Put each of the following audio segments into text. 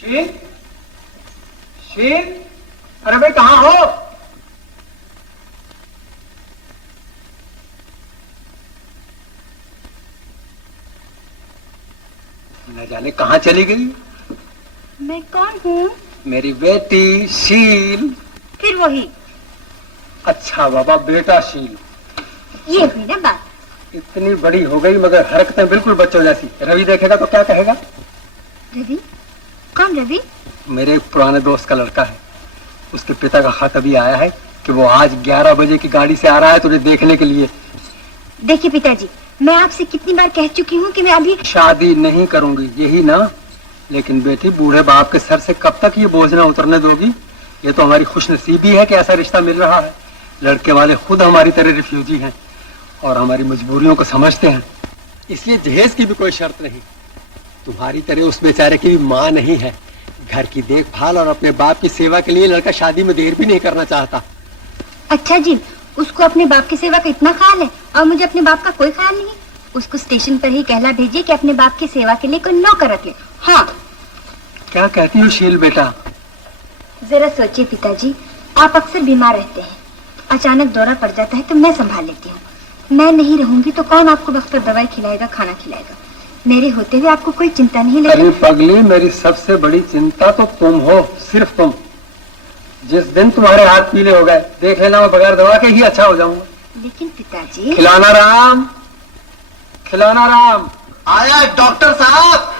शील, शील, अरे भाई कहाँ हो? न जाने कहाँ चली गई। मैं कौन हूँ? मेरी बेटी शील। फिर वही। अच्छा बाबा, बेटा शील। ये हुई ना बात। इतनी बड़ी हो गई मगर हरकतें बिल्कुल बच्चों जैसी। रवि देखेगा तो क्या कहेगा? रवि? कौन रवि? मेरे एक पुराने दोस्त का लड़का है। उसके पिता का खत अभी आया है कि वो आज 11 बजे की गाड़ी से आ रहा है तुझे देखने के लिए। देखिए पिताजी, मैं आपसे कितनी बार कह चुकी हूँ कि मैं अभी शादी नहीं करूंगी, यही ना? लेकिन बेटी, बूढ़े बाप के सर से कब तक ये बोझ ना उतरने दोगी? ये तो हमारी खुशनसीबी है कि ऐसा रिश्ता मिल रहा है। लड़के वाले खुद हमारी तरह रिफ्यूजी हैं और हमारी मजबूरियों को समझते हैं, इसलिए जहेज की भी कोई शर्त नहीं। तुम्हारी तरह उस बेचारे की भी माँ नहीं है। घर की देखभाल और अपने बाप की सेवा के लिए लड़का शादी में देर भी नहीं करना चाहता। अच्छा जी, उसको अपने बाप की सेवा का इतना ख्याल है और मुझे अपने बाप का कोई ख्याल नहीं। उसको स्टेशन पर ही कहला भेजिए कि अपने बाप की सेवा के लिए कोई नौकर रखे। हाँ। क्या कहती हो शील बेटा? जरा सोचिए पिताजी, आप अक्सर बीमार रहते हैं, अचानक दौरा पड़ जाता है तो मैं संभाल लेती हूँ। मैं नहीं रहूंगी तो कौन आपको वक्त पर दवाई खिलाएगा, खाना खिलाएगा? मेरे होते हुए आपको कोई चिंता नहीं लगेगी। अरे पगली, मेरी सबसे बड़ी चिंता तो तुम हो, सिर्फ तुम। जिस दिन तुम्हारे हाथ पीले हो गए, देख लेना मैं बगैर दवा के ही अच्छा हो जाऊंगा। लेकिन पिताजी। खिलाना राम, खिलाना राम। आया डॉक्टर साहब।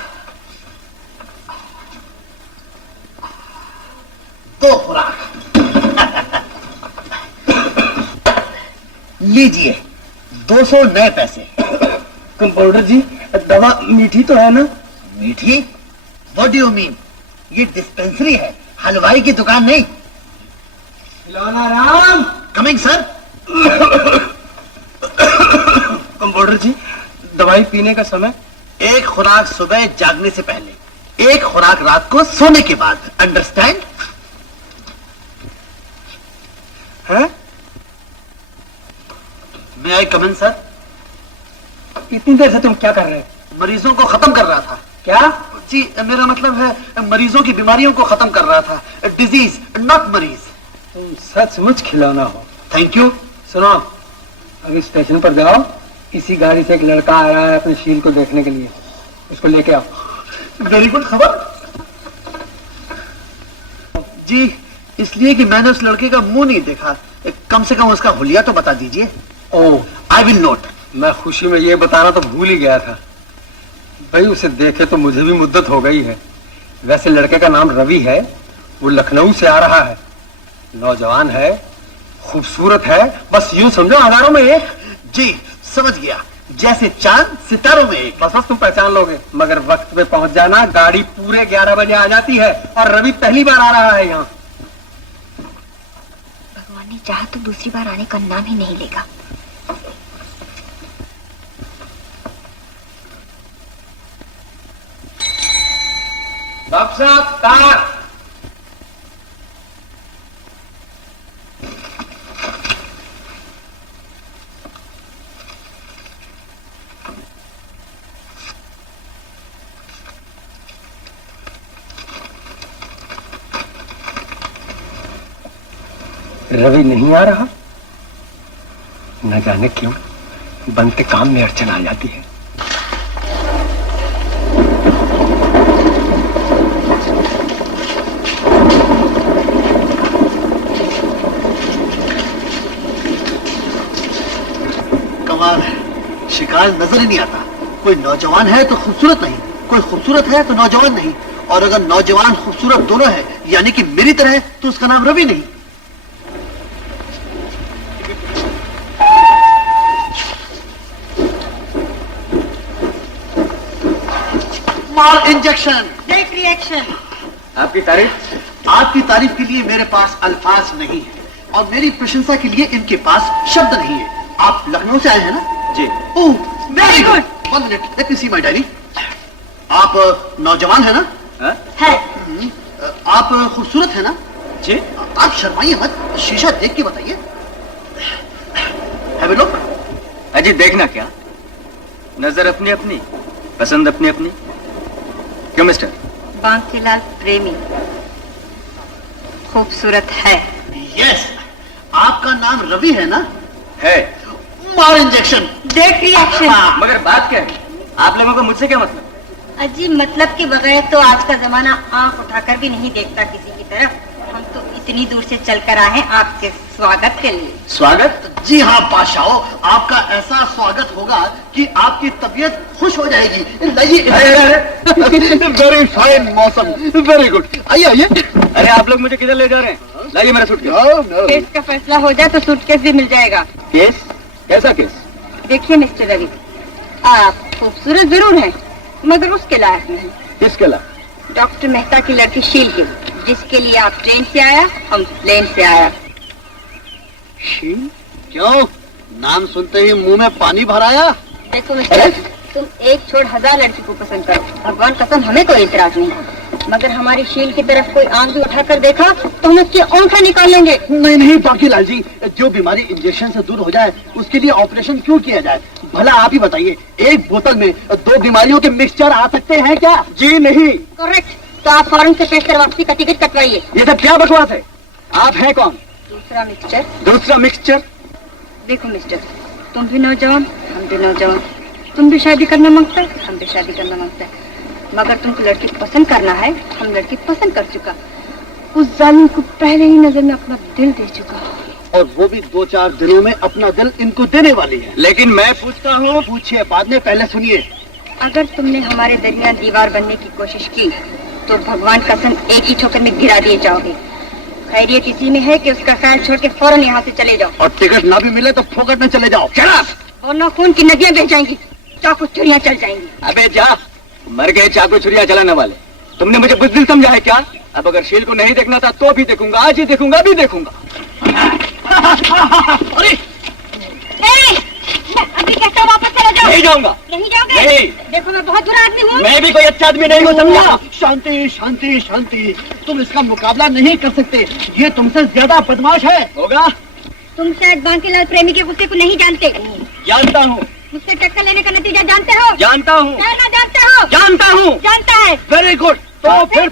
दो खुराक लीजिए, 200 नए पैसे। कंपाउंडर जी, दवा मीठी तो है ना? मीठी? What do you mean? ये डिस्पेंसरी है, हलवाई की दुकान नहीं। खिलाना Ram. Coming sir. Compounder ji, दवाई पीने का समय? एक खुराक सुबह जागने से पहले, एक खुराक रात को सोने के बाद। अंडरस्टैंड? है? मैं आई कमिंग सर? इतनी देर से तुम क्या कर रहे हो? मरीजों को खत्म कर रहा था। क्या? जी मेरा मतलब है मरीजों की बीमारियों को खत्म कर रहा था। डिजीज नॉट मरीज। तुम सचमुच खिलौना हो। Thank you. सुनो, अभी स्टेशन पर जाओ, इसी गाड़ी से एक लड़का आ रहा है अपने शील को देखने के लिए, उसको लेके आओ। वेरी गुड खबर जी, इसलिए कि मैंने उस लड़के का मुंह नहीं देखा। कम से कम उसका हुलिया तो बता दीजिए। ओह, आई विल नोट। मैं खुशी में ये बताना तो भूल ही गया था। भाई उसे देखे तो मुझे भी मुद्दत हो गई है। वैसे लड़के का नाम रवि है, वो लखनऊ से आ रहा है, नौजवान है, खूबसूरत है, बस यूं समझो हजारों में एक। जी समझ गया, जैसे चांद सितारों में एक। बस तुम पहचान लोगे, मगर वक्त पे पहुंच जाना। गाड़ी पूरे 11 बजे आ जाती है और रवि पहली बार आ रहा है यहाँ। भगवान ने चाहा तो दूसरी बार आने का नाम ही नहीं लेगा। तार। रवि नहीं आ रहा, न जाने क्यों बनते काम में अड़चन आ जाती है। कमाल है, शिकार नजर ही नहीं आता। कोई नौजवान है तो खूबसूरत नहीं, कोई खूबसूरत है तो नौजवान नहीं, और अगर नौजवान खूबसूरत दोनों है यानी कि मेरी तरह है तो उसका नाम रवि नहीं। इंजेक्शन। Blood reaction. आपकी तारीफ? आपकी तारीफ के लिए मेरे पास अल्फाज नहीं है और मेरी प्रशंसा के लिए इनके पास शब्द नहीं है। आप लखनऊ से आए हैं ना? जी। Oh very good. 1 minute, let me see my diary. आप नौजवान है ना? है। आप खूबसूरत है ना? जी। आप शर्माइए मत, शीशा देख के बताइए। Have a look. अजी देखना क्या, नजर अपनी अपनी, पसंद अपनी अपनी। क्यों मिस्टर, बांकीलाल प्रेमी खूबसूरत है। यस, आपका नाम रवि है ना? है। मार इंजेक्शन। देख रिएक्शन। मगर बात क्या है? आप लोगों को मुझसे क्या मतलब? अजीब मतलब के बगैर तो आज का जमाना आंख उठाकर भी नहीं देखता किसी की तरफ। हम तो इतनी दूर से चलकर आए हैं आपके स्वागत के लिए। स्वागत? जी हाँ पाशाओ, आपका ऐसा स्वागत होगा कि आपकी तबीयत खुश हो जाएगी। वेरी फाइन मौसम, वेरी गुड। आइए आइए। अरे आप लोग मुझे किधर ले जा रहे हैं? लाइए मेरा सूटकेस। केस का फैसला हो जाए तो सूटकेस भी मिल जाएगा। केस? कैसा केस? देखिए मिस्टर रवि, आप खूबसूरत जरूर हैं मगर उसके लायक नहीं। किसके ला? डॉक्टर मेहता की लड़की शील के, जिसके लिए आप ट्रेन से आया, हम प्लेन से आया। शील? क्यों? नाम सुनते ही मुंह में पानी भर आया? देखो मिस्टर, तुम एक छोड़ 1000 लड़की को पसंद करो, भगवान कसम हमें कोई इतराज नहीं, मगर हमारी शील की तरफ कोई आंख भी उठाकर देखा तो हम उसकी आंखें निकाल लेंगे। नहीं नहीं बांकीलाल जी, जो बीमारी इंजेक्शन से दूर हो जाए उसके लिए ऑपरेशन क्यों किया जाए? भला आप ही बताइए, एक बोतल में 2 बीमारियों के मिक्सचर आ सकते हैं क्या? जी नहीं। करेक्ट, तो आप फौरन से पेश कर वापसी का टिकट कटवाइए। ये सब क्या बकवास है? आप हैं कौन? दूसरा मिक्सचर। दूसरा मिक्सचर? देखो मिस्टर, तुम भी नौजवान, हम भी नौजवान, तुम भी शादी करना मांगता है, हम भी शादी करना मांगता है, मगर तुमको लड़की पसंद करना है, हम लड़की पसंद कर चुका, उस जालिम को पहले ही नजर में अपना दिल दे चुका, और वो भी 2-4 दिनों में अपना दिल इनको देने वाली है। लेकिन मैं पूछता हूँ। पूछिए, बाद में, पहले सुनिए। अगर तुमने हमारे दरमियान दीवार बनने की कोशिश की तो भगवान कसम एक ही ठोकर में गिरा दिए जाओगे। खैरियत इसी में है कि उसका ख्याल छोड़ के फौरन यहाँ से चले जाओ। और टिकट ना भी मिले तो फोकट में चले जाओ। वरना खून की नदियाँ बह जाएंगी, चाकू चुरियाँ चल जाएंगी। अबे जा, मर गए चाकू छुरिया चलाने वाले। तुमने मुझे बुज़दिल समझा है क्या? अब अगर शील को नहीं देखना था तो भी देखूंगा, आज ही देखूंगा, अभी देखूंगा। अरे मैं अभी कहता हूँ वापस चले जाओ। नहीं जाऊंगा। नहीं जाओगे? नहीं। देखो मैं बहुत बुरा आदमी हूँ। मैं भी कोई अच्छा आदमी नहीं हूँ, समझा? शांति शांति शांति, तुम इसका मुकाबला नहीं कर सकते, ये तुमसे ज्यादा बदमाश है। होगा? तुम शायद बांकीलाल प्रेमी के गुस्से को नहीं जानते। जानता हूँ। मुझसे टक्कर लेने का नतीजा जानते हो? जानता हूँ। ना जानते हो? जानता हूँ। जानता है। वेरी गुड, तो फिर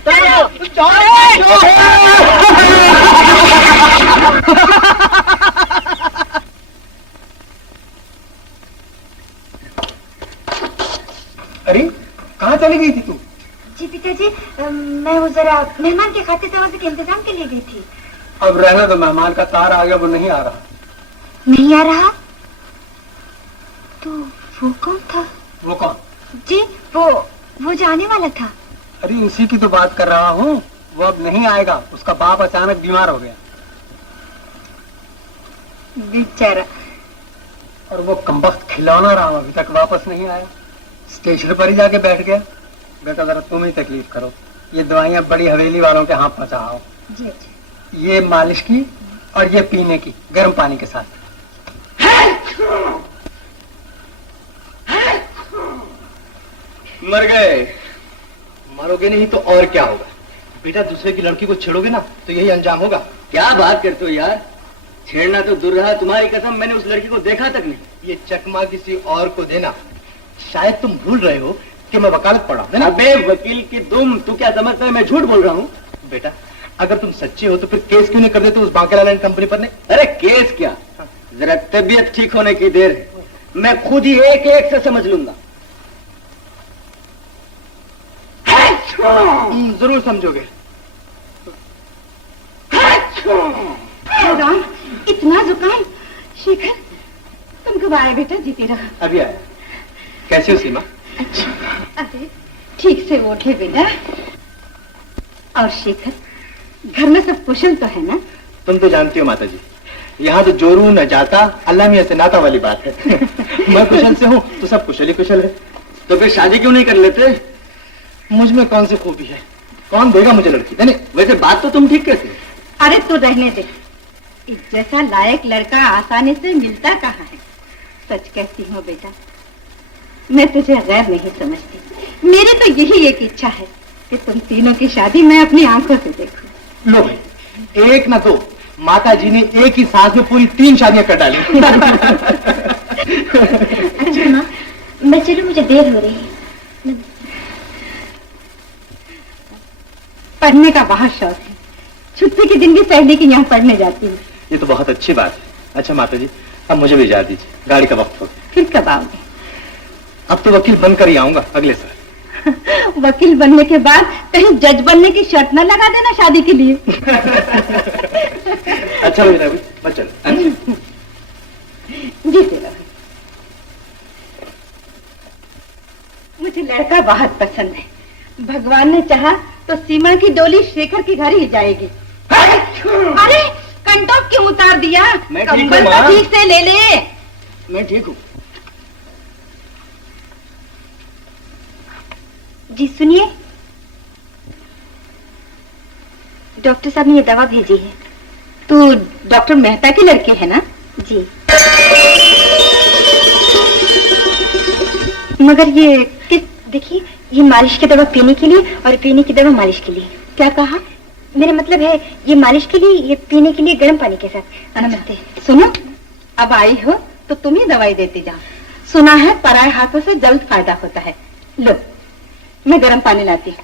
अरे कहाँ चली गई थी तू? जी पिताजी, मैं वो जरा मेहमान के खाते तवाज़े के इंतजाम के लिए गई थी। अब रहने दो, मेहमान का तार आ गया, वो नहीं आ रहा। नहीं आ रहा? तो वो कौन था? वो कौन? जी वो जो आने वाला था। अरे उसी की तो बात कर रहा हूँ, वो अब नहीं आएगा, उसका बाप अचानक बीमार हो गया। बेचारा। और वो कमबख्त खिलौना राम अभी तक वापस नहीं आया, स्टेशन पर ही जाके बैठ गया। बेटा जरा तुम ही तकलीफ करो, ये दवाइयाँ बड़ी हवेली वालों के यहाँ पहुँचाओ। जी अच्छा। ये मालिश की और ये पीने की गर्म पानी के साथ। मर गए। मरोगे नहीं तो और क्या होगा? बेटा दूसरे की लड़की को छेड़ोगे ना तो यही अंजाम होगा। क्या बात करते हो यार? छेड़ना तो दूर रहा, तुम्हारी कसम मैंने उस लड़की को देखा तक नहीं। ये चकमा किसी और को देना, शायद तुम भूल रहे हो कि मैं वकालत पढ़ा हूं, है ना? अबे वकील की तुम, तू क्या समझता है मैं झूठ बोल रहा हूँ? बेटा अगर तुम सच्चे हो तो फिर केस क्यों नहीं कर देते उस बांकीलाल एंड कंपनी पर? ने अरे केस क्या, जरा तबीयत ठीक होने की देर है, मैं खुद ही एक एक से समझ लूंगा। जरूर समझोगे। राम, इतना जुकाम। शेखर तुम कब आए बेटा? जीती रहा। अभी आया। कैसी हो सीमा? अच्छा, अरे ठीक से उठे बेटा। और शेखर, घर में सब कुशल तो है ना? तुम तो जानती हो माता जी, यहाँ तो जोरू न जाता, अल्लाह मियां से नाता वाली बात है। मैं कुशल से हूँ तो सब कुशल ही कुशल है। तो फिर शादी क्यों नहीं कर लेते? मुझ में कौन सी खूबी है? कौन देगा मुझे लड़की? नहीं वैसे बात तो तुम ठीक कहते। अरे तू रहने दे, इस जैसा लायक लड़का आसानी से मिलता कहाँ है। सच कहती हूँ बेटा, मैं तुझे गैर नहीं समझती। मेरी तो यही एक इच्छा है कि तुम तीनों की शादी मैं अपनी आंखों से देखूं। लो भाई, एक ना दो, माता जी ने एक ही सांस में पूरी 3 शादियां कर डाली। अच्छा माँ, मैं चलूं, मुझे देर हो रही है। पढ़ने का बहुत शौक है। छुट्टी के दिन भी सहेली के यहाँ पढ़ने जाती हूँ। ये तो बहुत अच्छी बात है। अच्छा माता जी, अब मुझे भी इजाजत दीजिए, गाड़ी का वक्त हो गया। फिर कब आओगे? अब तो वकील बनकर ही आऊंगा अगले साल। वकील बनने के बाद कहीं जज बनने की शर्त न लगा देना शादी के लिए। अच्छा मीना भाई, मैं चलूं। जी तेरा मुझे लड़का बहुत पसंद है। भगवान ने चाहा तो सीमा की डोली शेखर के घर ही जाएगी। अरे कंटोप क्यों उतार दिया? मैं ठीक हूँ, कंबल तो माँ। ठीक से ले ले। मैं ठीक हूँ। जी सुनिए, डॉक्टर साहब ने ये दवा भेजी है। तू डॉक्टर मेहता के लड़के है ना? जी। मगर ये किस, देखिए ये मालिश की दवा पीने के लिए और पीने की दवा मालिश के लिए। क्या कहा? मेरा मतलब है ये मालिश के लिए, ये पीने के लिए गर्म पानी के साथ। नमस्ते। सुनो, अब आई हो तो तुम ही दवाई देती जाओ। सुना है पराए हाथों से जल्द फायदा होता है। लो, मैं गर्म पानी लाती हूँ।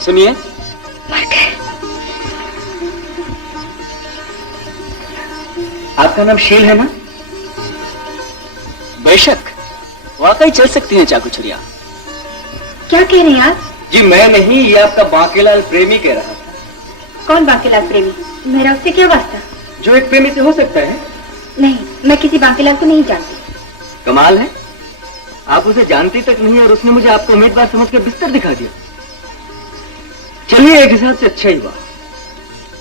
सुनिए, आपका नाम शील है ना? बेशक, वाकई चल सकती हैं चाकू छुरिया। क्या कह रहे हैं आप? जी मैं नहीं, ये आपका बांकेलाल प्रेमी कह रहा था। कौन बांकेलाल प्रेमी? मेरा उससे क्या वास्ता? जो एक प्रेमी से हो सकता है। नहीं, मैं किसी बांकेलाल को नहीं जानती। कमाल है, आप उसे जानती तक नहीं और उसने मुझे आपको उम्मीदवार समझ के बिस्तर दिखा दिया। चलिए, एक हिसाब से अच्छा ही हुआ,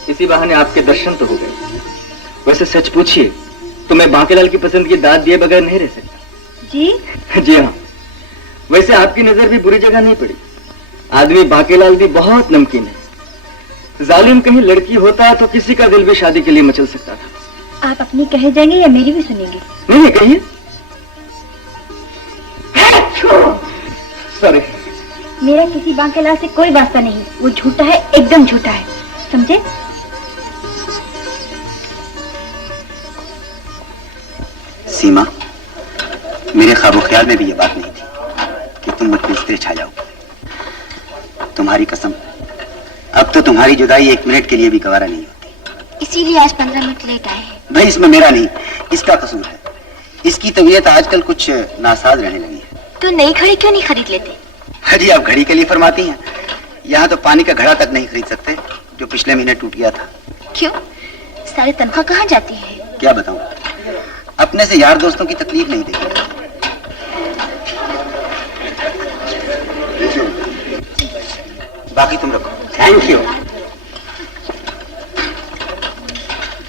इसी बहाने आपके दर्शन तो हो गए। वैसे सच पूछिए तो मैं बांकेलाल की पसंद की दाद दिए बगैर नहीं रह सकता। जी? जी हाँ, वैसे आपकी नजर भी बुरी जगह नहीं पड़ी। आदमी बांकेलाल भी बहुत नमकीन है। जालिम कहीं लड़की होता तो किसी का दिल भी शादी के लिए मचल सकता था। आप अपनी कहे जाएंगे या मेरी भी सुनेंगे? नहीं, कहिए। सॉरी। मेरा किसी बांकेलाल से कोई वास्ता नहीं। वो झूठा है, एकदम झूठा है, समझे? सीमा, मेरे ख्वाबो ख्याल में भी ये बात नहीं थी कि तुम मुझ पर इस तरह छा जाओ। तुम्हारी कसम, अब तो तुम्हारी जुदाई 1 मिनट के लिए भी गवारा नहीं होती। इसीलिए आज 15 मिनट लेट आए हैं। भाई इसमें मेरा नहीं, इसका कसूर है। इसकी तबीयत आजकल कुछ नासाज रहने लगी है। तो नई घड़ी क्यों नहीं खरीद लेते? अजी आप घड़ी के लिए फरमाती हैं? यहाँ तो पानी का घड़ा तक नहीं खरीद सकते जो पिछले महीने टूट गया था। क्यों? सारी तनख्वाह कहाँ जाती है? क्या बताऊं, अपने से यार दोस्तों की तकलीफ नहीं देखी। बाकी तुम रखो। Thank you.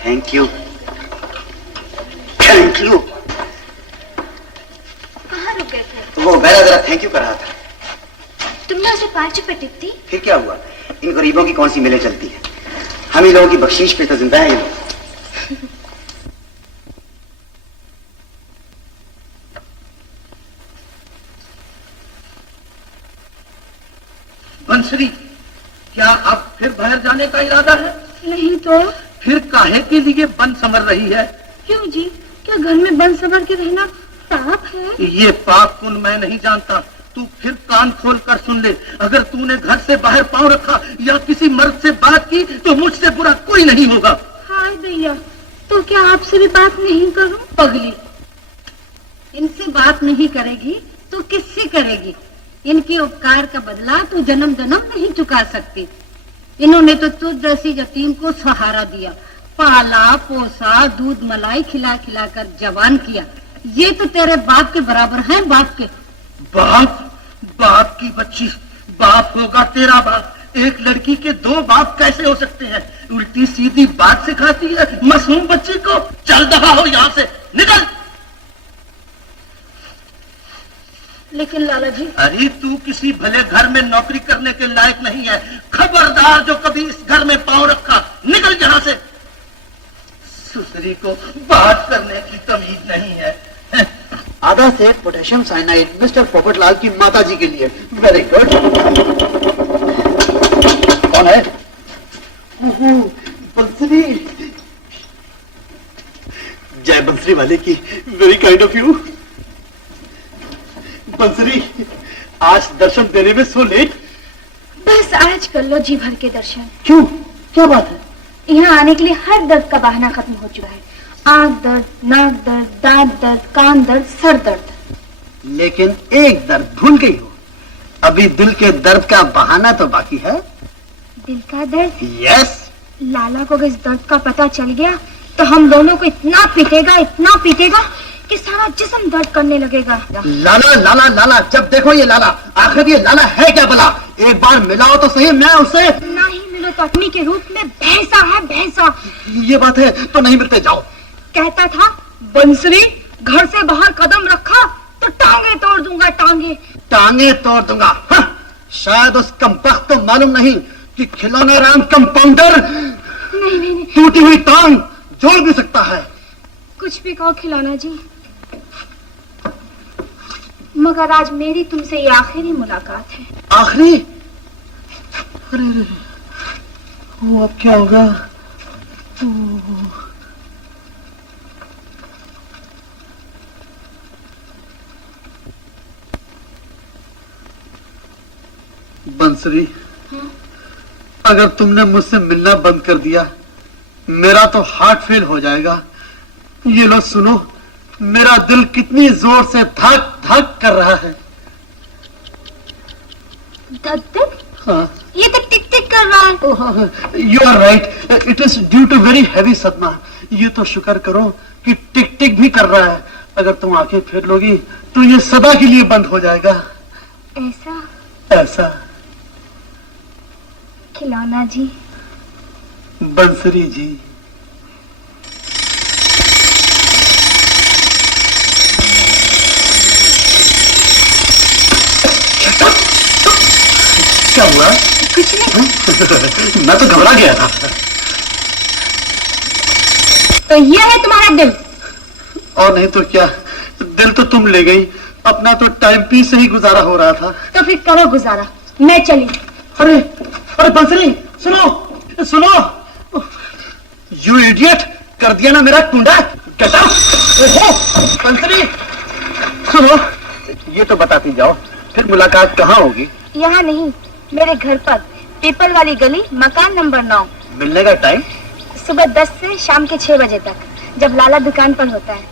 Thank you, thank you. कहाँ रुक गए थे? वो मेरा जरा थैंक यू कर रहा था। तुमने उसे 5 रुपए टिप दी? फिर क्या हुआ, इन गरीबों की कौन सी मिलें चलती है। हम ही लोगों की बख्शीश पे तो जिंदा है ये लोग। बंसरी, क्या अब फिर बाहर जाने का इरादा है? नहीं तो फिर काहे के लिए बन समर रही है? क्यों जी? क्या घर में बंद संवर के रहना पाप है? ये पाप पुण्य मैं नहीं जानता। तू फिर कान खोल कर सुन ले। अगर तूने घर से बाहर पांव रखा या किसी मर्द से बात की तो मुझसे बुरा कोई नहीं होगा। हाय भैया, तो क्या आपसे भी बात नहीं करूं? पगली, इनसे बात नहीं करेगी तो किससे करेगी? इनके उपकार का बदला तू जन्म जन्म नहीं चुका सकती। इन्होंने तो तुझ जैसी यतीम को सहारा दिया, पाला पोसा, दूध मलाई खिला खिला कर जवान किया। ये तो तेरे बाप के बराबर है। बाप के बाप? बाप की बच्ची, बाप होगा तेरा बाप। एक लड़की के 2 बाप कैसे हो सकते हैं? उल्टी सीधी बात सिखाती है मासूम बच्ची को। चल रहा हो यहाँ से, निकल। लेकिन लाला जी, अरे तू किसी भले घर में नौकरी करने के लायक नहीं है। खबरदार जो कभी इस घर में पांव रखा, निकल यहाँ से। सुसरी को बात करने की तमीज नहीं है। आधा set potassium cyanide mister Popatlal की माता जी के लिए। Very good. कौन है? बंसरी, वाले की, वेरी काइंड ऑफ यू। बंसरी, आज दर्शन देने में सो लेट। बस आज कर लो जी भर के दर्शन। क्यों, क्या बात है? यहाँ आने के लिए हर दर्द का बहाना खत्म हो चुका है। आंख दर्द, नाक दर्द, दांत दर्द, कान दर्द, सर दर्द। लेकिन एक दर्द भूल गई हो, अभी दिल के दर्द का बहाना तो बाकी है। दिल का दर्द? यस। लाला को अगर इस दर्द का पता चल गया तो हम दोनों को इतना पीटेगा कि सारा जिस्म दर्द करने लगेगा। लाला लाला लाला, जब देखो ये लाला, आखिर ये लाला है क्या भला? एक बार मिलाओ तो सही, मैं उसे। नहीं मिलो तो अपनी के रूप में भैंसा है, भैंसा। ये बात है तो नहीं मिलते, जाओ। कहता था बंसरी घर से बाहर कदम रखा तो टांगे तोड़ दूंगा, टांगे तोड़ दूंगा। हाँ, शायद उस कमबख्त को मालूम नहीं कि खिलौना राम कंपाउंडर नहीं टूटी हुई टांग जोड़ भी सकता है। कुछ भी कहो खिलौना जी, मगर आज मेरी तुमसे ये आखिरी मुलाकात है। आखिरी? अरे वो अब क्या होगा? बंसरी, अगर तुमने मुझसे मिलना बंद कर दिया, मेरा तो हार्ट फेल हो जाएगा। ये लो सुनो, मेरा दिल कितनी जोर से धक धक कर रहा है। धक धक? हाँ। ये तो टिक टिक कर रहा है। You are right, it is due to very heavy सदमा। ये तो शुक्र करो कि टिक टिक भी कर रहा है। अगर तुम आंखें फेर लोगी तो ये सदा के लिए बंद हो जाएगा। ऐसा खिलौना जी, बंसरी जी। क्या हुआ? कुछ नहीं। मैं तो घबरा गया था। तो ये है तुम्हारा दिल? और नहीं तो क्या, दिल तो तुम ले गई, अपना तो टाइम पीस से ही गुजारा हो रहा था। तो फिर करो गुजारा, मैं चली। अरे अरे बंसरी, सुनो सुनो, यू इडियट, कर दिया ना मेरा कुंडा। कैसा? बंसरी सुनो, ये तो बताती जाओ, फिर मुलाकात कहाँ होगी? यहाँ नहीं, मेरे घर पर, पीपल वाली गली, मकान नंबर 9। मिलने का टाइम? सुबह 10 से शाम के 6 बजे तक, जब लाला दुकान पर होता है।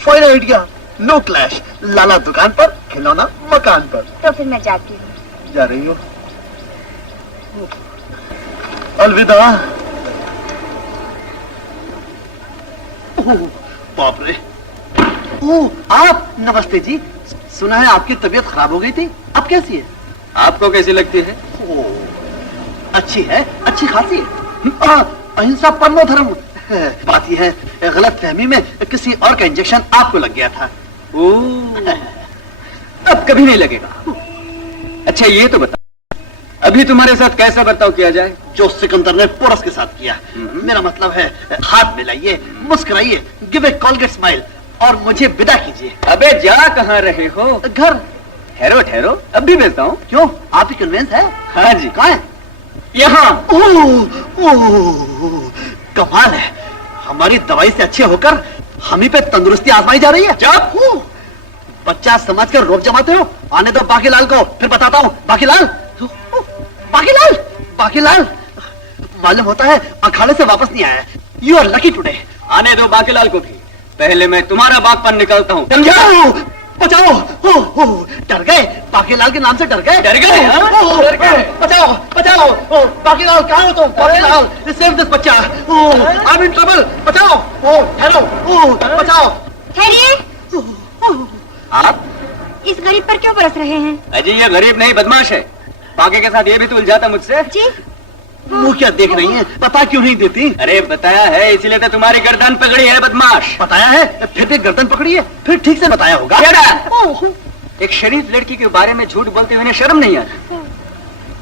Fine idea, no clash. लाला दुकान पर, खिलौना मकान पर। तो फिर मैं जाती हूँ। जा रही हो? अलविदा। बाप रे। आप? नमस्ते जी। सुना है आपकी तबीयत खराब हो गई थी, अब कैसी है? आपको कैसी लगती है? अच्छी है, अच्छी खासी है। अहिंसा परमो धर्म। बात यह है, गलत फहमी में किसी और का इंजेक्शन आपको लग गया था। अब कभी नहीं लगेगा। अच्छा ये तो बता, अभी तुम्हारे साथ कैसा बर्ताव किया जाए? जो सिकंदर ने पोरस के साथ किया। मेरा मतलब है, हाथ मिलाइए, मुस्कुराइए, गिव ए कोलगेट स्माइल और मुझे विदा कीजिए। अबे जा कहाँ रहे हो? घर। ठहरो ठहरो, अब भी भेजता हूँ। क्यों, आप ही कन्वेंस है? हाँ जी। कहाँ है? यहाँ। कमाल है, हमारी दवाई से अच्छे होकर हम ही पे तंदुरुस्ती आजमाई जा रही है। चुप! बच्चा समझ कर रोक जमाते हो। आने दो बाकीलाल को, फिर बताता हूँ। बाकीलाल, बाकीलाल, बाकीलाल, मालूम होता है अखाड़े से वापस नहीं आया। You are lucky today. आने दो बाकीलाल को भी, पहले मैं तुम्हारा बागपन निकालता हूँ, समझा? बचाओ! डर गए, बाकीलाल के नाम से डर गए। डर गए? डर गए। बचाओ बचाओ! बाकीलाल कहाँ हो तुम? बाकीलाल, सेव दिस बच्चा। आई एम इन ट्रबल, बचाओ! ठहरो, बचाओ! ठहरिए। आप इस गरीब पर क्यों बरस रहे हैं? अजी ये गरीब नहीं, बदमाश है। बाकी के साथ ये भी तो उलझाता मुझसे। जी। वो क्या देख रही है? पता क्यों नहीं देती? अरे बताया है, इसीलिए तो तुम्हारी गर्दन पकड़ी है, बदमाश। बताया है, फिर भी गर्दन पकड़ी है, फिर ठीक से बताया होगा। एक शरीफ लड़की के बारे में झूठ बोलते हुए शर्म नहीं आती?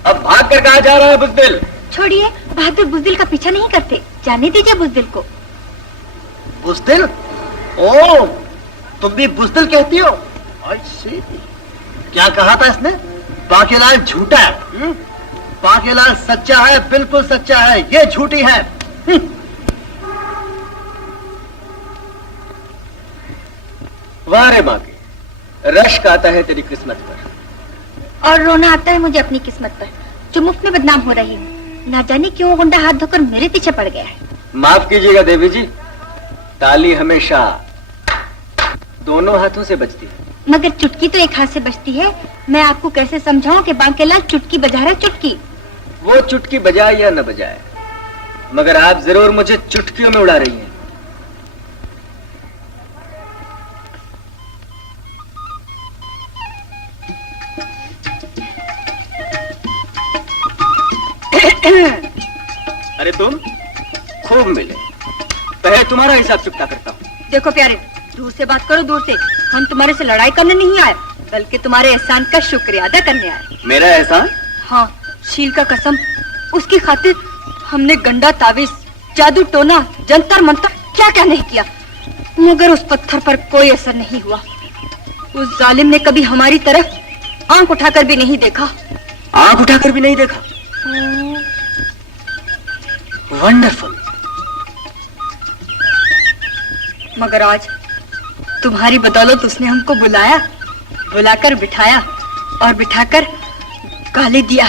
अब भाग कर कहाँ जा रहा है बुजदिल? छोड़िए, बहादुर बुजदिल का पीछा नहीं करते, जाने दीजिए बुजदिल को। बुजदिल? ओ, तुम भी बुजदिल कहती हो? क्या कहा था इसने? बाकीलाल झूठा है। बाकीलाल सच्चा है, बिल्कुल सच्चा है, ये झूठी है। वारे बाकी रश्क आता है तेरी किस्मत पर। और रोना आता है मुझे अपनी किस्मत पर, जो मुफ्त में बदनाम हो रही है। ना जाने क्यों गुंडा हाथ धोकर मेरे पीछे पड़ गया है। माफ कीजिएगा देवी जी, ताली हमेशा दोनों हाथों से बजती है। मगर चुटकी तो एक हाथ से बजती है। मैं आपको कैसे समझाऊं कि बांकेलाल चुटकी बजा रहा है? चुटकी वो चुटकी बजाए या न बजाए, मगर आप जरूर मुझे चुटकियों में उड़ा रही हैं। अरे तुम खूब मिले, पहले तुम्हारा हिसाब चुकता करता हूँ। देखो प्यारे, दूर से बात करो, दूर से। हम तुम्हारे से लड़ाई करने नहीं आए, बल्कि तुम्हारे एहसान का शुक्रिया अदा करने आए। मेरा एहसान? हाँ, शील का कसम, उसकी खातिर हमने गंडा तावीज, जादू टोना, जंतर मंतर क्या क्या नहीं किया, मगर उस पत्थर पर कोई असर नहीं हुआ। उस जालिम ने कभी हमारी तरफ आंख उठाकर भी नहीं देखा। आंख उठाकर भी नहीं देखा? वंडरफुल। मगर आज तुम्हारी बदौलत उसने हमको बुलाया, बुलाकर बिठाया और बिठाकर गाली दिया।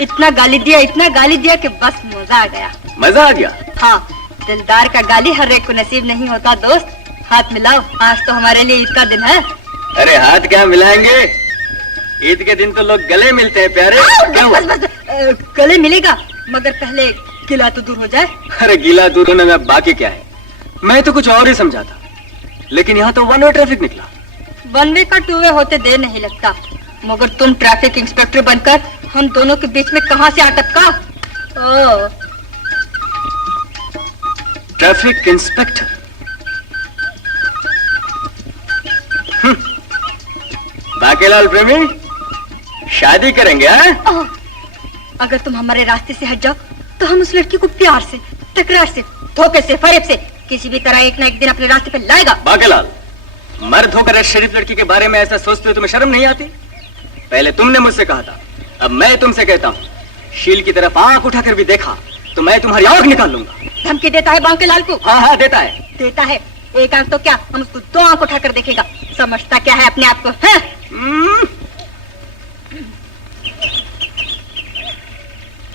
इतना गाली दिया, इतना गाली दिया कि बस मजा आ गया। मजा आ गया? हाँ, दिलदार का गाली हर एक को नसीब नहीं होता। दोस्त, हाथ मिलाओ, आज तो हमारे लिए ईद का दिन है। अरे हाथ क्या मिलाएंगे, ईद के दिन तो लोग गले मिलते हैं प्यारे। क्या हुआ? बस बस, गले मिलेगा, मगर पहले गिला तो दूर हो जाए। अरे गीला दूर होने में बाकी क्या है, मैं तो कुछ और ही समझा था, लेकिन यहाँ तो वन वे ट्रैफिक निकला। वन वे का टू वे होते देर नहीं लगता, मगर तुम ट्रैफिक इंस्पेक्टर बनकर हम दोनों के बीच में कहां से अटका? ओह, ट्रैफिक इंस्पेक्टर? बाकेलाल प्रेमी, शादी करेंगे? हाँ? अगर तुम हमारे रास्ते से हट जाओ तो हम उस लड़की को प्यार से, तकरार से, धोखे से, फरेब से किसी भी तरह एक ना एक दिन अपने रास्ते पे लाएगा। बाकेलाल, मर्द होकर इस शरीफ लड़की के बारे में ऐसा सोचते हो, तुम्हें शर्म नहीं आती? पहले तुमने मुझसे कहा था, अब मैं तुमसे कहता हूँ, शील की तरफ आंख उठाकर भी देखा तो मैं तुम्हारी आंख निकाल लूंगा। धमकी देता है बांकेलाल को? हाँ हाँ देता है। देता है? एक आंख तो क्या, हम उसको दो आंख उठाकर देखेगा। समझता क्या है अपने आप को?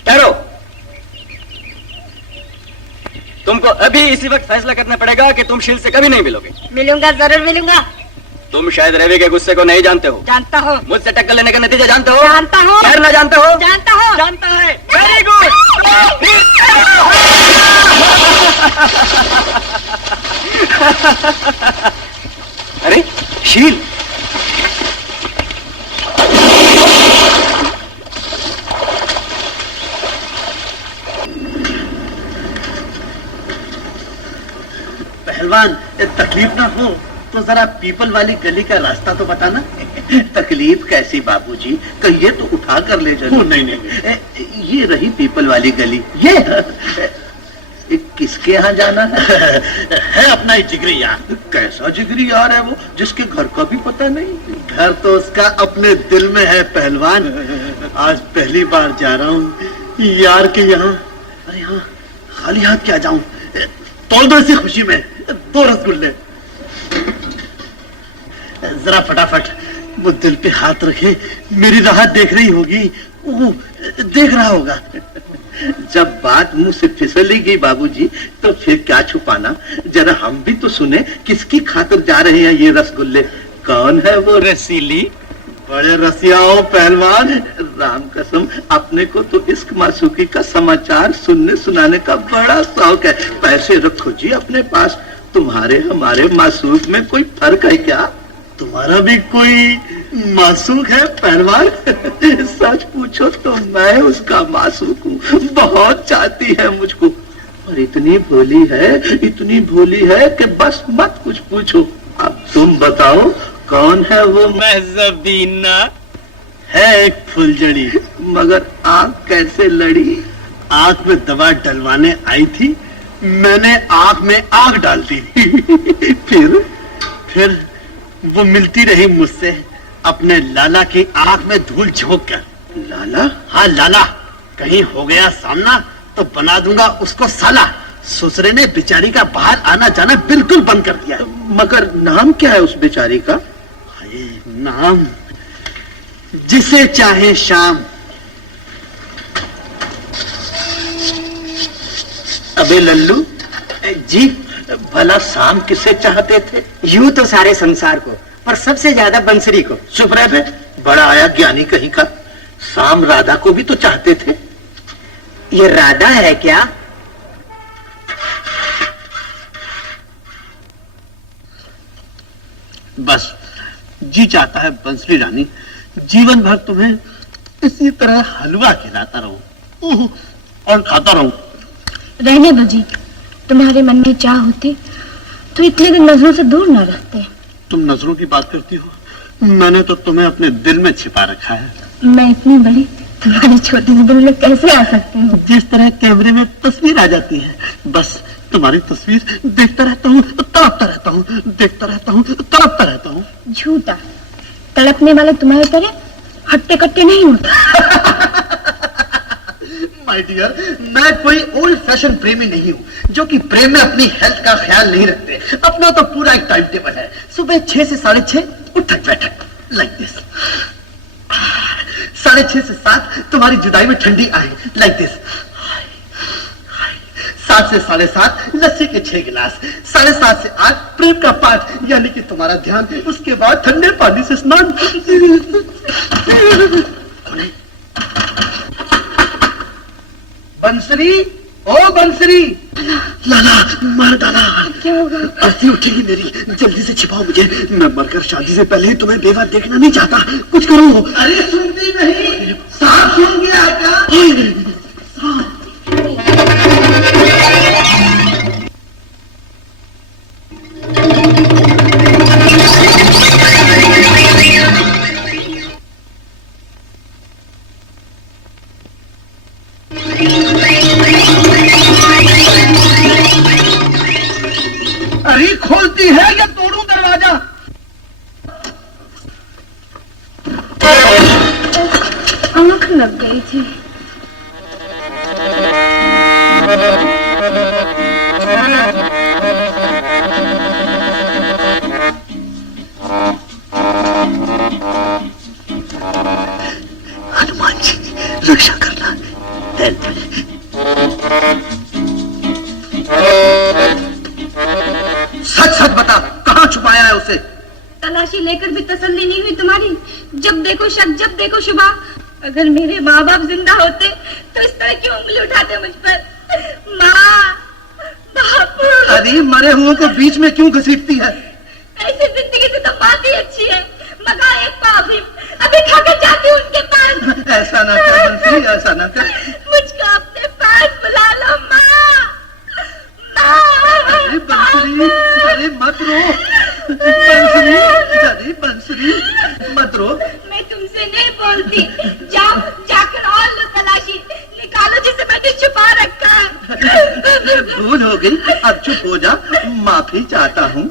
ठहरो, तुमको अभी इसी वक्त फैसला करना पड़ेगा कि तुम शील से कभी नहीं मिलोगे। मिलूंगा, जरूर मिलूंगा। तुम शायद रवि के गुस्से को नहीं जानते हो। जानता हो। मुझसे टक्कर लेने का नतीजा जानते हो। जानता हो। खैर ना जानते हो। जानता हो। जानता है। Very good. अरे शील, पहलवान, तकलीफ ना हो तो जरा पीपल वाली गली का रास्ता तो बताना। तकलीफ कैसी बाबूजी, कहिए तो उठा कर ले चलो। नहीं नहीं, ये रही पीपल वाली गली। ये किसके यहाँ जाना है अपना ही जिगरी यार। कैसा जिगरी यार है वो, जिसके घर का भी पता नहीं? घर तो उसका अपने दिल में है पहलवान। आज पहली बार जा रहा हूँ यार के यहाँ। अरे हाँ, खाली हाथ क्या जाऊं? तोड़ दो इसी खुशी में 2 रसगुल्ले। जरा फटाफट वो दिल पे हाथ रखे, मेरी राह देख रही होगी, वो देख रहा होगा। जब बात मुंह से फिसलेगी बाबूजी तो फिर क्या छुपाना, जरा हम भी तो सुने किसकी खातिर जा रहे हैं ये रसगुल्ले। कौन है वो रसीली? बड़े रसिया हो पहलवान, राम कसम अपने को तो इश्क मासूकी का समाचार सुनने सुनाने का बड़ा शौक है। पैसे रखो जी अपने पास, तुम्हारे हमारे मासूक में कोई फर्क है क्या? तुम्हारा भी कोई मासूक है पहलवान? सच पूछो तो मैं उसका मासूक हूँ, बहुत चाहती है मुझको, और इतनी भोली है, इतनी भोली है कि बस मत कुछ पूछो। अब तुम बताओ कौन है वो? महज़बीना है एक फुलझड़ी, मगर आंख कैसे लड़ी? आंख में दवा डलवाने आई थी, मैंने आंख में आग डाल दी। फिर वो मिलती रही मुझसे अपने लाला की आंख में धूल झोंक कर। लाला? हाँ लाला, कहीं हो गया सामना तो बना दूंगा उसको साला। ससुरे ने बेचारी का बाहर आना जाना बिल्कुल बंद कर दिया। मगर नाम क्या है उस बेचारी का? हाय, नाम जिसे चाहे शाम। अबे लल्लू जी, भला शाम किसे चाहते थे? यूं तो सारे संसार को, पर सबसे ज्यादा बंसरी को। चुप रह बे, बड़ा आया ज्ञानी कहीं का। शाम राधा को भी तो चाहते थे। ये राधा है क्या? बस जी चाहता है बंसरी रानी जीवन भर तुम्हें इसी तरह हलवा खिलाता रहूं और खाता रहूं। रहने दो जी, तुम्हारे मन में चाह होती तो इतने दिन नजरों से दूर न रखते। तुम नजरों की बात करती हो, मैंने तो तुम्हें अपने दिल में छिपा रखा है। मैं इतनी बड़ी तुम्हारे छोटे से दिल में कैसे आ सकती हूँ? जिस तरह कैमरे में तस्वीर आ जाती है, बस तुम्हारी तस्वीर देखता रहता हूँ, तड़पता रहता हूँ, देखता रहता हूँ, तड़पता रहता हूँ। झूठा, तड़पने वाले तुम्हारे तरह हट्टे कट्टे नहीं होते। माय डियर, मैं कोई ओल्ड फैशन प्रेमी नहीं हूँ जो कि प्रेम में अपनी हेल्थ का ख्याल नहीं रखते। अपना तो पूरा एक टाइम टेबल है। सुबह 6 से 6:30 उठक बैठक, लाइक दिस। 6:30 से 7 तुम्हारी जुदाई में ठंडी आई, लाइक दिस। 7 से 7:30 लस्सी के 6 गिलास। 7:30 से 8 प्रेम का पाठ, यानी कि तुम्हारा ध्यान। उसके बाद ठंडे पानी से स्नान। बंसरी, ओ बंसरी। लाला, मार डाला। क्या होगा? अर्थी उठेगी मेरी, जल्दी से छिपाओ मुझे। मैं मरकर शादी से पहले ही तुम्हें बेवा देखना नहीं चाहता। कुछ करो। अरे सुनती नहीं, सांप सुन गया क्या? अरे खोलती है या तोड़ूं दरवाजा? आंख लग गई थी। हनुमान जी, रक्षा करना। Help me. सच सच बता, कहाँ छुपाया है उसे? तलाशी लेकर भी तसल्ली नहीं हुई तुम्हारी? जब देखो शक, जब देखो शुबा। अगर मेरे माँ बाप जिंदा होते तो इस तरह क्यों उंगली उठाते मुझ पर? माँ, बापू। अरे मरे हुओं को बीच में क्यों घसीटती है? ऐसी जिंदगी से तो बात ही अच्छी है, मगर एक पाप ही। अभी खाकर जाती हूँ उनके पास। ऐसा ना कर बंसरी, ऐसा ना कर। मुझको अपने पास बुला लो माँ। अरे बंसरी, अरे मत रो। बंसरी, अरे बंसरी, मत रो। मैं तुमसे नहीं बोलती। जाओ, जाकर और लो तलाशी, निकालो जिसे मैंने छुपा रखा। भूल हो गई, अब चुप हो जा। माफी चाहता हूँ।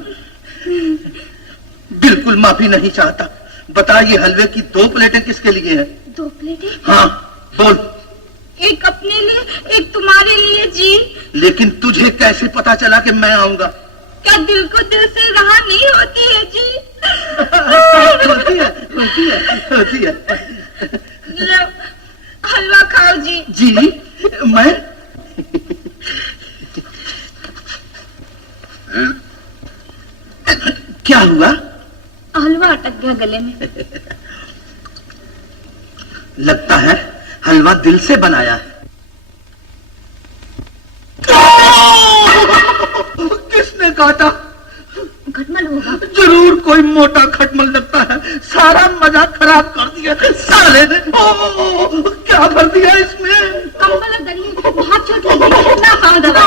बिल्कुल माफी नहीं चाहता। बता, ये हलवे की 2 प्लेटें किसके लिए है? 2 प्लेटें? हाँ बोल। एक अपने लिए, एक तुम्हारे लिए जी। लेकिन तुझे कैसे पता चला कि मैं आऊंगा? क्या दिल को दिल से रहा नहीं होती है जी? होती है, होती है, होती है। लो, हलवा खाओ जी। जी, मैं क्या हुआ? हलवा अटक गया गले में। लगता है हलवा दिल से बनाया है। किसने काटा? खटमल होगा। जरूर कोई मोटा खटमल लगता है। सारा मजा खराब कर दिया साले ने। क्या कर दिया इसमें? कंबल दरिए, बहुत चोट लगी। ना खाओ दवा।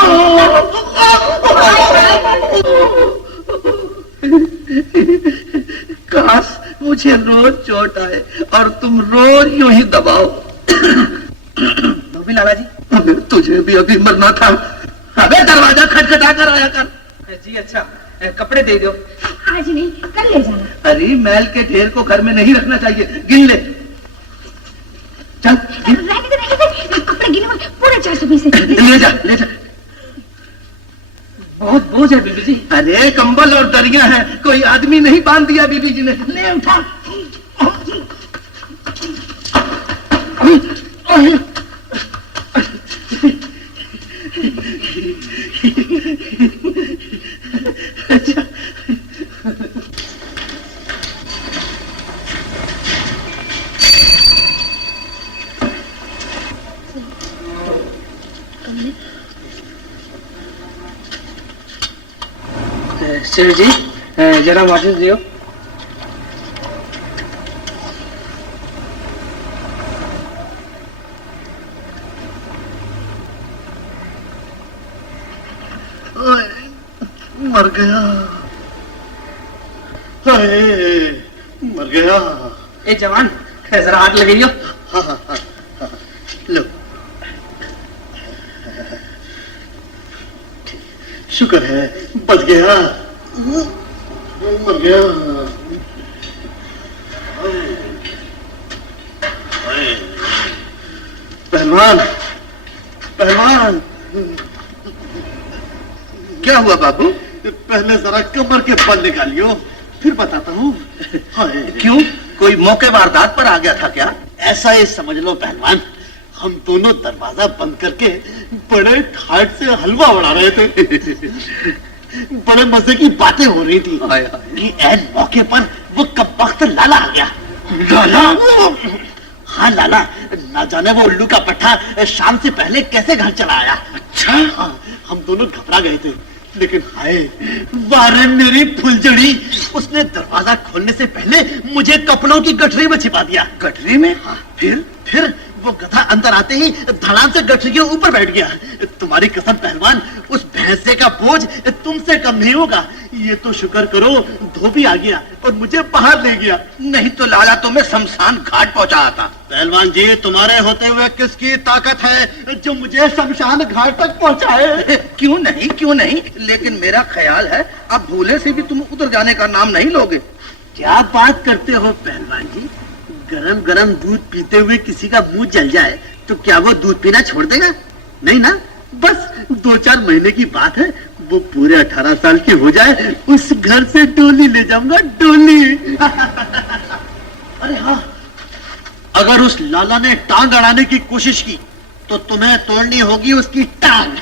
काश मुझे रोज चोट आए और तुम रोज यूं ही दबाओ। धोबी लाला जी। अबे तुझे भी अभी मरना था। अबे दरवाजा खटखटा कर आया कर। जी अच्छा, कपड़े दे दो। आज नहीं, कल ले जाना। अरे मैल के ढेर को घर में नहीं रखना चाहिए, गिन ले। चल रहने दे, कपड़े गिने हुए पूरे 420 ले जा, ले जा। बहुत बोझ है बीबी जी। अरे कंबल और दरिया है, कोई आदमी नहीं बांध दिया बीबी जी ने। ले उठा। अच्छा शेर जी जरा वापस दियो। मर गया, मर गया। ए जवान जरा हाथ लगाइयो। हाँ हाँ हाँ हाँ, लो। शुक्र है बच गया, मर गया। पहलवान, पहलवान। क्या हुआ बाबू? पहले जरा कमर के बल निकालियो, फिर बताता हूँ। क्यों, कोई मौके वारदात पर आ गया था क्या? ऐसा ही समझ लो पहलवान, हम दोनों दरवाजा बंद करके बड़े ठाट से हलवा उड़ा रहे थे। बड़े मजे की बातें हो रही थी कि ऐन मौके पर वो कबख्त लाला आ गया। लाला? हाँ लाला, ना जाने वो उल्लू का पट्टा शाम से पहले कैसे घर चला आया। अच्छा? हाँ, हम दोनों घबरा गए थे, लेकिन हाय वारे मेरी फुलझड़ी, उसने दरवाजा खोलने से पहले मुझे कपड़ों की गठरी में छिपा दिया। गठरी में? हाँ, फिर वो गधा अंदर आते ही धड़ाम से गठरी के ऊपर बैठ गया। तुम्हारी कसम पहलवान, उस भैंसे का बोझ तुमसे कम नहीं होगा। ये तो शुक्र करो धोबी आ गया और मुझे बाहर ले गया, नहीं तो लाला तुम्हें शमशान घाट पहुंचा आता। पहलवान जी, तुम्हारे होते हुए किसकी ताकत है जो मुझे शमशान घाट तक पहुंचाए? क्यों नहीं, लेकिन मेरा ख्याल है अब भूले से भी तुम उधर जाने का नाम नहीं लोगे। क्या बात करते हो पहलवान जी, गरम गरम दूध पीते हुए किसी का मुंह जल जाए तो क्या वो दूध पीना छोड़ देगा? नहीं ना, बस 2-4 महीने की बात है, वो पूरे 18 साल की हो जाए, उस घर से डोली ले जाऊंगा, डोली। अरे हाँ, अगर उस लाला ने टांग अड़ाने की कोशिश की तो तुम्हें तोड़नी होगी उसकी टांग।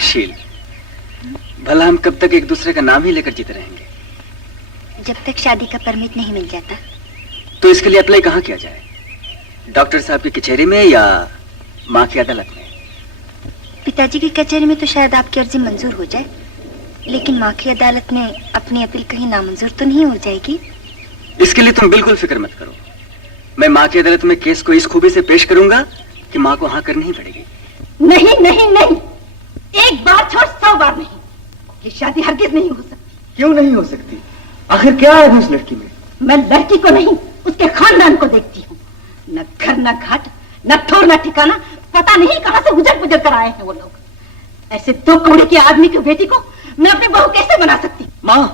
शील, भला हम कब तक एक दूसरे का नाम ही लेकर जीते रहेंगे? जब तक शादी का परमिट नहीं मिल जाता। तो इसके लिए अप्लाई कहाँ किया जाए? डॉक्टर साहब की कचहरी में या माँ की अदालत में? पिताजी की कचहरी में तो शायद आपकी अर्जी मंजूर हो जाए, लेकिन माँ की अदालत में अपनी अपील कहीं नामंजूर तो नहीं हो जाएगी? इसके लिए तुम बिल्कुल फिक्र मत करो। मैं माँ की अदालत में केस को इस खूबी से पेश करूंगा कि माँ को हाँ करनी ही पड़ेगी। नहीं नहीं नहीं, एक बार छोड़ 100 बार नहीं, ये शादी हरगिज नहीं हो सकती। क्यों नहीं हो सकती? आखिर क्या है उस लड़की में? मैं लड़की को नहीं, उसके खानदान को देखती हूँ। न घर न घाट, न ठोर न ठिकाना, पता नहीं कहाँ से उजड़ पुजड़ कर आए हैं वो लोग। ऐसे 2 कौड़े के आदमी की बेटी को मैं अपनी बहू कैसे बना सकती? माँ,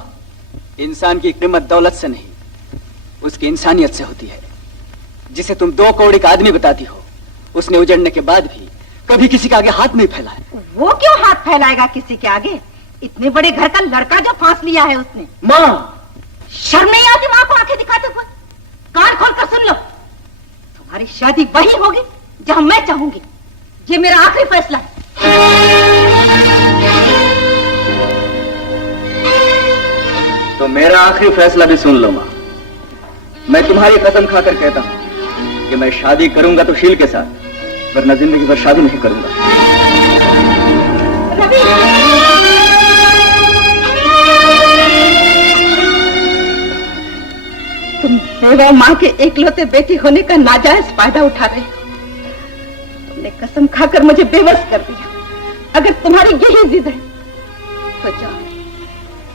इंसान की कीमत दौलत से नहीं, उसकी इंसानियत से होती है। जिसे तुम 2 कौड़ी का आदमी बताती हो, उसने उजड़ने के बाद भी कभी किसी के आगे हाथ नहीं फैलाया। वो क्यों हाथ फैलाएगा किसी के आगे? इतने बड़े घर का लड़का जो फांस लिया है उसने। माँ, शर्म नहीं आती माँ को आंखें दिखाते हुए? कान खोल कर सुन लो, तुम्हारी शादी वही होगी जहां मैं चाहूंगी। ये मेरा आखिरी फैसला है। तो मेरा आखिरी फैसला भी सुन लो माँ। मैं तुम्हारी कसम खाकर कहता हूँ कि मैं शादी करूंगा तो शील के साथ, वरना जिंदगी भर शादी नहीं करूंगा। रवि! तुम बेवा माँ के एकलौते बेटी होने का नाजायज फायदा उठा रहे हो। तुमने कसम खाकर मुझे बेबस कर दिया। अगर तुम्हारी यही जिद है तो जाओ,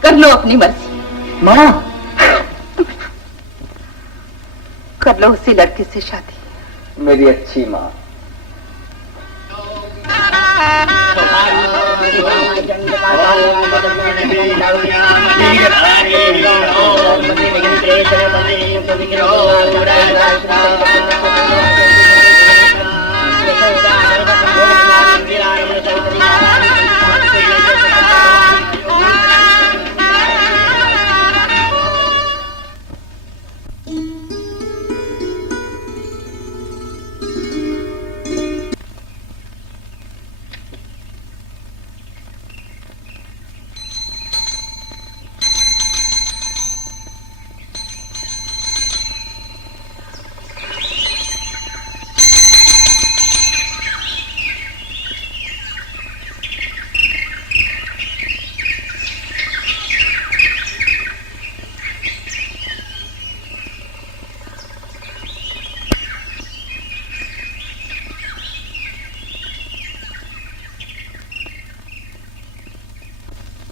कर लो अपनी मर्जी। माँ, कर लो उसी लड़के से शादी। मेरी अच्छी माँ।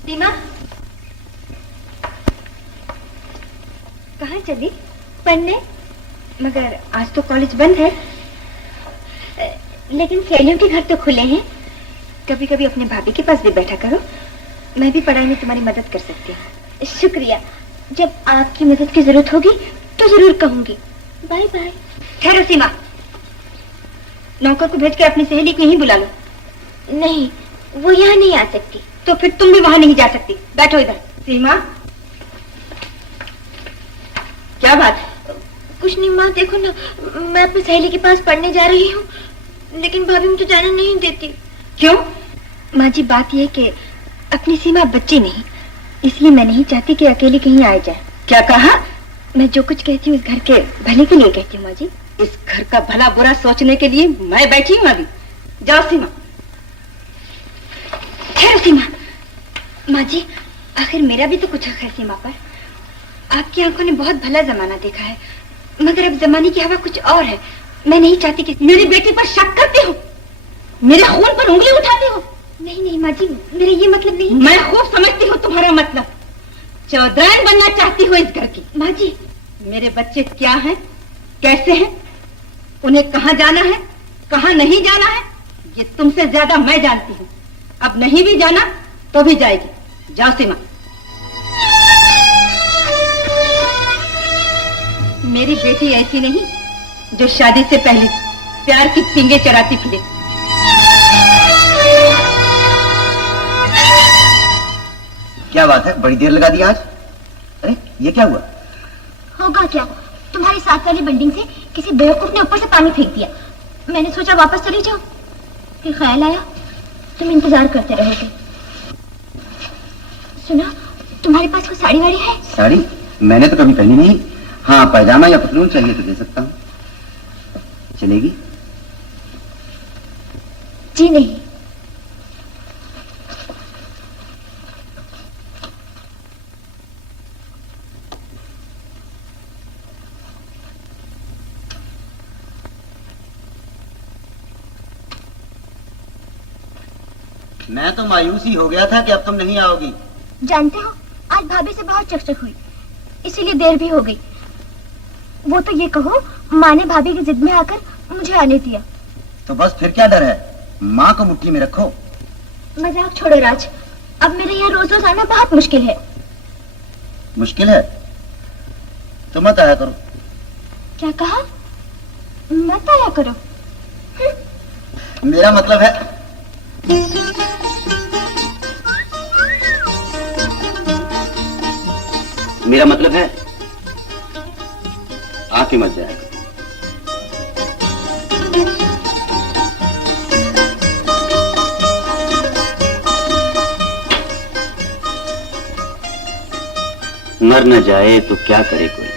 सीमा, कहाँ चली? पढ़ने? मगर आज तो कॉलेज बंद है। लेकिन सहेलियों के घर तो खुले हैं। कभी कभी अपने भाभी के पास भी बैठा करो। मैं भी पढ़ाई में तुम्हारी मदद कर सकती हूँ। शुक्रिया। जब आपकी मदद की जरूरत होगी तो जरूर कहूंगी। Bye bye. ठहरो सीमा, नौकर को भेज कर अपनी सहेली को यहीं बुला लो। नहीं, वो यहाँ नहीं आ सकती। तो फिर तुम भी वहां नहीं जा सकती। बैठो इधर। सीमा, क्या बात? कुछ नहीं माँ, देखो ना, मैं अपनी सहेली के पास पढ़ने जा रही हूँ, लेकिन भाभी मुझे जाने नहीं देती। क्यों? माँ जी, बात यह कि अपनी सीमा बच्ची नहीं, इसलिए मैं नहीं चाहती कि अकेली कहीं आ जाए। क्या कहा? मैं जो कुछ कहती हूँ इस घर के भले के लिए कहती हूँ माँ जी। इस घर का भला बुरा सोचने के लिए मैं बैठी हूँ अभी। जाओ सीमा। ठहरो सीमा। माँ जी, आखिर मेरा भी तो कुछ हक है सीमा पर। आपकी आंखों ने बहुत भला जमाना देखा है, मगर अब जमाने की हवा कुछ और है। मैं नहीं चाहती कि मेरी बेटी पर शक करते हो, मेरे खून पर उंगली उठाते हो। नहीं नहीं माँ जी, मेरा ये मतलब नहीं। मैं खूब समझती हूँ तुम्हारा मतलब। चौधराइन बनना चाहती हो इस घर की। माँ जी, मेरे बच्चे क्या हैं, कैसे हैं, उन्हें कहाँ जाना है, कहाँ नहीं जाना है, ये तुमसे ज्यादा मैं जानती हूँ। अब नहीं भी जाना तो भी जाएगी। जाओ सीमा। मेरी बेटी ऐसी नहीं जो शादी से पहले प्यार की पींगे चराती फिरे। क्या बात है, बड़ी देर लगा दी आज? अरे ये क्या हुआ? होगा क्या, तुम्हारी साथ वाली बिल्डिंग से किसी बेवकूफ ने ऊपर से पानी फेंक दिया। मैंने सोचा वापस चली जाओ, फिर ख्याल आया तुम इंतजार करते रहोगे। सुना, तुम्हारे पास कोई साड़ी वाड़ी है? साड़ी मैंने तो कभी पहनी नहीं। हाँ, पैजामा या पतलून चाहिए तो दे सकता हूँ। चलेगी? जी नहीं। मैं तो मायूस ही हो गया था कि अब तुम नहीं आओगी। जानते हो, आज भाभी से बहुत चकचक हुई, इसीलिए देर भी हो गई। वो तो ये कहो, माँ ने भाभी की जिद में आकर मुझे आने दिया। तो बस फिर क्या डर है, माँ को मुट्ठी में रखो। मजाक छोड़ो राज, अब मेरे यहाँ रोज रोज आना बहुत मुश्किल है। मुश्किल है तो मत आया करो। क्या कहा? मत आया करो? मेरा मतलब है आके मत जाएगा। मर न जाए तो क्या करे कोई।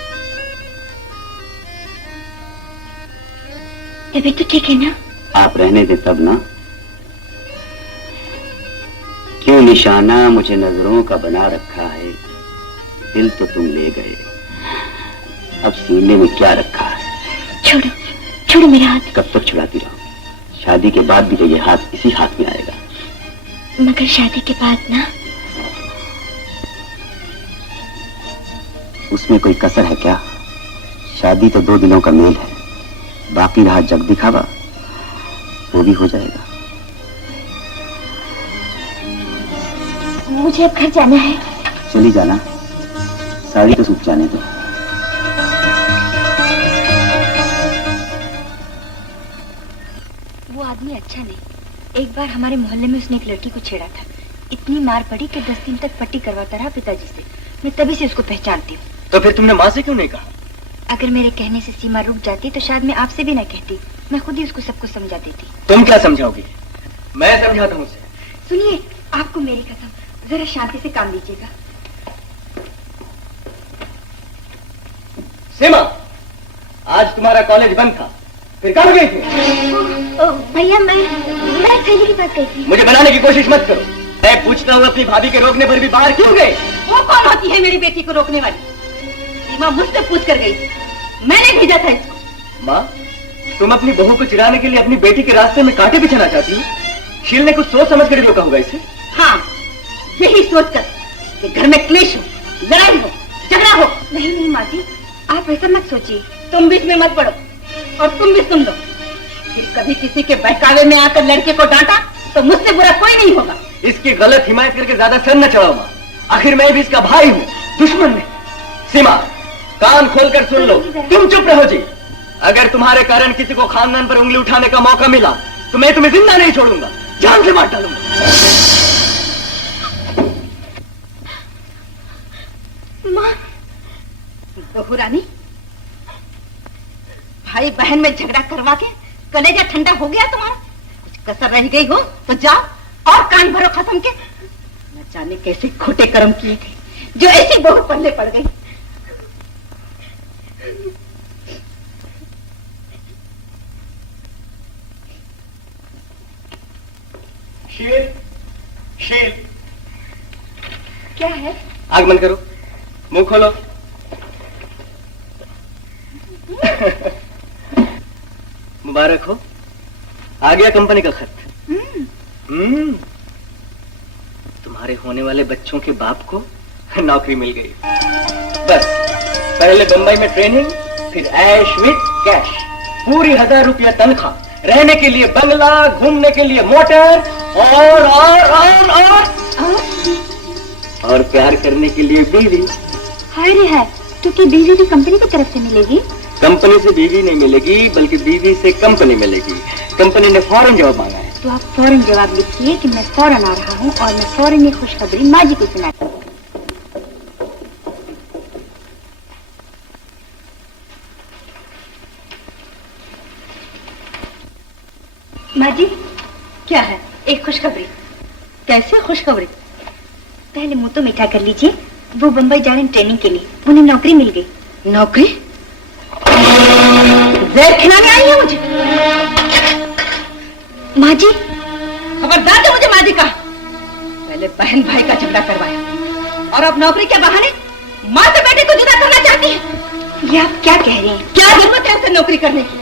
अभी तो ठीक है ना? आप रहने दे तब ना। क्यों निशाना मुझे नजरों का बना रखा है, दिल तो तुम ले गए, अब सीने में क्या रखा है। छोड़ो छोड़ो मेरा हाथ। कब तक छुड़ाती रहो, शादी के बाद भी तो ये हाथ इसी हाथ में आएगा। मगर शादी के बाद ना, उसमें कोई कसर है क्या? शादी तो 2 दिनों का मेल है, बाकी रहा जग दिखावा वो भी हो जाएगा। मुझे अब घर जाना है। चली जाना, साड़ी तो सूख जाने दो। वो आदमी अच्छा नहीं। एक बार हमारे मोहल्ले में उसने एक लड़की को छेड़ा था। इतनी मार पड़ी कि 10 दिन तक पट्टी करवाता रहा पिताजी से। मैं तभी से उसको पहचानती हूँ। तो फिर तुमने माँ से क्यों नहीं कहा? अगर मेरे कहने से सीमा रुक जाती तो शायद मैं आपसे भी न कहती। मैं खुद ही उसको सब कुछ समझा देती। तुम क्या समझाओगी? मैं समझाता हूँ उसे। सुनिए, आपको मेरी कसम, जरा शांति से काम लीजिएगा। सीमा, आज तुम्हारा कॉलेज बंद था, फिर कहाँ गई थी? भैया मैं सहेली के पास गई थी। मुझे बनाने की कोशिश मत करो। मैं पूछता हूँ अपनी भाभी के रोकने पर भी बाहर क्यों गए? वो कौन होती है मेरी बेटी को रोकने वाली? सीमा मुझसे पूछ कर गई, मैंने भेजा था इसको। माँ, तुम अपनी बहू को चिढ़ाने के लिए अपनी बेटी के रास्ते में कांटे बिछाना चाहती हो? शील ने कुछ सोच समझ कर रोका होगा इसे। हाँ, यही सोचकर कि घर में क्लेश हो, लड़ाई हो, झगड़ा हो। नहीं नहीं माँ जी, आप ऐसा मत सोचिए। तुम बीच में मत पड़ो और तुम भी सुन लो। फिर कभी किसी के बहकावे में आकर लड़के को डांटा तो मुझसे बुरा कोई नहीं होगा। इसकी गलत हिमायत करके ज्यादा सर न चढ़ाओ माँ। आखिर मैं भी इसका भाई हूँ, दुश्मन नहीं। सीमा, कान खोलकर सुन लो। तुम चुप रहो जी। अगर तुम्हारे कारण किसी को खानदान पर उंगली उठाने का मौका मिला तो मैं तुम्हें जिंदा नहीं छोड़ूंगा, जान से मार डालूंगा। माँ, बहू रानी, भाई बहन में झगड़ा करवा के कलेजा ठंडा हो गया तुम्हारा? कुछ कसर रह गई हो तो जाओ और कान भरो खत्म के। न जाने कैसे खोटे कर्म किए गए जो ऐसी बहू पल्ले पड़ गई। शील, शील, क्या है? आग बंद करो, मुंह खोलो। मुबारक हो, आ गया कंपनी का खत। तुम्हारे होने वाले बच्चों के बाप को नौकरी मिल गई। बस पहले बंबई में ट्रेनिंग, फिर ऐश विद कैश, पूरी 1000 रुपया तनख्वाह, रहने के लिए बंगला, घूमने के लिए मोटर और प्यार करने के लिए बीवी। हाय रे हाय, क्योंकि बीवी भी कंपनी की तरफ से मिलेगी। कंपनी से बीवी नहीं मिलेगी, बल्कि बीवी से कंपनी मिलेगी। कंपनी ने फौरन जवाब मांगा है। तो आप फौरन जवाब लिखिए कि मैं फौरन आ रहा हूँ और मैं फौरन ये खुशखबरी माँ जी को सुनाती हूँ। माँ जी, क्या है? एक खुशखबरी। कैसे खुशखबरी? पहले मुंह तो मीठा कर लीजिए। वो बम्बई जा रहे हैं ट्रेनिंग के लिए, उन्हें नौकरी मिल गई। नौकरी? जहर खिलाने आई है मुझे? माँ जी, खबरदार दे मुझे माँ जी कहा। पहले बहन भाई का झगड़ा करवाया और अब नौकरी के बहाने माँ से बेटे को जुदा करना चाहती है। ये आप क्या कह रहे हैं? क्या जरूरत है उसे नौकरी करने की?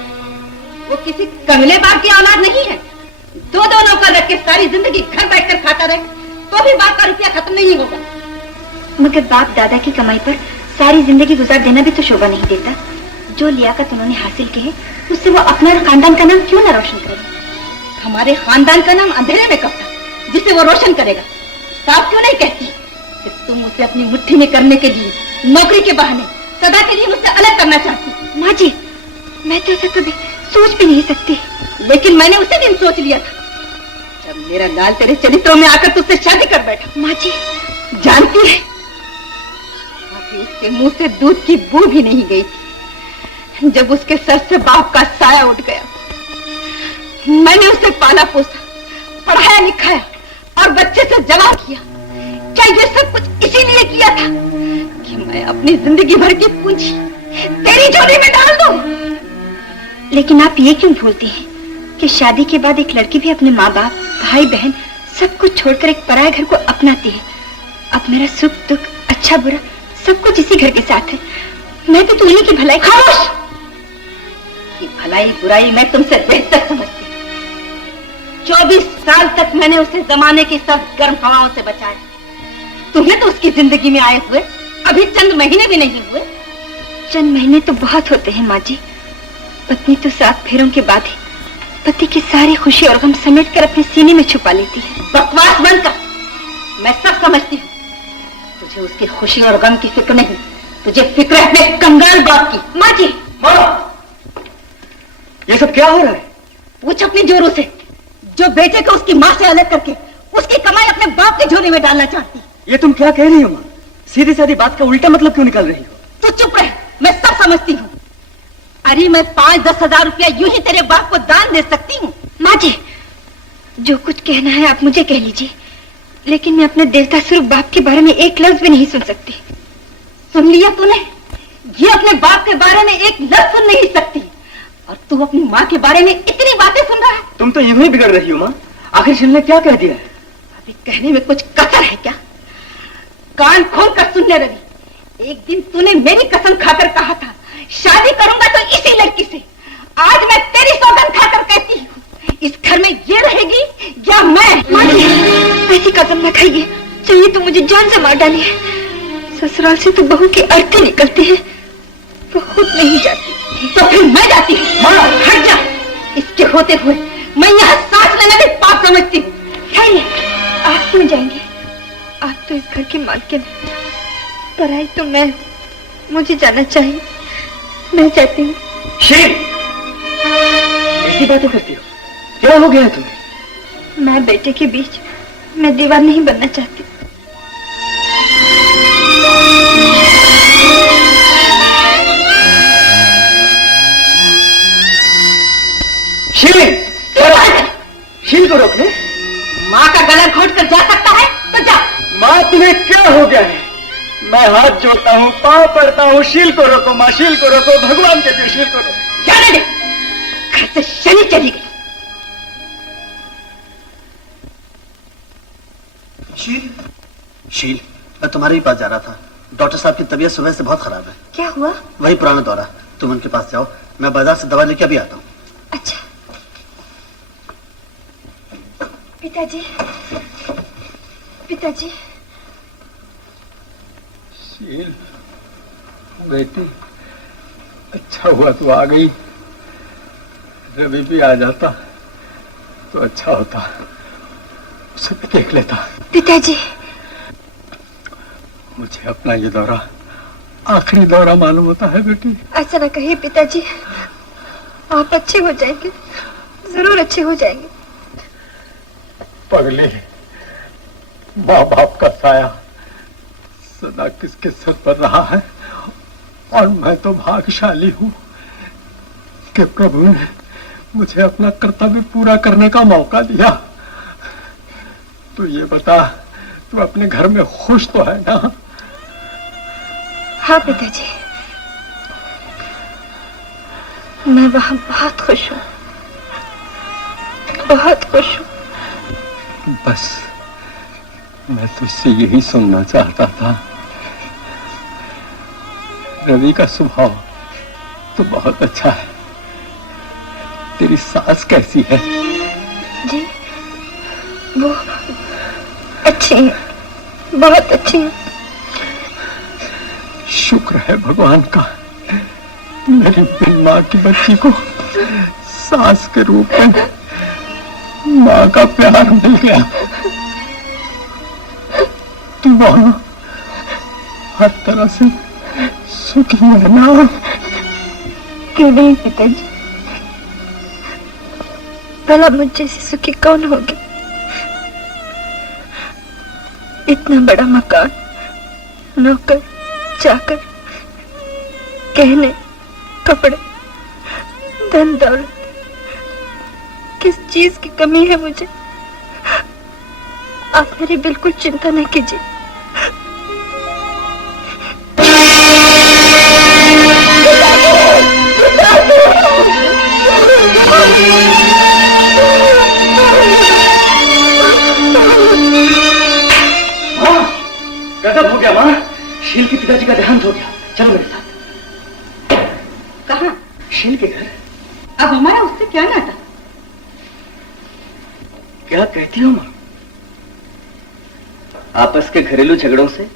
वो किसी कमले बाप की औलाद नहीं है। दो नौकर रख के सारी जिंदगी घर बैठकर खाता रहे तो भी बाप का रुपया खत्म नहीं होगा। मगर बाप दादा की कमाई पर सारी जिंदगी गुजार देना भी तो शोभा नहीं देता। जो लियाकत उन्होंने हासिल की है उससे वो अपना और खानदान का नाम क्यों ना रोशन करे? हमारे खानदान का नाम अंधेरे में कब था जिसे वो रोशन करेगा? साफ क्यों नहीं कहती कि तुम उसे अपनी मुट्ठी में करने के लिए नौकरी के बहाने सदा के लिए मुझसे अलग करना चाहती? माँ जी, मैं तो ऐसा कभी सोच भी नहीं सकती। लेकिन मैंने उसी दिन सोच लिया था जब मेरा लाल तेरे चरित्रों में आकर तुझसे शादी कर बैठा। माँ जी, जानती है अभी उसके मुंह से दूध की बू भी नहीं गई थी जब उसके सर से बाप का साया उठ गया। मैंने उसे पाला पोसा, पढ़ाया लिखाया और बच्चे से जवान किया। क्या ये सब कुछ इसीलिए किया था कि मैं अपनी जिंदगी भर की पूंजी तेरी झोली में डाल दूं? लेकिन आप ये क्यों भूलती हैं कि शादी के बाद एक लड़की भी अपने माँ बाप, भाई बहन सब कुछ छोड़कर एक पराये घर को अपनाती है। अब मेरा सुख दुख, अच्छा बुरा सब कुछ इसी घर के साथ है। मैं भी तो उन्हीं की भलाई। खामोश! कि भलाई बुराई मैं तुमसे बेहतर समझती। 24 साल तक मैंने उसे जमाने की सब गर्म हवाओं से बचाया। तुम्हें तो उसकी जिंदगी में आए हुए अभी चंद महीने भी नहीं हुए। चंद महीने तो बहुत होते हैं माँ जी। पत्नी तो 7 फेरों के बाद ही पति की सारी खुशी और गम समेट कर अपने सीने में छुपा लेती है। बकवास बंद कर। मैं सब समझती हूँ। तुझे उसकी खुशी और गम की फिक्र नहीं, तुझे फिक्र है अपने कंगाल बाप की। माँ जी, माँ, ये सब क्या हो रहा है? पूछ अपने जोरों से, जो बेटे को उसकी माँ से अलग करके उसकी कमाई अपने बाप के झोले में डालना चाहती। ये तुम क्या कह रही हो माँ? सीधी सादी बात का उल्टा मतलब क्यों निकाल रही हो? तू चुप रहे, मैं सब समझती हूँ। अरे मैं 5-10 हजार रुपया यूं ही तेरे बाप को दान दे सकती हूँ। माँ जी, जो कुछ कहना है आप मुझे कह लीजिए, लेकिन मैं अपने देवता स्वरूप बाप के बारे में एक लफ्ज भी नहीं सुन सकती। सुन लिया तूने? ये अपने बाप के बारे में एक लफ्ज सुन नहीं सकती, और तू अपनी माँ के बारे में इतनी बातें सुन रहा है। तुम तो यूं ही बिगड़ रही हो माँ। आखिर शिल ने क्या कह दिया है? अभी कहने में कुछ कसर है क्या? कान खोल कर सुन ले रवि, एक दिन तूने मेरी कसम खाकर कहा था शादी करूंगा तो इसी लड़की से। आज मैं तेरी सौगंध खाकर कहती हूँ, इस घर में ये रहेगी या मैं। माँ जी, ऐसी कसम न खाइए, चाहिए तो मुझे जान से मार डालिए। ससुराल से तो बहू की अर्थी निकलती है, वो खुद नहीं जाती। तो फिर मैं जाती हूँ। माँ हट जा, इसके होते हुए मैं यहाँ सांस लेना भी पाप समझती हूँ। आप क्यों जाएंगे? आप तो इस घर की मालकिन हैं, पराई तो मैं हूँ। मुझे जाना चाहिए, मैं चाहती हूँ। शील, ऐसी बातें करती हो? क्या हो गया है तुम्हें? मैं बेटे के बीच मैं दीवार नहीं बनना चाहती। शील, शील को रोक ले। माँ का गला घोट कर जा सकता है तो जा। माँ, तुम्हें क्या हो गया है? मैं हाथ जोड़ता हूँ, पाँव पड़ता हूँ, शील को रोको माँ, शील को रोको, भगवान के लिए शील को रोको। जाने दे, घर से शनि चली गई। शील, शील, मैं तुम्हारे ही पास जा रहा था। डॉक्टर साहब की तबीयत सुबह से बहुत खराब है। क्या हुआ? वही पुराना दौरा। तुम उनके पास जाओ, मैं बाजार से दवा लेके अभी आता हूँ। अच्छा। पिताजी, पिताजी। शील, बेटी, अच्छा हुआ तू आ गई। रवि भी आ जाता तो अच्छा होता, उसे भी देख लेता। पिताजी, मुझे अपना ये दौरा आखिरी दौरा मालूम होता है बेटी। ऐसा ना कहिए पिताजी, आप अच्छे हो जाएंगे, जरूर अच्छे हो जाएंगे। पगली, माँ बाप का साया सदा किसके सिर पर रहा है, और मैं तो भाग्यशाली हूँ कि प्रभु ने मुझे अपना कर्तव्य पूरा करने का मौका दिया। तो ये बता, तू अपने घर में खुश तो है ना? हाँ पिताजी, मैं वहाँ बहुत खुश हूँ, बहुत खुश हूँ। बस मैं तुझसे यही सुनना चाहता था। रवि का स्वभाव तो बहुत अच्छा है। तेरी सास कैसी है? जी, वो अच्छी है, बहुत अच्छी है। शुक्र है भगवान का, मेरी बिन माँ की बच्ची को सास के रूप में माँ का प्यार मिल गया। तू वहाँ हर तरह से सुखी है ना? क्यों नहीं पिताजी, भला मुझ जैसी सुखी कौन होगी? इतना बड़ा मकान, नौकर चाकर, गहने कपड़े, धन दौलत, किस चीज की कमी है मुझे? आप मेरी बिल्कुल चिंता न कीजिए। गजब हो गया माँ, शील के पिताजी का देहांत हो गया। चलो मेरे साथ। कहाँ? शील के घर। अब हमारा उससे क्या नाता? क्या कहती हो माँ? आपस के घरेलू झगड़ों से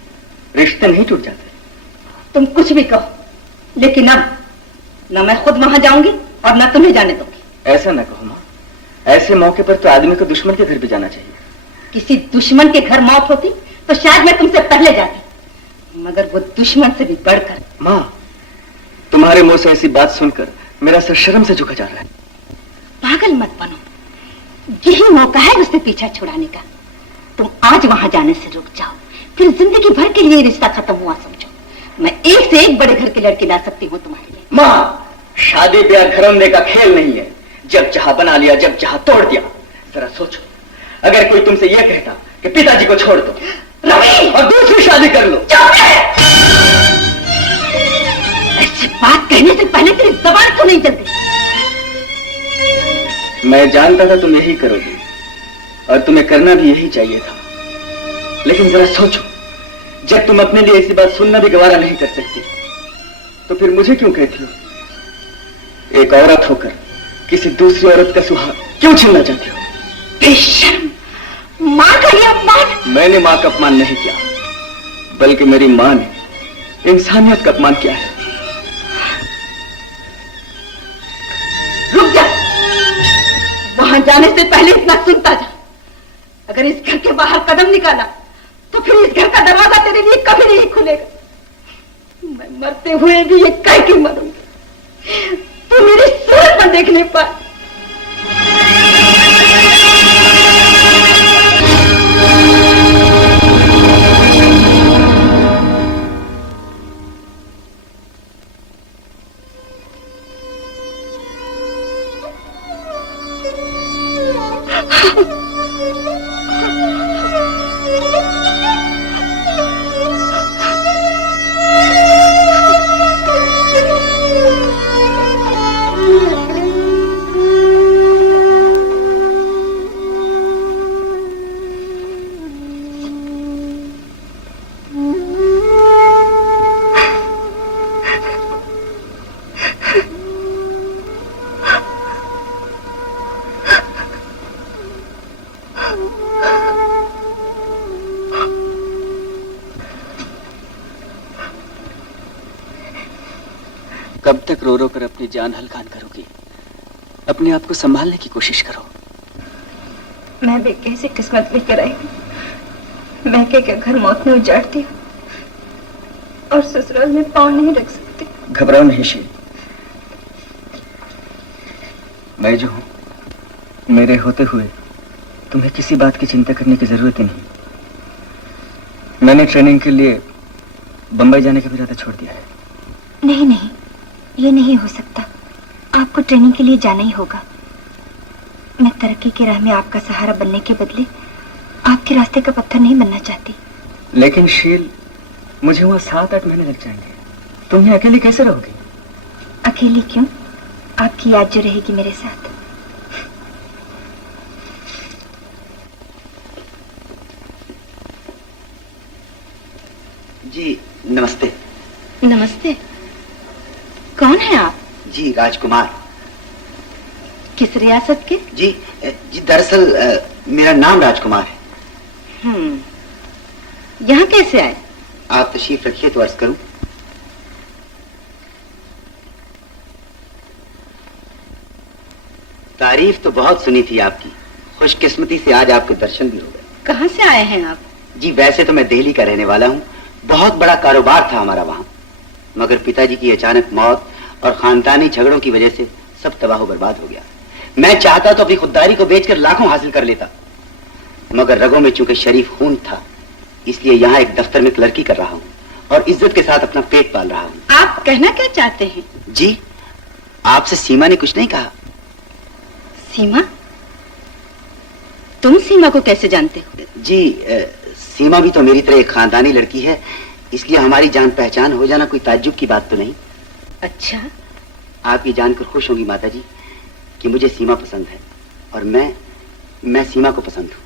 रिश्ते नहीं टूट जाते। तुम कुछ भी कहो, लेकिन अब न मैं खुद वहां जाऊंगी और न तुम्हें जाने दूंगी। ऐसा ना कहो माँ, ऐसे मौके पर तो आदमी को दुश्मन के घर भी जाना चाहिए। किसी दुश्मन के घर मौत होती तो शायद मैं तुमसे पहले जाती, मगर वो दुश्मन से भी बढ़कर। माँ, तुम्हारे मुंह से ऐसी बात सुनकर मेरा सर शर्म से झुका जा रहा है। पागल मत बनो, यही मौका है उससे पीछा छुड़ाने का। तुम आज वहां जाने से रुक जाओ, फिर जिंदगी भर के लिए रिश्ता खत्म हुआ समझो। मैं एक से एक बड़े घर की लड़की ला सकती हूँ तुम्हारे लिए। माँ, शादी ब्याह घरौंदे का खेल नहीं है। जब चाह बना लिया, जब चाह तोड़ दिया। जरा सोचो, अगर कोई तुमसे यह कहता कि पिताजी को छोड़ दो रवि, और दूसरी शादी कर लो। ऐसी बात कहने से पहले तेरी जबान क्यों नहीं चलती? मैं जानता था तुम यही करोगे और तुम्हें करना भी यही चाहिए था, लेकिन जरा सोचो, जब तुम अपने लिए ऐसी बात सुनना भी गवारा नहीं कर सकती तो फिर मुझे क्यों कहती हो? एक औरत होकर किसी दूसरी औरत का सुहाग क्यों छीनना चाहती हो? बेशर्म, मां का ये अपमान। मैंने मां का अपमान नहीं किया, बल्कि मेरी मां ने इंसानियत का अपमान किया है। रुक जा, वहां जाने से पहले इतना सुनता जा। अगर इस घर के बाहर कदम निकाला तो फिर इस घर का दरवाजा तेरे लिए कभी नहीं खुलेगा। मैं मरते हुए भी ये कह के मरूंगी, तू मेरी सूरत न देखने पाए। कब तक रो रो कर अपनी जान हल्कान करोगी? अपने आप को संभालने की कोशिश करो। मैं भी कैसी किस्मत लेकर आई हूँ। महके के घर मौत में उजाड़ती हूँ और ससुराल में पाँव नहीं रख सकती। घबराओ नहीं शील, मैं जो हूं, मेरे होते हुए तुम्हें किसी बात की चिंता करने की जरूरत ही नहीं। मैंने ट्रेनिंग के लिए बंबई जाने का भी इरादा छोड़ दिया है। नहीं नहीं, ये नहीं हो सकता। आपको ट्रेनिंग के लिए जाना ही होगा। मैं तरक्की की राह में आपका सहारा बनने के बदले आपके रास्ते का पत्थर नहीं बनना चाहती। लेकिन शील, मुझे वहां 7-8 महीने लग जाएंगे। तुम यहाँ अकेली कैसे रहोगी? अकेली क्यों? आपकी याद जो रहेगी मेरे साथ। जी नमस्ते। नमस्ते, कौन है आप? जी राजकुमार। किस रियासत के? जी दरअसल मेरा नाम राजकुमार है। यहाँ कैसे आए? आप तशरीफ रखिए तो अर्ज करूं। तारीफ तो बहुत सुनी थी आपकी, खुशकिस्मती से आज आपके दर्शन भी हो गए। कहाँ से आए हैं आप? जी वैसे तो मैं दिल्ली का रहने वाला हूँ, बहुत बड़ा कारोबार था हमारा वहाँ, मगर पिताजी की अचानक मौत और खानदानी झगड़ों की वजह से सब तबाह बर्बाद हो गया। मैं चाहता तो अपनी खुददारी को बेचकर लाखों हासिल कर लेता, मगर रगों में चूंकि शरीफ खून था, इसलिए यहाँ एक दफ्तर में क्लर्की कर रहा हूँ और इज्जत के साथ अपना पेट पाल रहा हूँ। आप कहना क्या चाहते हैं? जी आपसे सीमा ने कुछ नहीं कहा। सीमा? तुम सीमा को कैसे जानते हो? जी सीमा भी तो मेरी तरह एक खानदानी लड़की है, इसलिए हमारी जान पहचान हो जाना कोई ताज्जुब की बात तो नहीं। अच्छा, आप ये जानकर खुश होंगी माता जी कि मुझे सीमा पसंद है और मैं सीमा को पसंद हूँ,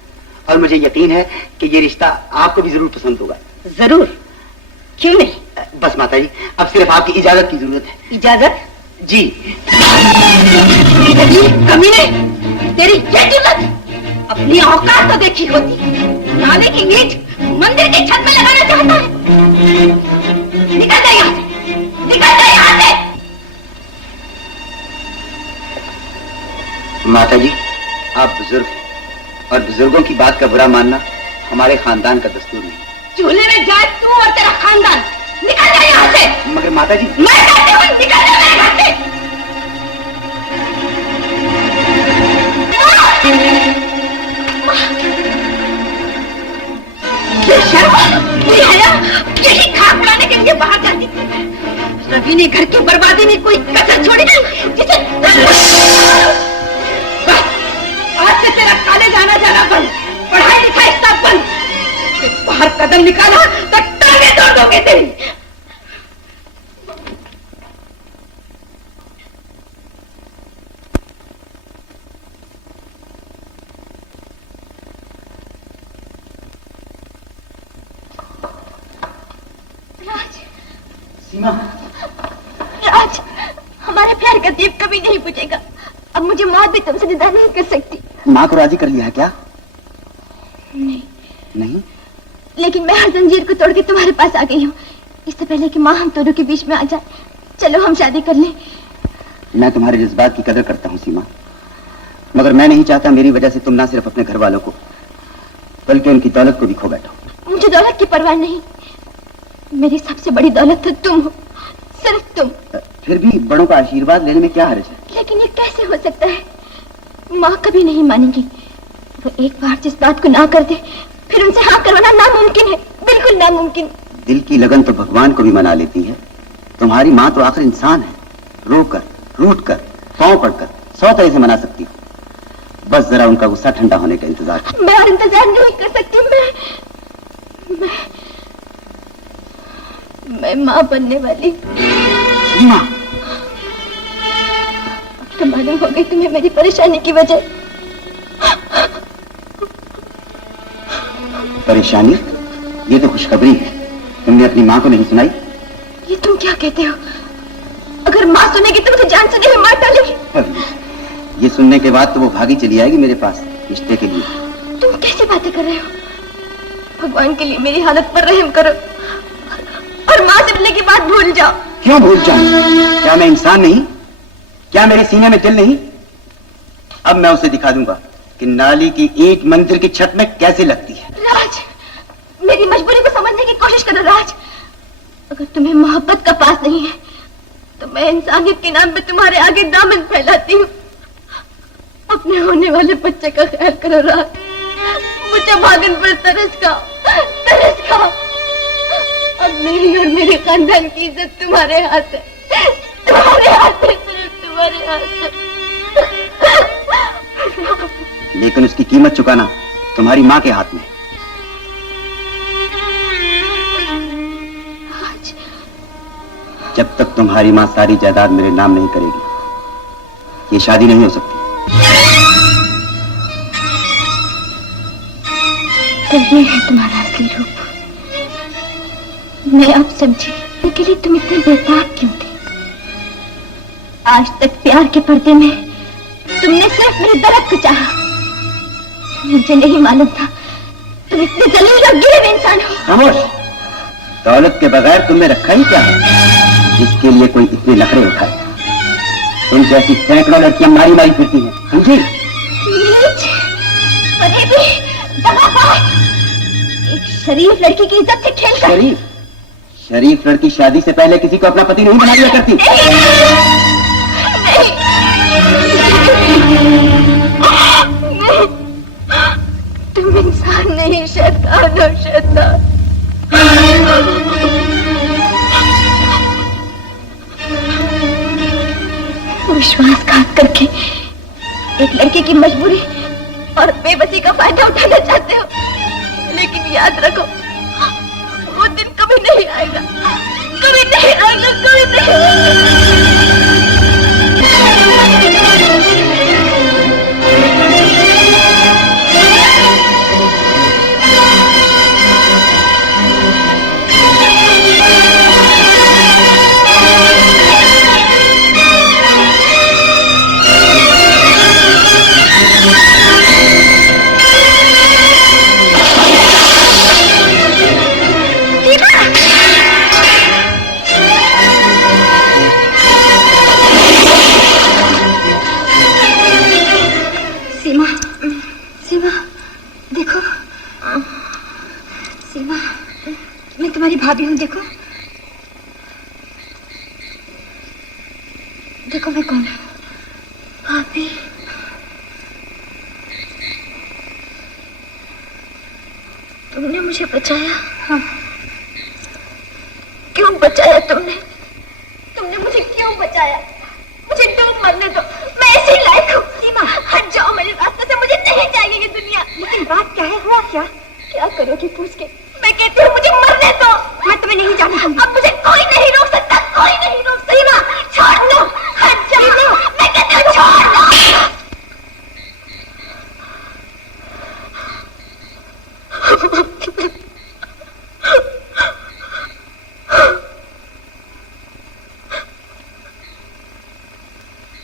और मुझे यकीन है कि ये रिश्ता आपको भी जरूर पसंद होगा। जरूर, क्यों नहीं? बस माता जी अब सिर्फ आपकी इजाजत की जरूरत है। इजाजत? जी। कमीने, तेरी ये जुर्रत! अपनी औकात तो देखी होती, नाले की नीच मंदिर की छत में लगाना चाहता है। निकल जा यहाँ से, निकल जा यहाँ से। माता जी आप बुजुर्ग हैं और बुजुर्गों की बात का बुरा मानना हमारे खानदान का दस्तूर नहीं। चूल्हे में जाए तू और तेरा खानदान, निकल जा यहाँ से। मगर माता जी, मैं कहती हूँ निकल जा मेरे घर से। यही खाक उड़ाने के लिए बाहर जाती। रवि ने घर की बर्बादी में कोई कसर छोड़ी नहीं जिसे बस आज से तेरा कॉलेज आना जाना बंद, पढ़ाई लिखाई सब बंद। बाहर कदम निकाला तो टांगे तोड़ दोगे तेरी। सीमा, राज, हमारे प्यार का दीप कभी नहीं बुझेगा। अब मुझे मौत भी तुमसे जुदा नहीं कर सकती। माँ को राजी कर लिया है क्या? नहीं। नहीं? लेकिन मैं हर जंजीर को तोड़ के तुम्हारे पास आ गई हूँ। इससे पहले कि माँ हम दोनों के बीच में आ जाए, चलो हम शादी कर लें। मैं तुम्हारे जज्बात की कदर करता हूँ सीमा, मगर मैं नहीं चाहता मेरी वजह से तुम ना सिर्फ अपने घर वालों को बल्कि उनकी दौलत को भी खो बैठो। मुझे दौलत की परवाह नहीं, मेरी सबसे बड़ी दौलत तो तुम हो, सिर्फ तुम। फिर भी बड़ों का आशीर्वाद लेने में क्या हर्ज है? लेकिन ये कैसे हो सकता है? माँ कभी नहीं मानेगी। वो एक बार जिस बात को ना कर दे फिर उनसे हाँ करवाना नामुमकिन है, बिल्कुल नामुमकिन। दिल की लगन तो भगवान को भी मना लेती है। तुम्हारी माँ तो आखिर इंसान है, रोकर रूट कर पाँव पड़कर 100 तरह से मना सकती हो। बस जरा उनका गुस्सा ठंडा होने का इंतजार। मैं और इंतजार नहीं कर सकती। मैं माँ बनने वाली। सीमा, तो मालूम हो गई तुम्हें मेरी परेशानी की वजह। परेशानी? ये तो खुशखबरी है। तुमने अपनी माँ को नहीं सुनाई? ये तुम क्या कहते हो? अगर माँ सुनेगी तो मुझे जान से नहीं मार डालेगी। ये सुनने के बाद तो वो भागी चली आएगी मेरे पास रिश्ते के लिए। तुम कैसे बातें कर रहे हो? भगवान के लिए मेरी हालत पर रहम करो और माँ से मिलने की बात भूल जाओ। क्यों भूल जाऊं? क्या मैं इंसान नहीं? क्या मेरे सीने में दिल नहीं? अब मैं उसे दिखा दूंगा कि नाली की ईंट मंदिर की छत में कैसे लगती है। राज, मेरी मजबूरी को समझने की कोशिश करो राज। अगर तुम्हें मोहब्बत का पास नहीं है तो मैं इंसानियत के नाम पे तुम्हारे आगे दामन फैलाती हूँ। अपने होने वाले बच्चे का ख्याल करो राज। मुझे भागन पर तरस खाओ। अब मेरी और मेरे खानदान की इज्जत तुम्हारे हाथ है, तुम्हारे हाथ है, सिर्फ तुम्हारे हाथ है। लेकिन उसकी कीमत चुकाना तुम्हारी माँ के हाथ में। जब तक तुम्हारी माँ सारी जायदाद मेरे नाम नहीं करेगी ये शादी नहीं हो सकती। तो ये है तुम्हारा असली रूप। मैं अब समझी इसके लिए तुम इतने बेताब क्यों थे। आज तक प्यार के पर्दे में तुमने सिर्फ मेरे दर्द को चाहा। मुझे नहीं मालूम था तुम इतने जलील और गिरे हुए इंसान हो। खामोश। दौलत के बगैर तुमने रखा ही क्या है जिसके लिए कोई इतने नखरे उठाए? तुम जैसी सैकड़ों लड़कियां मारी मारी फिरती हैं, समझी? एक शरीफ लड़की की इज्जत से खेल कर। शरीफ लड़की शादी से पहले किसी को अपना पति नहीं बना लिया करती। नहीं। तुम इंसान नहीं, शैतान हो, शैतान। विश्वासघात करके एक लड़के की मजबूरी और बेबसी का फायदा उठाना चाहते हो, लेकिन याद रखो वो दिन कभी नहीं आएगा, कभी नहीं आएगा, कभी नहीं आएगा। सीमा, तुम्हारी भाभी हूँ, देखो देखो मैं कौन हूँ। भाभी, तुमने मुझे बचाया? हाँ। क्यों बचाया तुमने? तुमने मुझे क्यों बचाया? मुझे डूब मरने दो, मैं ऐसे ही लायक हूँ। सीमा, हट जाओ मेरे रास्ते से, मुझे नहीं चाहिए ये दुनिया। लेकिन बात क्या है, हुआ क्या? क्या करोगी पूछ के? मैं कहती हूँ मुझे मरने दो। मैं तुम्हें नहीं जाने दूंगी। अब मुझे कोई नहीं रोक सकता, कोई नहीं रोक सकता। सीमा, छोड़ दो, हट जाओ। मैं कहती हूँ छोड़ दो।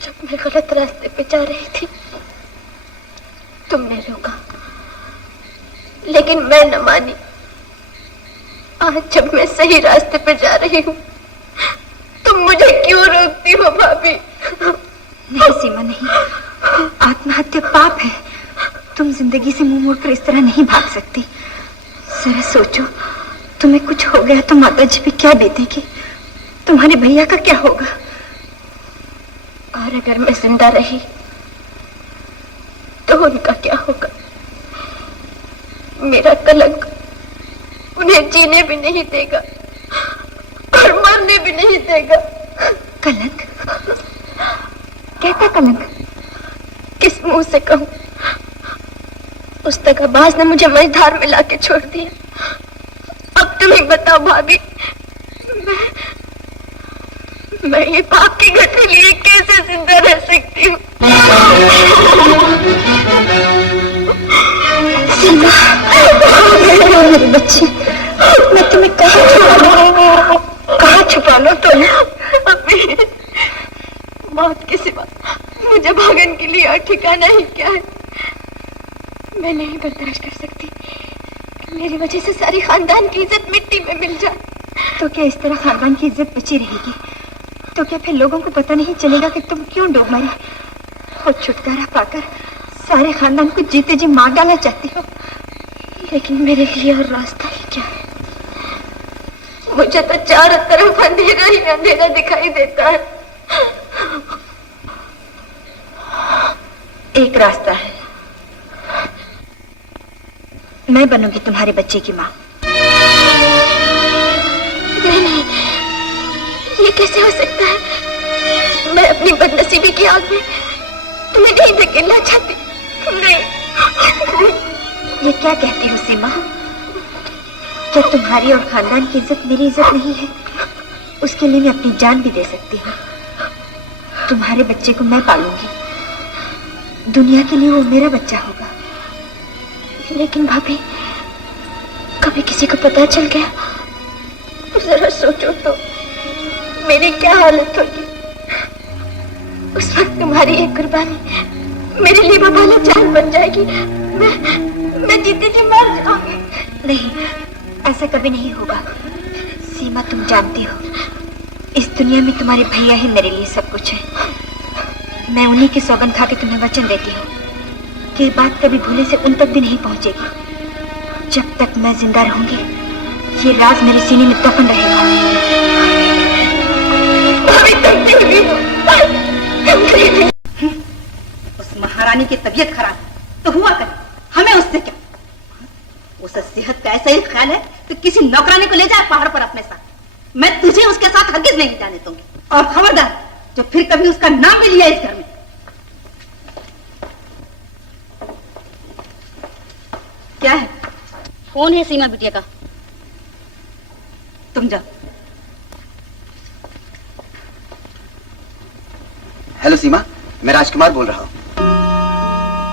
जब मैं गलत रास्ते पे जा रही थी तुमने रोका, लेकिन मैं न मानी। आज जब मैं सही रास्ते पे जा रही हूँ तुम मुझे क्यों रोकती हो भाभी? नहीं सीमा, नहीं, आत्महत्या पाप है। तुम जिंदगी से मुंह मोड़कर इस तरह नहीं भाग सकती। जरा सोचो, तुम्हें कुछ हो गया तो माताजी पे क्या बीतेगी, तुम्हारे भैया का क्या होगा? और अगर मैं जिंदा रही तो उनका क्या होगा? मेरा कलंक उन्हें जीने भी नहीं देगा और मरने भी नहीं देगा। कलंक? कहता कलंक? किस मुंह से कहूं? उस दगाबाज ने मुझे मझधार में लाके छोड़ दिया। अब तुम ही बताओ भाभी, मैं ये पाप की घटना लिए कैसे जिंदा रह सकती हूँ? सीमा, मेरी बच्ची, मैं तुम्हें कहाँ छुपा लो तुम? अभी मौत के सिवा मुझे भागन के लिए और ठिकाना ही क्या है? मैं नहीं बर्दाश्त कर सकती कि मेरी वजह से सारी खानदान की इज्जत मिट्टी में मिल जाए। तो क्या इस तरह खानदान की इज्जत बची रहेगी? तो क्या फिर लोगों को पता नहीं चलेगा कि तुम क्यों डूब मरी? खुद छुटकारा पाकर सारे खानदान को जीते जी मार डालना चाहती हो, लेकिन मेरे लिए और रास्ता ही क्या है? मुझे तो चारों तरफ अंधेरा ही अंधेरा दिखाई देता है। एक रास्ता है, मैं बनूंगी तुम्हारे बच्चे की माँ। नहीं, ये कैसे हो सकता है? मैं अपनी बदनसीबी की आग में तुम्हें नहीं धकेलना चाहती। नहीं। ये क्या कहती हो सीमा? क्या तुम्हारी और खानदान की इज्जत मेरी इज्जत नहीं है? उसके लिए मैं अपनी जान भी दे सकती हूँ। तुम्हारे बच्चे को मैं पालूंगी, दुनिया के लिए वो मेरा बच्चा होगा। लेकिन भाभी, कभी किसी को पता चल गया, जरा सोचो तो मेरी क्या हालत होगी। उस वक्त तुम्हारी एक कुर्बानी मेरे लिए बबाला जान बन जाएगी। मैं जीते जी मर जाऊंगी। नहीं, ऐसा कभी नहीं होगा सीमा। तुम जानती हो, इस दुनिया में तुम्हारे भैया ही मेरे लिए सब कुछ है। मैं उन्हीं की सौगंध खा के तुम्हें वचन देती हूँ कि ये बात कभी भूले से उन तक भी नहीं पहुंचेगी। जब तक मैं जिंदा रहूंगी, ये राज मेरे सीने में दफन रहेगा। उस महारानी की तबीयत खराब तो हुआ करे, हमें उससे क्या? उसे सेहत का ऐसा ही ख्याल है कि किसी नौकरानी को ले जाए पहाड़ पर अपने साथ। मैं तुझे उसके साथ हरगिज नहीं जाने दूंगी। और खबरदार, जो फिर कभी उसका नाम भी लिया इस घर में। क्या है? फोन है सीमा बिटिया का। तुम जाओ। हेलो सीमा, मैं राजकुमार बोल रहा हूँ।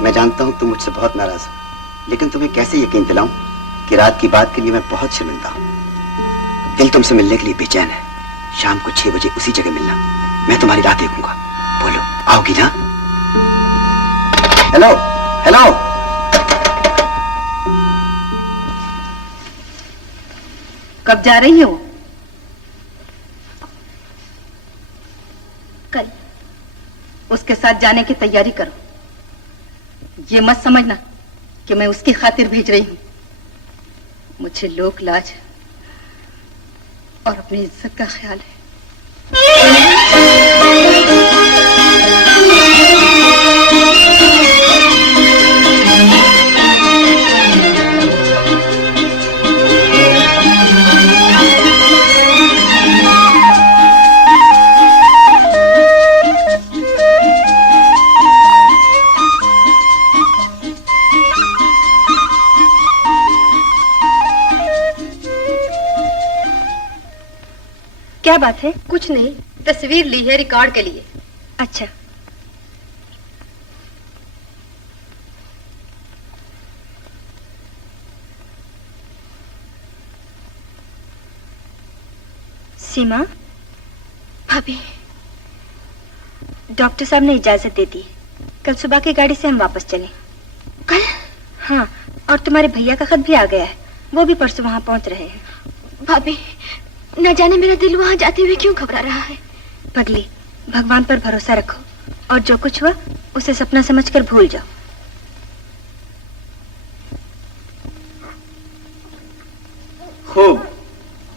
मैं जानता हूँ तुम मुझसे बहुत नाराज हो, लेकिन तुम्हें कैसे यकीन दिलाऊं कि रात की बात के लिए मैं बहुत शर्मिंदा हूँ। दिल तुमसे मिलने के लिए बेचैन है। शाम को 6 बजे उसी जगह मिलना, मैं तुम्हारी राह देखूंगा। बोलो, आओगी ना? Hello hello. कब जा रही हो? कल। उसके साथ जाने की तैयारी करो। ये मत समझना कि मैं उसकी खातिर भेज रही हूं। मुझे लोक लाज और अपनी इज्जत का ख्याल है। क्या बात है? कुछ नहीं, तस्वीर ली है रिकॉर्ड के लिए। अच्छा। सीमा, भाभी, डॉक्टर साहब ने इजाजत दे दी। कल सुबह की गाड़ी से हम वापस चले। कल? हाँ, और तुम्हारे भैया का खत भी आ गया है। वो भी परसों वहाँ पहुँच रहे हैं। भाभी, न जाने मेरा दिल वहाँ जाते हुए क्यों घबरा रहा है। पगली, भगवान पर भरोसा रखो और जो कुछ हुआ उसे सपना समझकर भूल जाओ। खूब,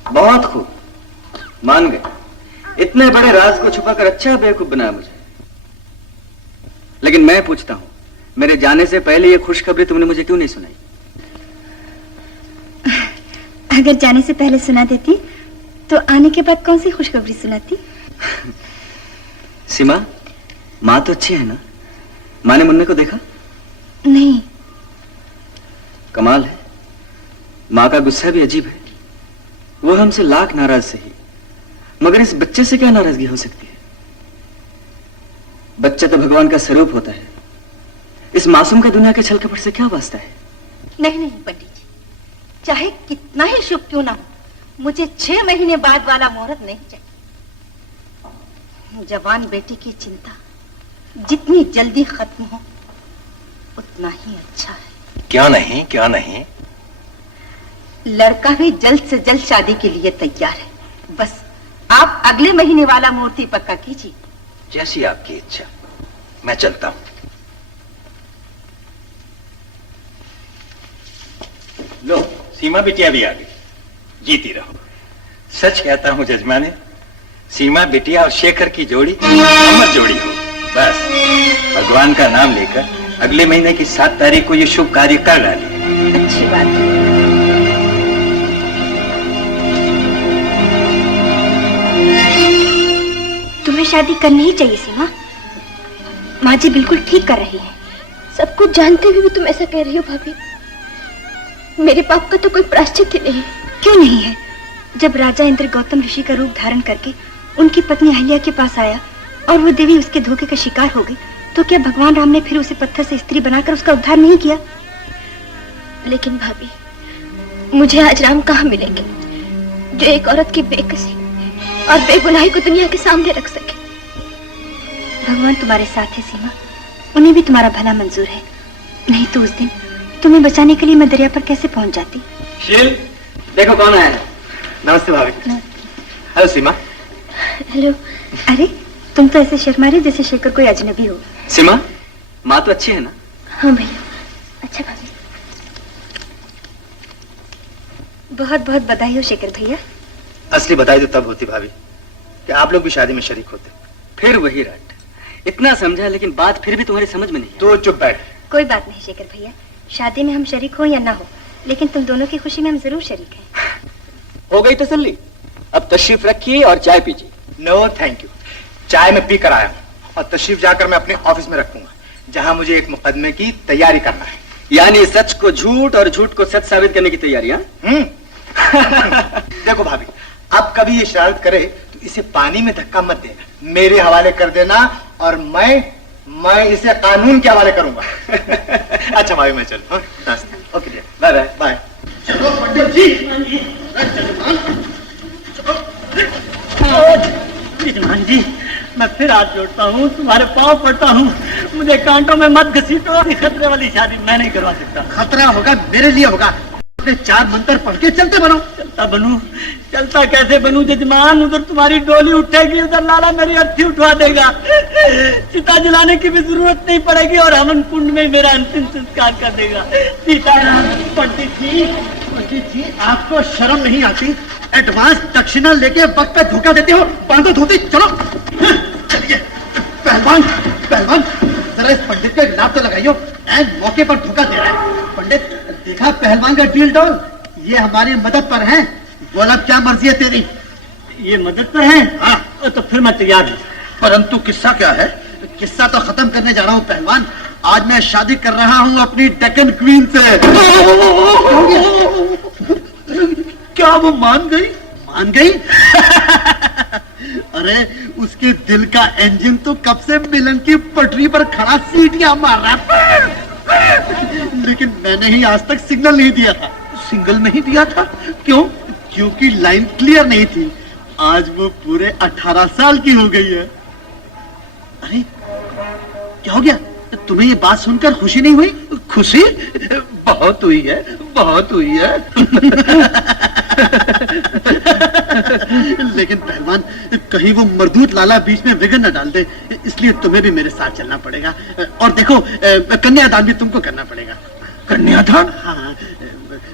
बहुत खूब, मान गए। इतने बड़े राज को छुपाकर अच्छा बेवकूफ बनाया मुझे। लेकिन मैं पूछता हूं, मेरे जाने से पहले ये खुशखबरी तुमने मुझे क्यों नहीं सुनाई? अगर जाने से पहले सुना देती तो आने के बाद कौन सी खुशखबरी सुनाती? सीमा, माँ तो अच्छी है ना? माँ ने मुन्ने को देखा? नहीं। कमाल है, माँ का गुस्सा भी अजीब है। वो हमसे लाख नाराज सही, मगर इस बच्चे से क्या नाराजगी हो सकती है? बच्चा तो भगवान का स्वरूप होता है। इस मासूम का दुनिया के छल कपट से क्या वास्ता है? नहीं नहीं पंडित जी, चाहे कितना ही शुभ क्यों ना हो, मुझे 6 महीने बाद वाला मुहूर्त नहीं चाहिए। जवान बेटी की चिंता जितनी जल्दी खत्म हो उतना ही अच्छा है। क्या नहीं, क्या नहीं? लड़का भी जल्द से जल्द शादी के लिए तैयार है। बस आप अगले महीने वाला मुहूर्त पक्का कीजिए। जैसी आपकी इच्छा। मैं चलता हूं। लो, सीमा बिटिया भी आ गई। जीती रहो। सच कहता हूं जजमाने, सीमा बिटिया और शेखर की जोड़ी अमर जोड़ी हो। बस भगवान का नाम लेकर अगले महीने की 7 तारीख को ये शुभ कार्य कर डालिए। अच्छी बात है। तुम्हें शादी करनी ही चाहिए सीमा। माँ जी बिल्कुल ठीक कर रही है। सब कुछ जानते हुए भी तुम ऐसा कह रही हो भाभी? मेरे पाप का तो कोई प्रायश्चित ही नहीं। क्यों नहीं है? जब राजा इंद्र गौतम ऋषि का रूप धारण करके उनकी पत्नी अहिल्या के पास आया और वो देवी उसके धोखे का शिकार हो गई, तो क्या भगवान राम ने फिर उसे पत्थर से स्त्री बनाकर उसका उद्धार नहीं किया? लेकिन भाभी, मुझे आज राम कहाँ मिलेंगे जो एक औरत की बेकसी और बेगुनाही को दुनिया के सामने रख सके? भगवान तुम्हारे साथ है सीमा, उन्हें भी तुम्हारा भला मंजूर है। नहीं तो उस दिन तुम्हें बचाने के लिए मैं दरिया पर कैसे पहुंच जाती। शील, देखो कौन आया है। नमस्ते भाभी। हेलो सीमा। हेलो। अरे तुम तो ऐसे शर्मा रहे जैसे शेखर कोई अजनबी हो। सीमा, माँ तो अच्छी है ना? हाँ भैया। अच्छा भाभी, बहुत बहुत बधाई हो शेखर भैया। असली बधाई तो तब होती भाभी कि आप लोग भी शादी में शरीक होते। फिर वही रट। इतना समझा लेकिन बात फिर भी तुम्हारी समझ में नहीं आई। तो चुप बैठ। कोई बात नहीं शेखर भैया, शादी में हम शरीक हो या ना हो, लेकिन तुम दोनों की खुशी में हम जरूर शरीक हैं। हो गई तसल्ली? अब तशरीफ रखिए और चाय पीजिए। नो थैंक यू, चाय में पी कर आया हूँ और तशरीफ जाकर मैं अपने ऑफिस में रखूंगा, जहाँ मुझे एक मुकदमे की तैयारी करना है। यानी सच को झूठ और झूठ को सच साबित करने की तैयारी? देखो भाभी, अब कभी ये शरारत करे तो इसे पानी में धक्का मत देना, मेरे हवाले कर देना और मैं इसे कानून के हवाले करूंगा। अच्छा भाई, मैं चलूं। Okay, bye bye bye. चलो पंडित जी। यजमान जी, मैं फिर हाथ जोड़ता हूँ, तुम्हारे पाँव पड़ता हूँ, मुझे कांटों में मत घसीटो। खतरे वाली शादी मैं नहीं करवा सकता। खतरा होगा मेरे लिए होगा। अपने 4 मंत्र पढ़ के चलते बनो। चलता बनूं? चलता कैसे बनूं जजमान? उधर तुम्हारी डोली उठेगी, उधर लाला मेरी अर्थी उठवा देगा। चिता जलाने की भी जरूरत नहीं पड़ेगी और हवन कुंड में मेरा अंतिम संस्कार कर देगा। सीताराम। पंडित जी, आपको शर्म नहीं आती? एडवांस दक्षिणा लेके वक्त पे धोखा देते हो। बांधो धोती, चलो। चलिए पहलवान, पहलवान जरा इस पंडित का इलाज तो लगाइयो। एंड मौके पर धोखा दे रहा है। पंडित देखा पहलवान का डील डॉल, ये हमारी मदद पर है। बोला क्या मर्जी है तेरी? ये मदद पर है? हाँ। तो फिर मैं तैयार हूँ। परंतु किस्सा क्या है? किस्सा तो खत्म करने जा रहा हूँ पहलवान। आज मैं शादी कर रहा हूँ अपनी डेक्कन क्वीन से। क्या वो मान गई? मान गई? अरे उसके दिल का इंजन तो कब से मिलन की पटरी पर खड़ा सीटियां मार रहा है, लेकिन मैंने ही आज तक सिग्नल नहीं दिया था। सिग्नल नहीं दिया था? क्यों? क्योंकि लाइन क्लियर नहीं थी। आज वो पूरे 18 साल की हो गई है। अरे क्या हो गया? तुम्हें ये बात सुनकर खुशी नहीं हुई? खुशी बहुत हुई है, बहुत हुई है। लेकिन पहलवान कहीं वो मरदूत लाला बीच में विघ्न न डाल दे, इसलिए तुम्हें भी मेरे साथ चलना पड़ेगा। और देखो कन्यादान भी तुमको करना पड़ेगा। कन्यादान? हाँ।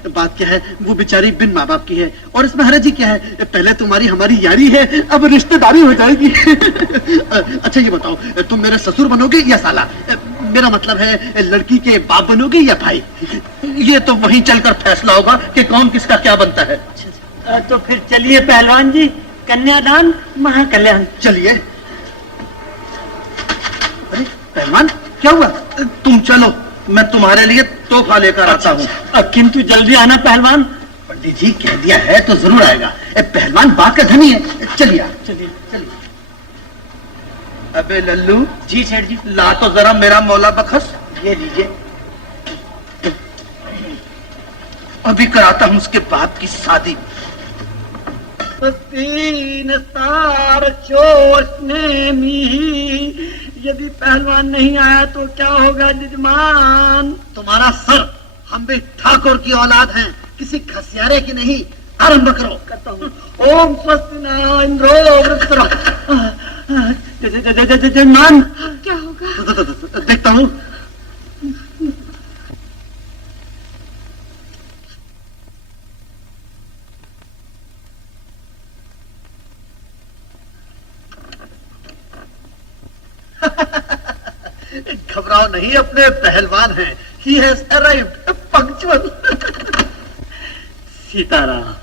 बात क्या है, वो बेचारी बिन माँ बाप की है और इसमें हरज ही क्या है? पहले तुम्हारी हमारी यारी है, अब रिश्तेदारी हो जाएगी। अच्छा ये बताओ, तुम मेरे ससुर बनोगे या साला? मेरा मतलब है लड़की के बाप बनोगे या भाई? ये तो वहीं चलकर फैसला होगा कि कौन किसका क्या बनता है। तो फिर चलिए पहलवान जी, कन्यादान महाकल्याण। चलिए। अरे पहलवान क्या हुआ? तुम चलो, मैं तुम्हारे लिए तोहफा लेकर आता हूँ। किंतु जल्दी आना पहलवान। पंडित जी कह दिया है तो जरूर आएगा। पहलवान बात का धनी है। चलिए चलिए चलिए। अबे लल्लू। जी सेठ जी। ला तो जरा मेरा मौला बखस। ये लीजिए। अभी कराता हूँ उसके बाप की शादी। तीन तार चोसने में यदि पहलवान नहीं आया तो क्या होगा जजमान? तुम्हारा सर, हम भी ठाकुर की औलाद हैं, किसी खसियारे की नहीं। आरंभ करो। करता हूँ। ओम स्वस्ति न इंद्रो वृत्रः। जजमान क्या होगा? देखता हूँ। घबराओ नहीं, अपने पहलवान हैं। He has arrived punctual। Sitaram.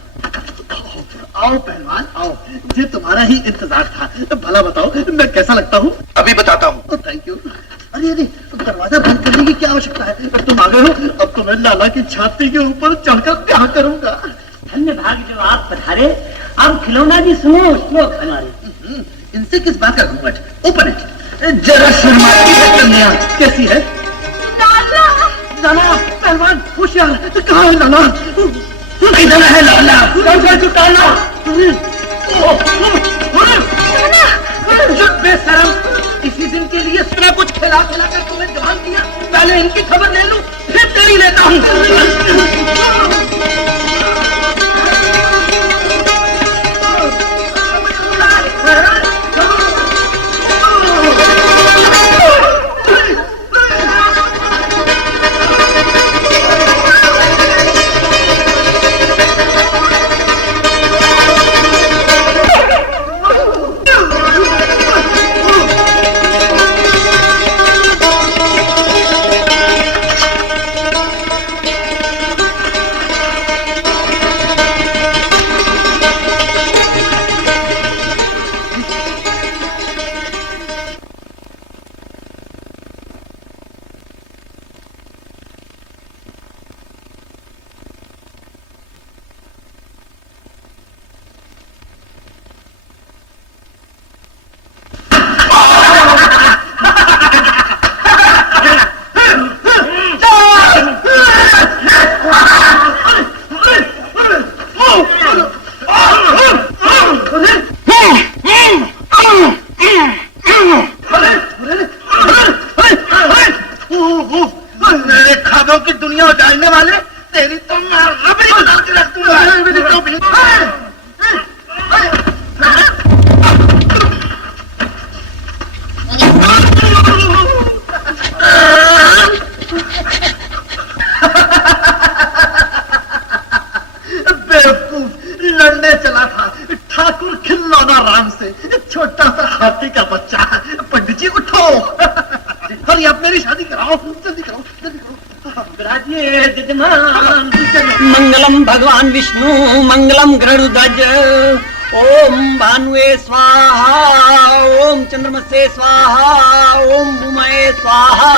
आओ पहलवान आओ, मुझे तुम्हारा ही इंतजार था। भला बताओ मैं कैसा लगता हूँ? अभी बताता हूँ। Thank you. अरे अरे दरवाजा बंद करने की क्या आवश्यकता है? तुम आ गए हो, अब तो मैं लाला की छाती के ऊपर चढ़कर क्या करूंगा। धन्य भाग जो आप पधारे। अब खिलौना जी सुनो श्लोक हमारे। इनसे किस बात का घूंघट? ओपन है। जरा शर्माती है कन्या, कैसी है? लाला, लाला पहलवान होशियार। कहाँ है लाला? इधर है लाला। जुटाना। बेशरम, इसी दिन के लिए इतना कुछ खिला खिला कर तुम्हें जवान किया। पहले इनकी खबर ले लूं, फिर तेरी लेता हूँ। मेरे खाबों की दुनिया उजाड़ने वाले, तेरी तो मैं रबड़ी बना के रख दूंगा। बेवकूफ, लड़ने चला विराजिए जजमान। मंगलम भगवान विष्णु मंगलम गरुड़ध्वज। ओम भानुए स्वाहा, ओम चंद्रमसे स्वाहा, ओम उमाए स्वाहा,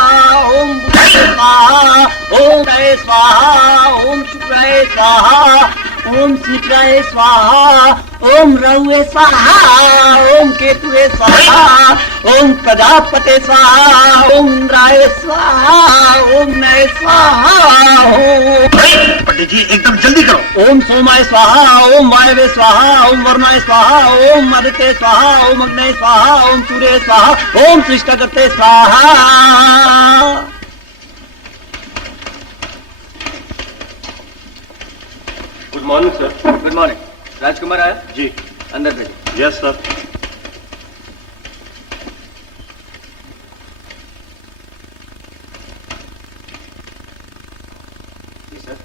ओम बुधे स्वाहा, ओम राय स्वाहा, ओम शुक्राय स्वाहा, ओम शिप्राय स्वाहा, ओम रहुए स्वाहा, ओम केतुए स्वाहा, ओम प्रजापते स्वाहा, ओम इंद्राय स्वाहा, ओम नय स्वाहा। ओम पंडित जी एकदम जल्दी करो। ओम सोमाय स्वाहा, ओम वायवे स्वाहा, ओम वरुणाय स्वाहा, ओम आदित्य स्वाहा, ओम अग्नय स्वाहा, ओम सूर्य स्वाहा, ओम सृष्टकर्ते स्वाहा। Good morning sir. Good morning. Rajkumar आया? जी। अंदर भेजिए। Yes sir. जी सर।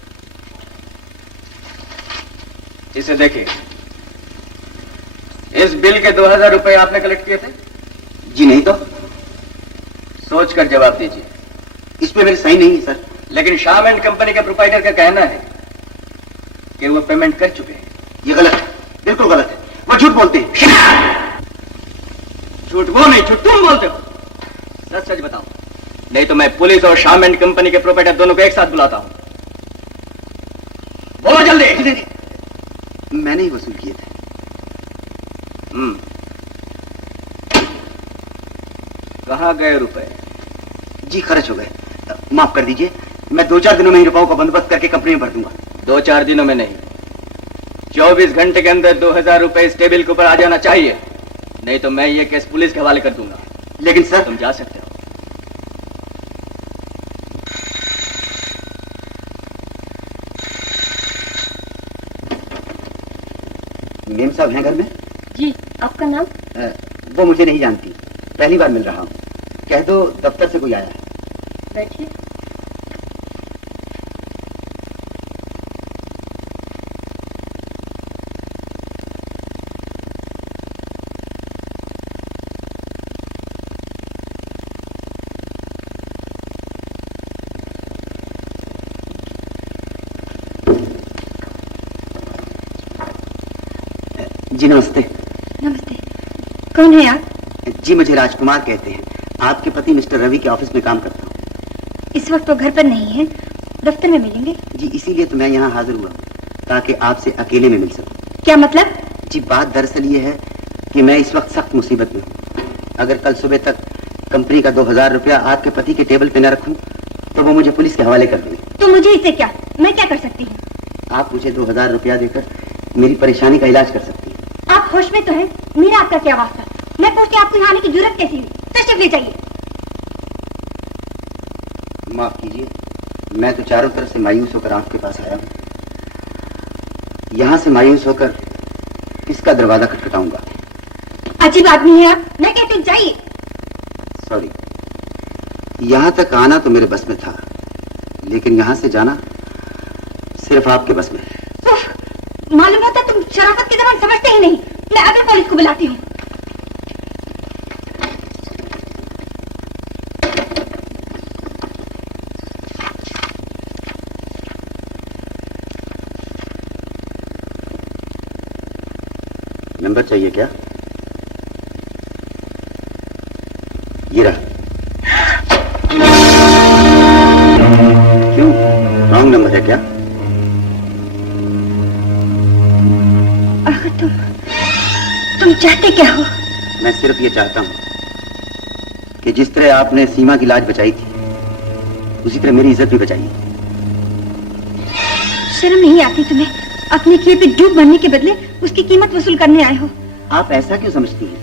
इसे देखिए, इस बिल के 2000 रुपए आपने कलेक्ट किए थे? जी नहीं तो। सोच कर जवाब दीजिए। इस पे मेरी सही नहीं है सर। लेकिन शाम एंड कंपनी के प्रोप्राइटर का कहना है कि वो पेमेंट कर चुके हैं। ये गलत है, बिल्कुल गलत है। वो झूठ बोलते हैं। झूठ वो नहीं, झूठ तुम बोलते हो। सच सच बताओ, नहीं तो मैं पुलिस और शाम एंड कंपनी के प्रोप्राइटर दोनों को एक साथ बुलाता हूं। बोलो जल्दी। मैंने ही वसूल किए थे। कहां गए रुपए? जी खर्च हो गए, माफ कर दीजिए। मैं 2-4 दिनों में ही रुपयों का बंदोबस्त करके कंपनी में भर दूंगा। 2-4 दिनों में नहीं, 24 घंटे के अंदर 2000 रुपए इस टेबल के ऊपर आ जाना चाहिए, नहीं तो मैं ये केस पुलिस के हवाले कर दूंगा। लेकिन सर, तुम जा सकते हो। मेम साहब हैं घर में? जी। आपका नाम? वो मुझे नहीं जानती, पहली बार मिल रहा हूँ। कह दो दफ्तर से कोई आया है। बैठिए। जी नमस्ते। नमस्ते। कौन है आप? जी मुझे राजकुमार कहते हैं। आपके पति मिस्टर रवि के ऑफिस में काम करता हूँ। इस वक्त वो घर पर नहीं है, दफ्तर में मिलेंगे। जी इसीलिए तो मैं यहाँ हाजिर हुआ ताकि आपसे अकेले में मिल सकूं। क्या मतलब? जी बात दरअसल ये है कि मैं इस वक्त सख्त मुसीबत में हूँ। अगर कल सुबह तक कंपनी का 2000 रुपया आपके पति के टेबल पे न रखूं तो वो मुझे पुलिस के हवाले कर देंगे। तो मुझे इससे क्या? मैं क्या कर सकती हूँ? आप मुझे 2000 रुपया देकर मेरी परेशानी का इलाज कर सकती हैं। आप होश में तो हैं? मेरा आपका क्या वास्ता? मैं पूछती आपको यहाँ आने की जरूरत कैसी हुई? तशरीफ ले जाइए। माफ कीजिए, मैं तो चारों तरफ से मायूस होकर आपके पास आया हूँ। यहाँ से मायूस होकर किसका दरवाजा खटखटाऊंगा? अजीब आदमी है आप। मैं कहती हूँ जाइए। सॉरी, यहाँ तक आना तो मेरे बस में था, लेकिन यहाँ से जाना सिर्फ आपके बस में। मालूम होता तुम शराफत की जबान समझते ही नहीं। मैं अगर पुलिस को बुलाती हूँ। नंबर चाहिए क्या? ये रहा। क्यों, रॉन्ग नंबर है क्या? तुम चाहते क्या हो? मैं सिर्फ ये चाहता हूँ कि जिस तरह आपने सीमा की लाज बचाई थी, उसी तरह मेरी इज्जत भी बचाइए। शर्म नहीं आती तुम्हें? अपने किए पे डूब मरने के बदले उसकी कीमत वसूल करने आए हो। आप ऐसा क्यों समझती हैं?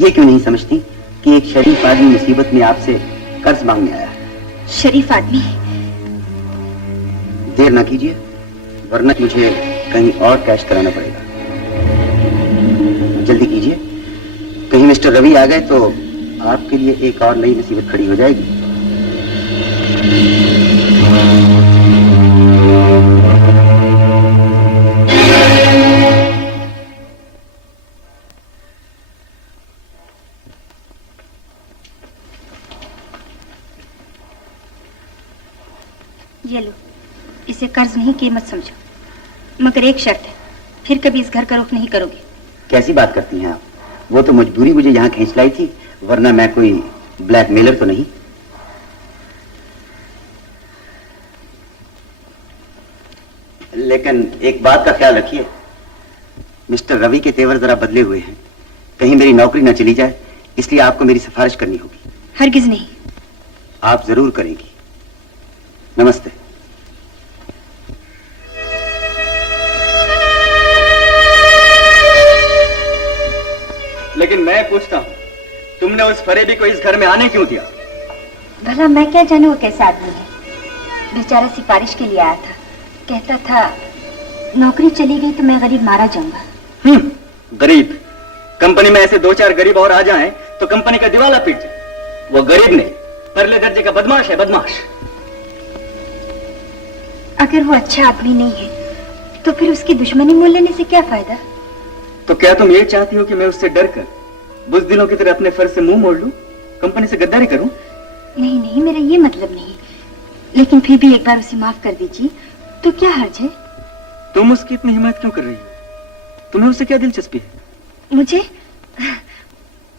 ये क्यों नहीं समझती कि एक शरीफ आदमी मुसीबत में आपसे कर्ज मांगने आया है? शरीफ आदमी? देर ना कीजिए, वरना मुझे कहीं और कैश कराना पड़ेगा। जल्दी कीजिए, कहीं मिस्टर रवि आ गए तो आपके लिए एक और नई मुसीबत खड़ी हो जाएगी। ये लो, इसे कर्ज नहीं कीमत समझो, मगर एक शर्त है, फिर कभी इस घर का रुख नहीं करोगे। कैसी बात करती हैं आप? वो तो मजबूरी मुझे यहाँ खींच लाई थी, वरना मैं कोई ब्लैकमेलर तो नहीं। लेकिन एक बात का ख्याल रखिए, मिस्टर रवि के तेवर जरा बदले हुए हैं, कहीं मेरी नौकरी न चली जाए, इसलिए आपको मेरी सिफारिश करनी होगी। हरगिज नहीं। आप जरूर करेंगी। नमस्ते। लेकिन मैं पूछता हूँ, तुमने उस फरेबी को इस घर में आने क्यों दिया? भला मैं क्या जानूं वो कैसा आदमी है। बेचारा सिफारिश के लिए आया था, कहता था नौकरी चली गई तो मैं गरीब मारा जाऊंगा। गरीब? कंपनी में ऐसे 2-4 गरीब और आ जाएं तो कंपनी का दिवाला पीट जाए। वो गरीब नहीं, परले दर्जे का बदमाश है, बदमाश। अगर वो अच्छा आदमी नहीं है तो फिर उसकी दुश्मनी मोल लेने से क्या फायदा? तो क्या तुम ये चाहती हो कि मैं उससे डरकर बुज़दिलों की तरह अपने फर्ज से मुंह मोड़ लूं, कंपनी से गद्दारी करूं? नहीं नहीं, मेरा ये मतलब नहीं, लेकिन फिर भी एक बार उसे माफ कर दीजिए तो क्या हर्ज है? तुम उसकी इतनी हिम्मत क्यों कर रही हो? तुम्हें उससे क्या दिलचस्पी है?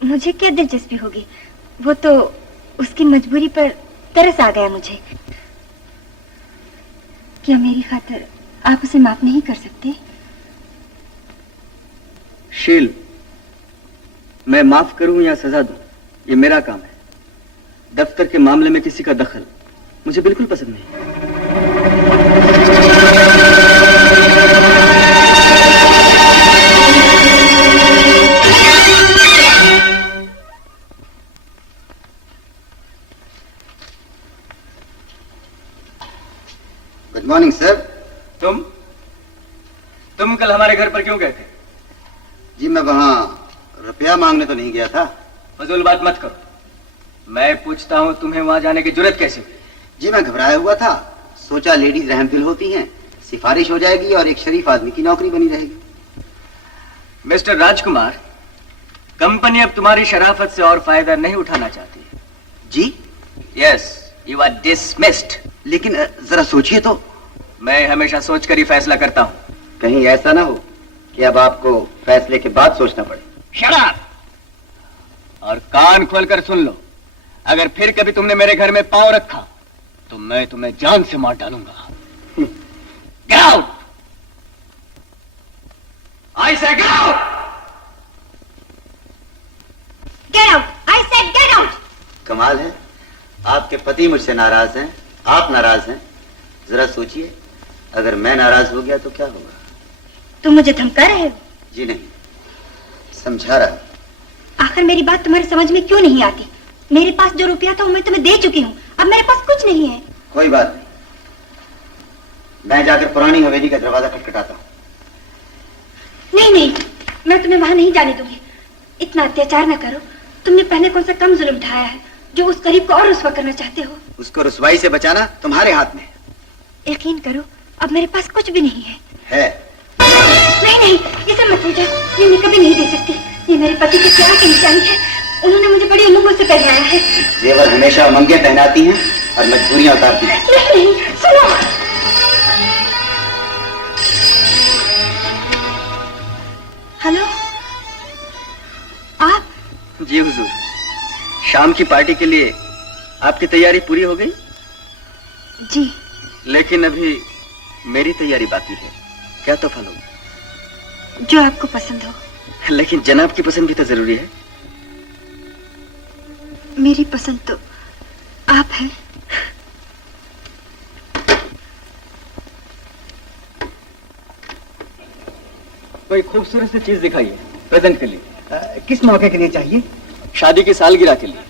मुझे क्या दिलचस्पी होगी? वो तो उसकी मजबूरी पर तरस आ गया मुझे। क्या मेरी खातिर आप उसे माफ नहीं कर सकते? शील, मैं माफ करूं या सजा दूं, ये मेरा काम है। दफ्तर के मामले में किसी का दखल मुझे बिल्कुल पसंद नहीं। Good morning sir. तुम कल हमारे घर पर क्यों गए थे? जी मैं वहां रुपया मांगने तो नहीं गया था। फजूल बात मत करो। मैं पूछता हूँ तुम्हें वहां जाने की जुर्रत कैसे हुई? जी मैं घबराया हुआ था, सोचा लेडीज रहमदिल होती हैं, सिफारिश हो जाएगी और एक शरीफ आदमी की नौकरी बनी रहेगी। मिस्टर राजकुमार, कंपनी अब तुम्हारी शराफत से और फायदा नहीं उठाना चाहती है। जी? Yes, you are dismissed. लेकिन जरा सोचिए तो। मैं हमेशा सोचकर ही फैसला करता हूँ। कहीं ऐसा ना हो कि अब आपको फैसले के बाद सोचना पड़े। Shut up! और कान खोलकर सुन लो, अगर फिर कभी तुमने मेरे घर में पांव रखा तो मैं तुम्हें जान से मार डालूंगा। Gate out! I say get out! Get out! I said get out! कमाल है, आपके पति मुझसे नाराज हैं, आप नाराज हैं। जरा सोचिए, अगर मैं नाराज हो गया तो क्या होगा? तुम मुझे धमका रहे हो? जी नहीं, समझा रहा। आखिर मेरी बात तुम्हारी समझ में क्यों नहीं आती? मेरे पास जो रुपया था वो मैं तुम्हें दे चुकी हूँ, अब मेरे पास कुछ नहीं है। कोई बात नहीं, मैं जाकर पुरानी हवेली का दरवाजा खटखटाता हूँ। नहीं नहीं, मैं तुम्हें वहां नहीं जाने दूंगी। इतना अत्याचार न करो। तुमने पहले कौन सा कम जुल्म उठाया है जो उस गरीब को और रुस्वा करना चाहते हो? उसको रुसवाई से बचाना तुम्हारे हाथ में है। यकीन करो, अब मेरे पास कुछ भी नहीं है। नहीं नहीं, ये सब मत पूछो, ये मैं कभी नहीं दे सकती। ये मेरे पति के प्यार की निशानी है, उन्होंने मुझे बड़ी उम्मीदों से पहनाया है। जेवर हमेशा उमंगे पहनाती हैं और मजबूरियां उतारती हैं। नहीं नहीं, सुनो। हेलो, आप? जी हुजूर, शाम की पार्टी के लिए आपकी तैयारी पूरी हो गई? जी। लेकिन अभी मेरी तैयारी बाकी है। क्या तोहफा लोगे? जो आपको पसंद हो। लेकिन जनाब की पसंद भी तो जरूरी है। मेरी पसंद तो आप हैं। कोई खूबसूरत सी चीज दिखाइए प्रेजेंट के लिए। किस मौके के लिए चाहिए? शादी की सालगिरह के लिए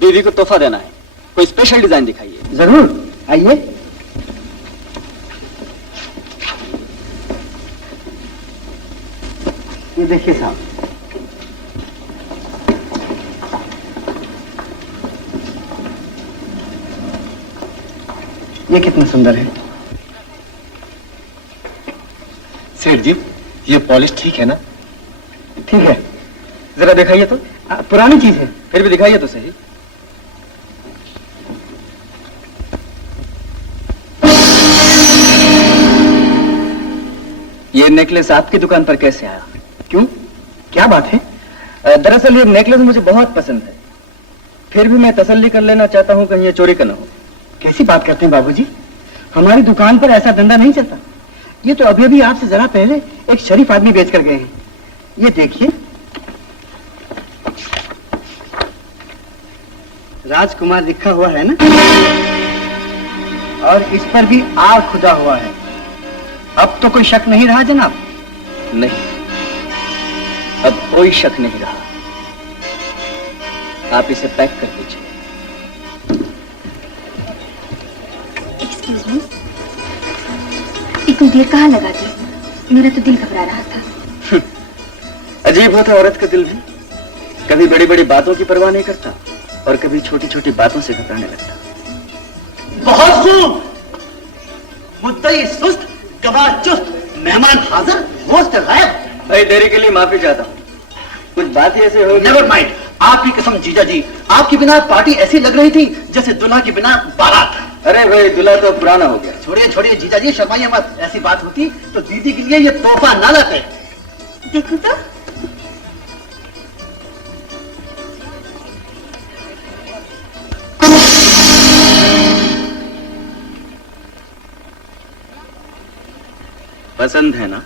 बीवी को तोहफा देना है। कोई स्पेशल डिजाइन दिखाइए। जरूर, आइए। ये देखिए साहब, ये कितना सुंदर है। सेठ जी, ये पॉलिश ठीक है ना? ठीक है। जरा दिखाइए तो। पुरानी चीज है। फिर भी दिखाइए तो सही। ये नेकलेस आपकी दुकान पर कैसे आया? क्यों, क्या बात है? दरअसल ये नेकलेस मुझे बहुत पसंद है, फिर भी मैं तसल्ली कर लेना चाहता हूँ कहीं ये चोरी का ना हो। कैसी बात करते हैं बाबूजी, हमारी दुकान पर ऐसा धंधा नहीं चलता। ये तो अभी अभी आपसे जरा पहले एक शरीफ आदमी बेच कर गए हैं। ये देखिए, राजकुमार लिखा हुआ है ना, और इस पर भी आर खुदा हुआ है। अब तो कोई शक नहीं रहा जनाब? नहीं, अब कोई शक नहीं रहा। आप इसे पैक कर दीजिए। एक्सक्यूज मी, इतनी देर कहाँ लगा दी? मेरा तो दिल घबरा रहा था। अजीब होता औरत का दिल भी, कभी बड़ी बड़ी बातों की परवाह नहीं करता और कभी छोटी छोटी बातों से घबराने लगता। बहुत खूब। मुद्दई सुस्त, गवाह चुस्त, मेहमान हाजिर, होस्ट गायब। भाई देरी के लिए माफी चाहता हूँ, कुछ बात ही ऐसे हो। नेवर माइंड, आपकी कसम जीजा जी, आपकी बिना पार्टी ऐसी लग रही थी जैसे दुल्हा की बिना बारात। अरे भाई, दूल्हा तो पुराना हो गया। छोड़िए छोड़िए जीजा जी, शर्माइए मत। ऐसी बात होती तो दीदी के लिए ये तोहफा ना लाते। देखो तो, पसंद है ना?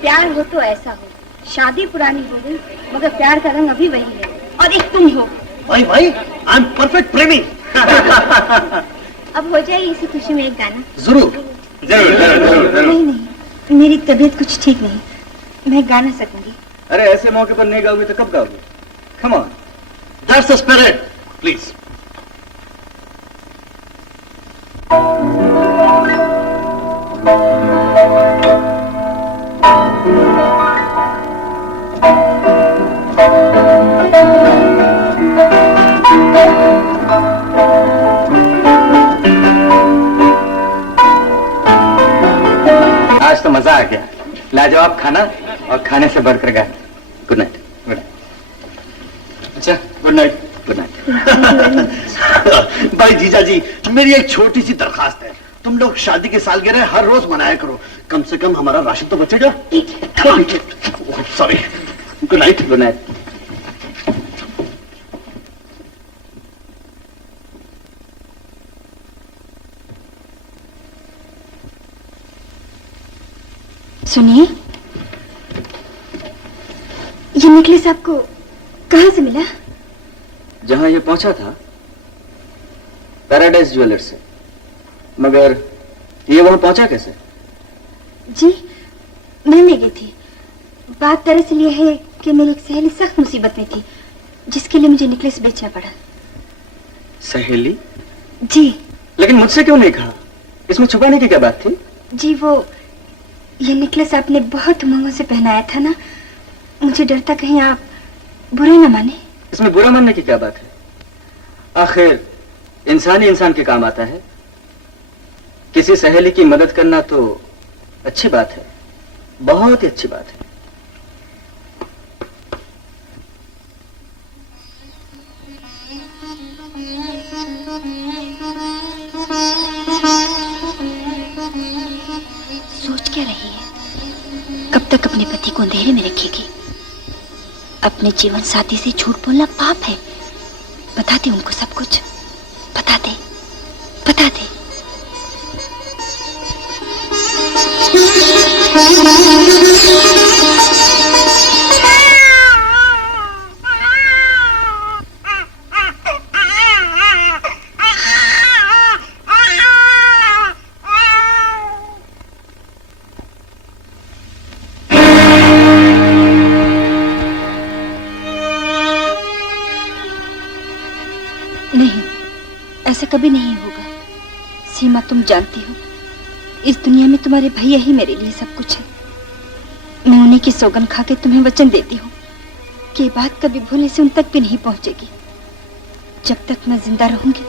प्यार हो तो ऐसा हो, शादी पुरानी हो गई मगर प्यार का रंग अभी वही है, और एक तुम हो। भाई भाई, आई एम परफेक्ट प्रेमी। अब हो जाए इसी खुशी में एक गाना। जरूर जरूर जरूर जरूर। नहीं नहीं, मेरी तबीयत कुछ ठीक नहीं, मैं गा ना सकूंगी। अरे ऐसे मौके पर नहीं गाओगे तो कब गाओगे? Come on. That's the spirit, please. आज तो मजा आ गया, लाजवाब खाना और खाने से बढ़कर गाना। Good night. Good night. अच्छा, गुड नाइट। Good night. भाई जीजा जी, मेरी एक छोटी सी दरखास्त है। तुम लोग शादी की सालगिरह हर रोज मनाया करो, कम से कम हमारा राशन तो बचेगा। Sorry. Good night. Good night. सुनिए, ये नेकलेस आपको कहाँ से मिला? जहां ये पहुंचा था, पैराडाइज ज्वेलर्स से। मगर ये वहां पहुंचा कैसे? जी, मैं ले गई थी। बात दरअसल ये है कि मेरी एक सहेली सख्त मुसीबत में थी, जिसके लिए मुझे नेकलेस बेचना पड़ा। सहेली? जी। लेकिन मुझसे क्यों नहीं कहा? इसमें छुपाने की क्या बात थी? जी, वो ये नेकलेस आपने बहुत उमंगों से पहनाया था ना, मुझे डर था कहीं आप बुरा ना माने। इसमें बुरा मानने की क्या बात है? आखिर इंसान ही इंसान के काम आता है। किसी सहेली की मदद करना तो अच्छी बात है, बहुत ही अच्छी बात है। सोच क्या रही है? कब तक अपने पति को अंधेरे में रखेगी? अपने जीवन साथी से झूठ बोलना पाप है। बता दे उनको सब कुछ, बता दे, बता दे। नहीं, ऐसा कभी नहीं होगा। सीमा, तुम जानती हो, इस दुनिया में तुम्हारे भैया ही मेरे लिए सब कुछ है। मैं उन्हीं की सौगंध खा के तुम्हें वचन देती हूँ कि ये बात कभी भूलने से उन तक भी नहीं पहुंचेगी। जब तक मैं जिंदा रहूंगी,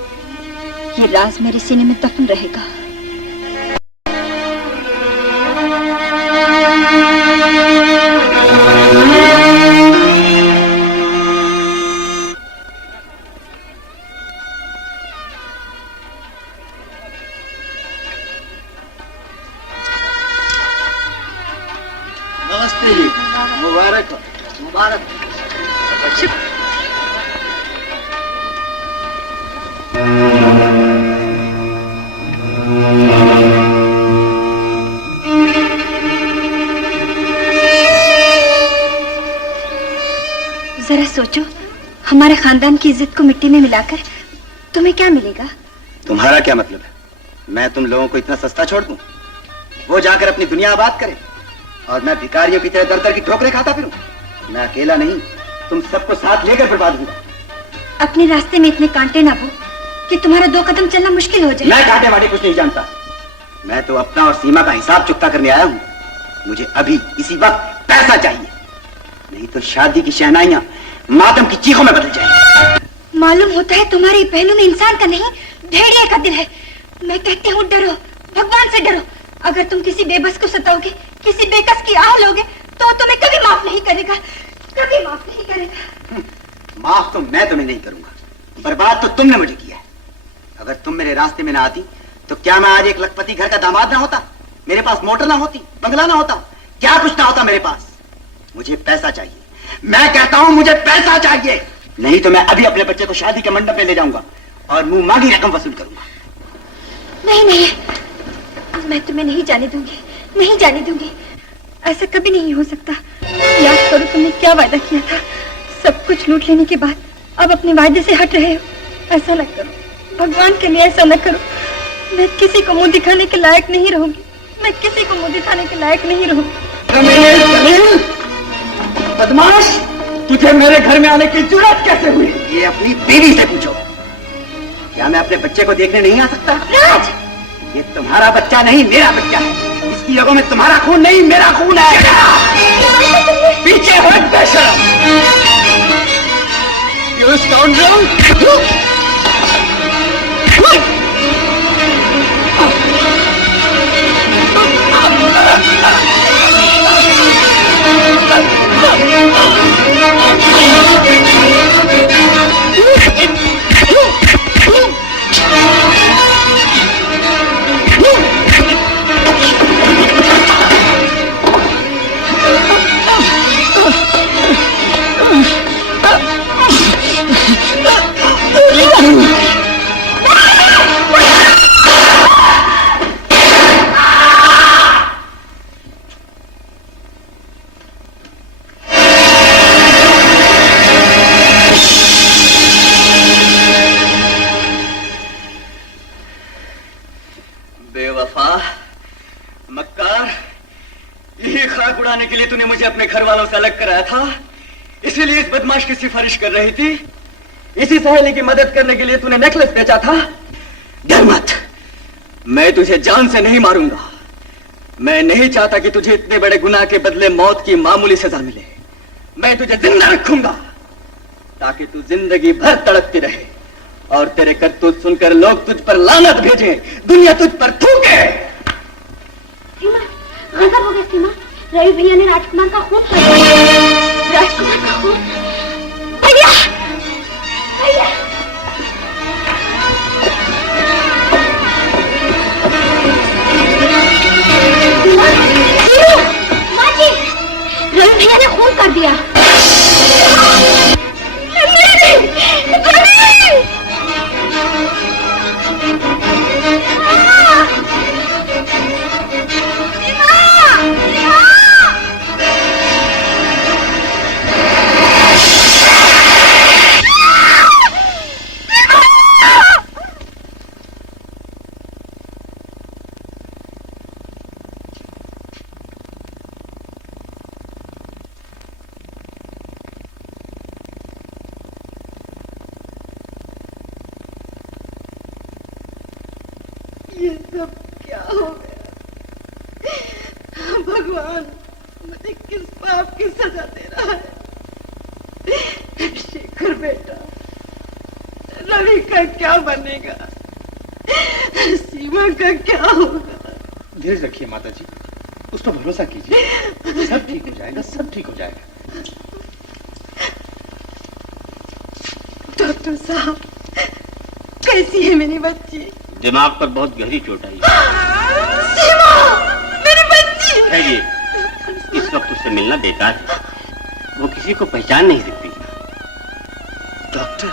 ये राज मेरे सीने में दफन रहेगा। हमारे खानदान की इज्जत को मिट्टी में मिलाकर तुम्हें क्या मिलेगा? तुम्हारा क्या मतलब है? मैं तुम लोगों को इतना सस्ता छोड़ दूं? वो जाकर अपनी दुनिया आबाद करे और मैं भिखारियों की तरह दर दर की ठोकरें खाता फिरूं? मैं अकेला नहीं, तुम सबको साथ लेकर बर्बाद हूँ। अपने रास्ते में इतने कांटे ना बो कि तुम्हारा 2 कदम चलना मुश्किल हो जाए। मैं कांटे वाटे कुछ नहीं जानता। मैं तो अपना और सीमा का हिसाब चुकता करने आया हूँ। मुझे अभी इसी वक्त पैसा चाहिए, नहीं तो शादी की शहनाइयां मातम की चीखों में बदल जाएंगी। मालूम होता है तुम्हारे पहलू में इंसान का नहीं भेड़िए का दिल है। मैं कहती हूँ डरो, भगवान से डरो। अगर तुम किसी बेबस को सताओगे, किसी बेकस की आह लोगे तो तुम्हें कभी माफ नहीं करेगा, कभी माफ नहीं करेगा। माफ तो मैं तुम्हें नहीं करूंगा, बर्बाद तो तुमने मुझे किया है। अगर तुम मेरे रास्ते में ना आती तो क्या मैं आज एक लखपति घर का दामाद ना होता? मेरे पास मोटर ना होती, बंगला ना होता, क्या कुछ ना होता मेरे पास। मुझे पैसा चाहिए, मैं कहता हूं मुझे पैसा चाहिए, नहीं तो मैं अभी अपने बच्चे को शादी के मंडप में ले जाऊंगा और मुंह मांगी रकम वसूल करूंगा। नहीं नहीं, मैं तुम्हें नहीं जाने दूंगी, नहीं जाने दूंगी। ऐसा कभी नहीं हो सकता। याद करो तुमने क्या वादा किया था। सब कुछ लूट लेने के बाद अब अपने वादे से हट रहे हो। ऐसा न करो, भगवान के लिए ऐसा न करो। मैं किसी को मुंह दिखाने के लायक नहीं रहूंगी, मैं किसी को मुंह दिखाने के लायक नहीं रहूंगी। बदमाश, तुझे मेरे घर में आने की जुर्रत कैसे हुई? ये अपनी बीवी से पूछो। क्या मैं अपने बच्चे को देखने नहीं आ सकता? राज! ये तुम्हारा बच्चा नहीं, मेरा बच्चा है। इसकी रगों में तुम्हारा खून नहीं, मेरा खून है। पीछे हट बेशरम! You scoundrel! बेवफा, मक्कार, यही खाक उड़ाने के लिए तूने मुझे अपने घर वालों से अलग कराया था, इसीलिए इस बदमाश की सिफारिश कर रही थी, इसी सहेली की मदद करने के लिए तूने नेकलेस बेचा था। डर मत, मैं तुझे जान से नहीं मारूंगा। मैं नहीं चाहता कि तुझे इतने बड़े गुनाह के बदले मौत की मामूली सजा मिले। मैं तुझे जिंदा रखूंगा ताकि तू जिंदगी भर तड़पती रहे और तेरे करतूत सुनकर लोग तुझ पर लानत भेजें, दुनिया तुझ पर थूके। सीमा, गजब हो गया सीमा। रवि भैया ने राजकुमार का खून कर दिया। राजकुमार का खून? भैया! भैया! माँ जी, रवि भैया ने खून कर दिया। ये सब क्या हो गया? भगवान मुझे किस पाप की सजा दे रहा है? शेखर बेटा, रवि का क्या बनेगा? सीमा का क्या होगा? धीरज रखिए माता जी, उस पर भरोसा कीजिए, सब ठीक हो जाएगा, सब ठीक हो जाएगा। डॉक्टर साहब, कैसी है मेरी बच्ची? दिमाग पर बहुत गहरी चोट आई। सीमा, मेरी बच्ची! है ये, इस वक्त उससे मिलना बेकार है, वो किसी को पहचान नहीं सकती। डॉक्टर,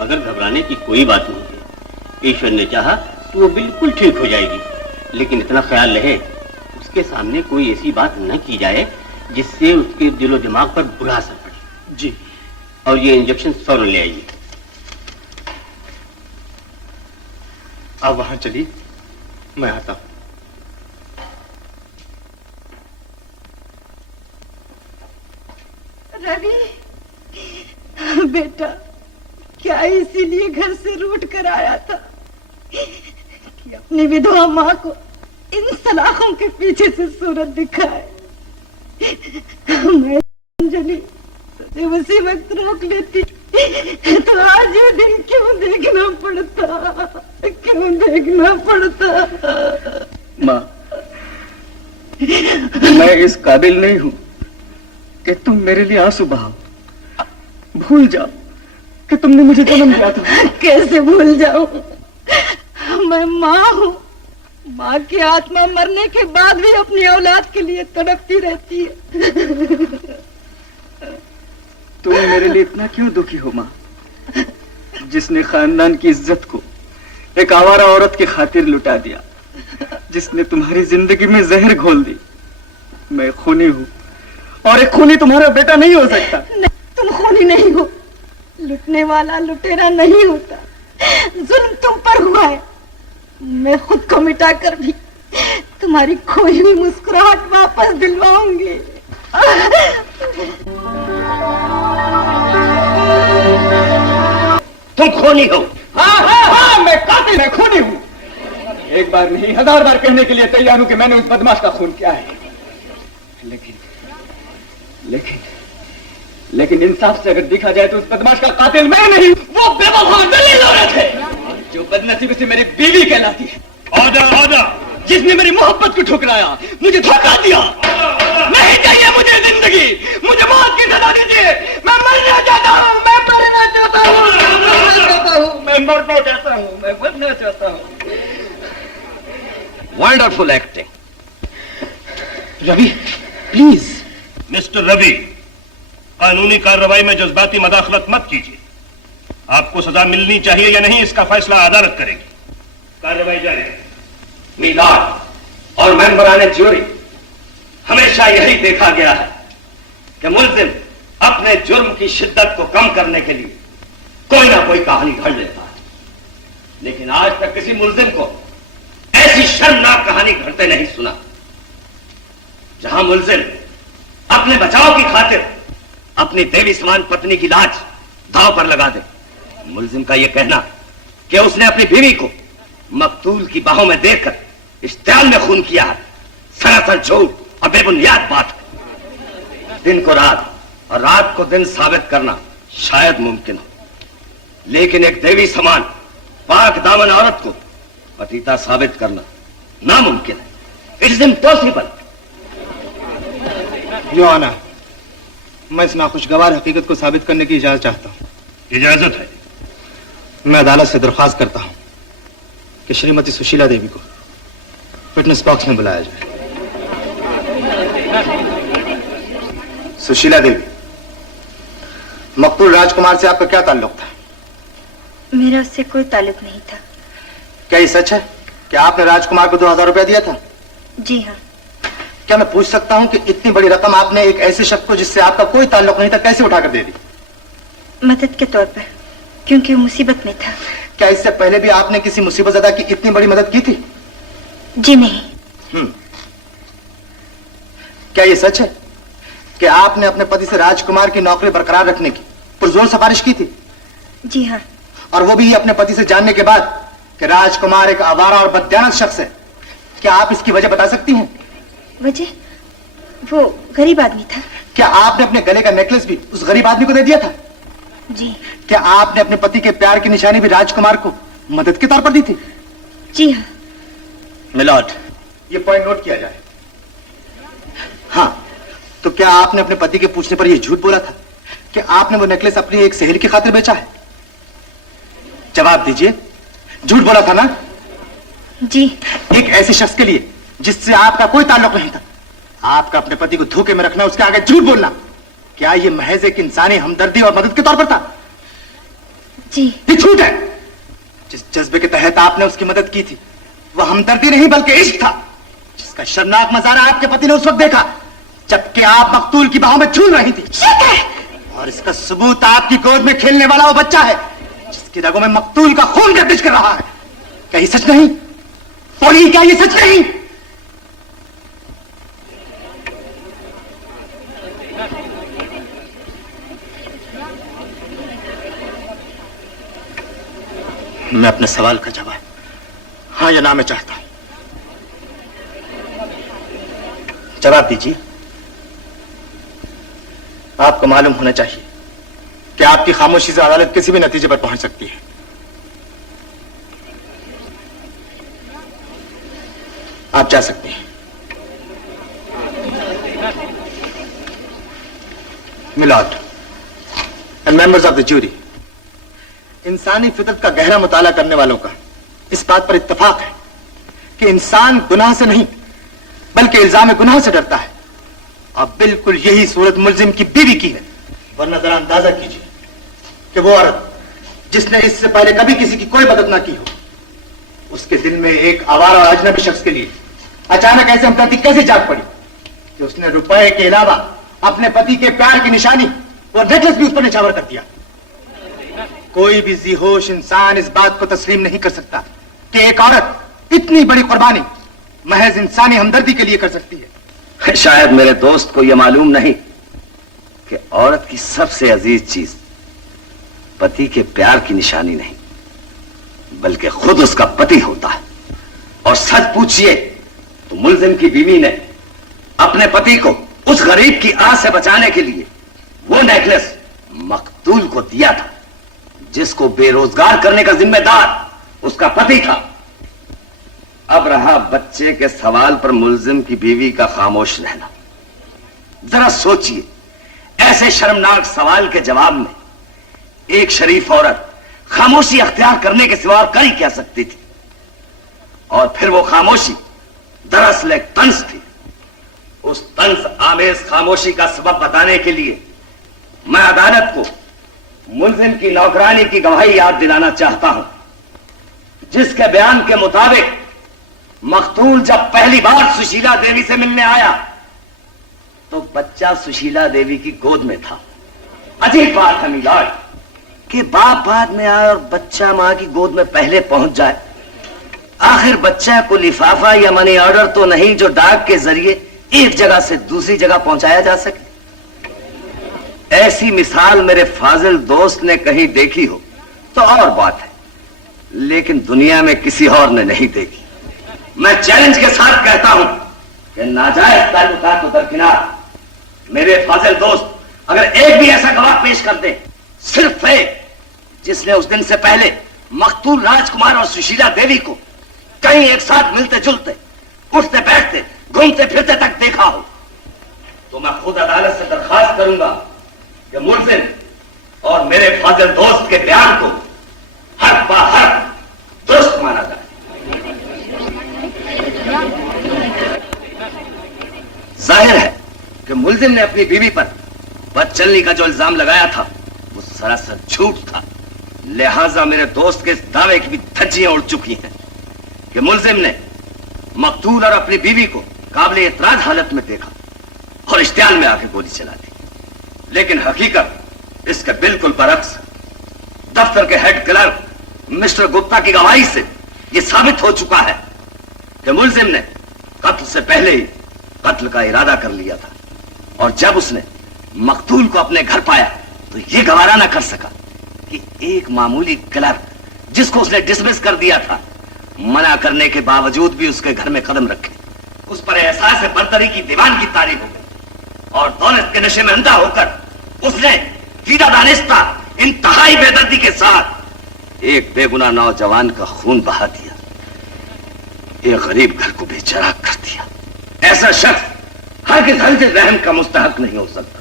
मगर घबराने की कोई बात नहीं है। ईश्वर ने चाहा तो वो बिल्कुल ठीक हो जाएगी, लेकिन इतना ख्याल रहे उसके सामने कोई ऐसी बात न की जाए जिससे उसके दिलो दिमाग पर बुरा असर पड़े। जी। और ये इंजेक्शन फौरन ले आइए। आप वहां चलिए, मैं आता हूं। रवि बेटा, क्या इसीलिए घर से रूठ कर आया था कि अपनी विधवा माँ को इन सलाखों के पीछे से सूरत दिखाए? मैं अंजलि तुझे उसी वक्त रोक लेती तो आज ये दिन क्यों देखना पड़ता, क्यों देखना पड़ता? माँ, मैं इस काबिल नहीं हूं कि तुम मेरे लिए आंसू बहाओ। भूल जाओ कि तुमने मुझे जन्म दिया था। कैसे भूल जाऊं? मैं माँ हूँ। माँ की आत्मा मरने के बाद भी अपनी औलाद के लिए तड़पती रहती है। तुम मेरे लिए इतना क्यों दुखी हो माँ, जिसने खानदान की इज्जत को एक आवारा औरत की खातिर लुटा दिया, जिसने तुम्हारी जिंदगी में जहर घोल दी। मैं खूनी हूँ और एक खूनी तुम्हारा बेटा नहीं हो सकता। नहीं, तुम खूनी नहीं हो। लुटने वाला लुटेरा नहीं होता। जुल्म तुम पर हुआ है। मैं खुद को मिटाकर भी तुम्हारी खोई हुई मुस्कुराहट वापस दिलवाऊंगी। तुम खूनी हो। हाँ, मैं कातिल, मैं खूनी हूँ। एक बार नहीं 1000 बार कहने के लिए तैयार हूं कि मैंने उस बदमाश का खून किया है। लेकिन इंसाफ से अगर देखा जाए तो उस बदमाश का कातिल मैं नहीं, वो बेवफा दलील औरत है जो बदनसीबी से मेरी बीवी कहलाती है। ऑर्डर, जिसने मेरी मोहब्बत को ठुकराया, मुझे धोखा दिया। नहीं चाहिए मुझे जिंदगी, मुझे मौत की सजा दीजिए। मैं मरना चाहता हूँ, मैं मरना चाहता हूँ, मैं मरना चाहता हूँ, मैं मरना चाहता हूँ। Wonderful acting. Ravi, please. Mister Ravi, कानूनी कार्रवाई में जज्बाती मदाखलत मत कीजिए। आपको सजा मिलनी चाहिए या नहीं, इसका फैसला अदालत करेगी। कार्रवाई जारी। मीलाद और मेंबरान ज्यूरी, हमेशा यही देखा गया है कि मुल्जिम अपने जुर्म की शिद्दत को कम करने के लिए कोई ना कोई कहानी घड़ लेता है, लेकिन आज तक किसी मुल्जिम को ऐसी शर्मनाक कहानी घड़ते नहीं सुना जहां मुल्जिम अपने बचाव की खातिर अपनी देवी समान पत्नी की लाज दांव पर लगा दे। मुल्जिम का यह कहना कि उसने अपनी बीवी को मकतूल की बाहों में देखकर इश्तियाल में खून किया है, सरासर झूठ और बेबुनियाद बात है। दिन को रात और रात को दिन साबित करना शायद मुमकिन हो, लेकिन एक देवी समान पाक दामन औरत को पतिता साबित करना नामुमकिन है। It is impossible. यो आना, मैं इस नाखुशगवार हकीकत को साबित करने की इजाजत चाहता हूँ। इजाजत है। मैं अदालत से दरख्वास्त करता हूँ कि श्रीमती सुशीला देवी को फिटनेस बॉक्स में बुलाया जाए। सुशीला देवी, मकतूल राजकुमार से आपका क्या ताल्लुक था? मेरा उससे कोई ताल्लुक नहीं था। क्या ये सच है कि आपने राजकुमार को 2000 रुपया दिया था? जी हाँ। क्या मैं पूछ सकता हूँ कि इतनी बड़ी रकम आपने एक ऐसे शख्स को जिससे आपका कोई ताल्लुक नहीं था कैसे उठाकर दे दी? मदद के तौर पर, क्योंकि वो मुसीबत में था। क्या इससे पहले भी आपने किसी मुसीबत ज़दा की इतनी बड़ी मदद की थी? जी नहीं। क्या ये सच है कि आपने अपने पति से राजकुमार की नौकरी बरकरार रखने की पुरजोर सिफारिश की थी? जी हाँ। और वो भी अपने पति से जानने के बाद कि राजकुमार एक आवारा और बददियानत शख्स है। क्या आप इसकी वजह बता सकती हैं? वजह? वो गरीब आदमी था। क्या आपने अपने गले का नेकलेस भी उस गरीब आदमी को दे दिया था? जी। क्या आपने अपने पति के प्यार की निशानी भी राजकुमार को मदद के तौर पर दी थी? जी हाँ। मिलॉर्ड, ये पॉइंट नोट किया जाए। हाँ, तो क्या आपने अपने पति के पूछने पर यह झूठ बोला था कि आपने वो नेकलेस अपनी एक सहेली की खातिर बेचा है? जवाब दीजिए, झूठ बोला था ना? जी। एक ऐसे शख्स के लिए जिससे आपका कोई ताल्लुक नहीं था, आपका अपने पति को धोखे में रखना, उसके आगे झूठ बोलना, क्या ये महज एक इंसानी हमदर्दी और मदद के तौर पर था? जी। ये झूठ है। जिस जज्बे के तहत आपने उसकी मदद की थी वह हमदर्दी नहीं बल्कि इश्क था, जिसका शर्मनाक नजारा आपके पति ने उस वक्त देखा जबकि आप मकतूल की बाहों में झूल रही थी। और इसका सबूत आपकी गोद में खेलने वाला वो बच्चा है जिसकी रगों में मकतूल का खून गर्दिश कर रहा है। क्या ये सच नहीं? बोलिए, क्या ये सच नहीं? मैं अपने सवाल का जवाब हाँ या ना में चाहता हूं। जवाब दीजिए। आपको मालूम होना चाहिए कि आपकी खामोशी से अदालत किसी भी नतीजे पर पहुंच सकती है। आप जा सकते हैं। Milord and members of the jury, इंसानी फितरत का गहरा मुताला करने वालों का इस बात पर इत्तेफाक है कि इंसान गुनाह से नहीं बल्कि इल्जाम गुनाह से डरता है, और बिल्कुल यही सूरत मुल्जिम की बीवी की है। वरना जरा अंदाजा कीजिए कि वो औरत जिसने इससे पहले कभी किसी की कोई मदद ना की हो, उसके दिल में एक आवारा और अजनबी शख्स के लिए अचानक ऐसे हमदर्दी कैसे जाग पड़ी कि उसने रुपए के अलावा अपने पति के प्यार की निशानी और नेकलेस भी उस पर निछावर कर दिया। कोई भी जिहोश इंसान इस बात को तस्लीम नहीं कर सकता कि एक औरत इतनी बड़ी कुर्बानी महज इंसानी हमदर्दी के लिए कर सकती है। शायद मेरे दोस्त को यह मालूम नहीं कि औरत की सबसे अजीज चीज पति के प्यार की निशानी नहीं बल्कि खुद उसका पति होता है। और सच पूछिए तो मुल्जिम की बीवी ने अपने पति को उस गरीब की आह से बचाने के लिए वो नेकलेस मकतूल को दिया था जिसको बेरोजगार करने का जिम्मेदार उसका पति था। अब रहा बच्चे के सवाल पर मुल्जिम की बीवी का खामोश रहना। जरा सोचिए, ऐसे शर्मनाक सवाल के जवाब में एक शरीफ औरत खामोशी अख्तियार करने के सिवा कर ही क्या सकती थी? और फिर वो खामोशी दरअसल एक तंज थी। उस तंज आमेज खामोशी का सबब बताने के लिए मैं अदालत को मुल्जिम की नौकरानी की गवाही याद दिलाना चाहता हूं, जिसके बयान के मुताबिक मकतूल जब पहली बार सुशीला देवी से मिलने आया तो बच्चा सुशीला देवी की गोद में था। अजीब बात है मिलॉर्ड कि बाप बाद में आए और बच्चा मां की गोद में पहले पहुंच जाए। आखिर बच्चा को लिफाफा या मनी ऑर्डर तो नहीं जो डाक के जरिए एक जगह से दूसरी जगह पहुंचाया जा सके। ऐसी मिसाल मेरे फाजिल दोस्त ने कहीं देखी हो तो और बात है, लेकिन दुनिया में किसी और ने नहीं देखी। मैं चैलेंज के साथ कहता हूं कि नाजायज ताल्लुकात को दरकिनार मेरे फाजिल दोस्त अगर एक भी ऐसा गवाह पेश कर दे, सिर्फ एक जिसने उस दिन से पहले मकतूल राजकुमार और सुशीला देवी को कहीं एक साथ मिलते जुलते, उठते बैठते, घूमते फिरते तक देखा हो, तो मैं खुद अदालत से दरखास्त करूंगा कि मुल्जिम और मेरे फाजिल दोस्त के बयान को हर बाहर दुरुस्त माना जाए। जाहिर है कि मुल्जिम ने अपनी बीवी पर बदचलनी का जो इल्जाम लगाया था वो सरासर झूठ था। लिहाजा मेरे दोस्त के इस दावे की भी धज्जियां उड़ चुकी हैं कि मुल्जिम ने मकतूल और अपनी बीवी को काबिल एतराज हालत में देखा और इश्तियाल में आके गोली चला दी। लेकिन हकीकत इसके बिल्कुल बरक्स। दफ्तर के हेड क्लर्क मिस्टर गुप्ता की गवाही से यह साबित हो चुका है कि मुल्जिम ने कत्ल से पहले ही कत्ल का इरादा कर लिया था, और जब उसने मकतूल को अपने घर पाया तो यह गवारा ना कर सका कि एक मामूली क्लर्क जिसको उसने डिसमिस कर दिया था, मना करने के बावजूद भी उसके घर में कदम रखे। उस पर एहसास बरतरी की दीवान की तारीफ हो गई और दौलत के नशे में अंधा होकर उसने सीधा दानिस्ता इंतहाई बेदर्दी के साथ एक बेगुनाह नौजवान का खून बहा दिया, एक गरीब घर को बेचैन कर दिया। ऐसा शख्स हरगिज़ रहम का मुस्तहक नहीं हो सकता।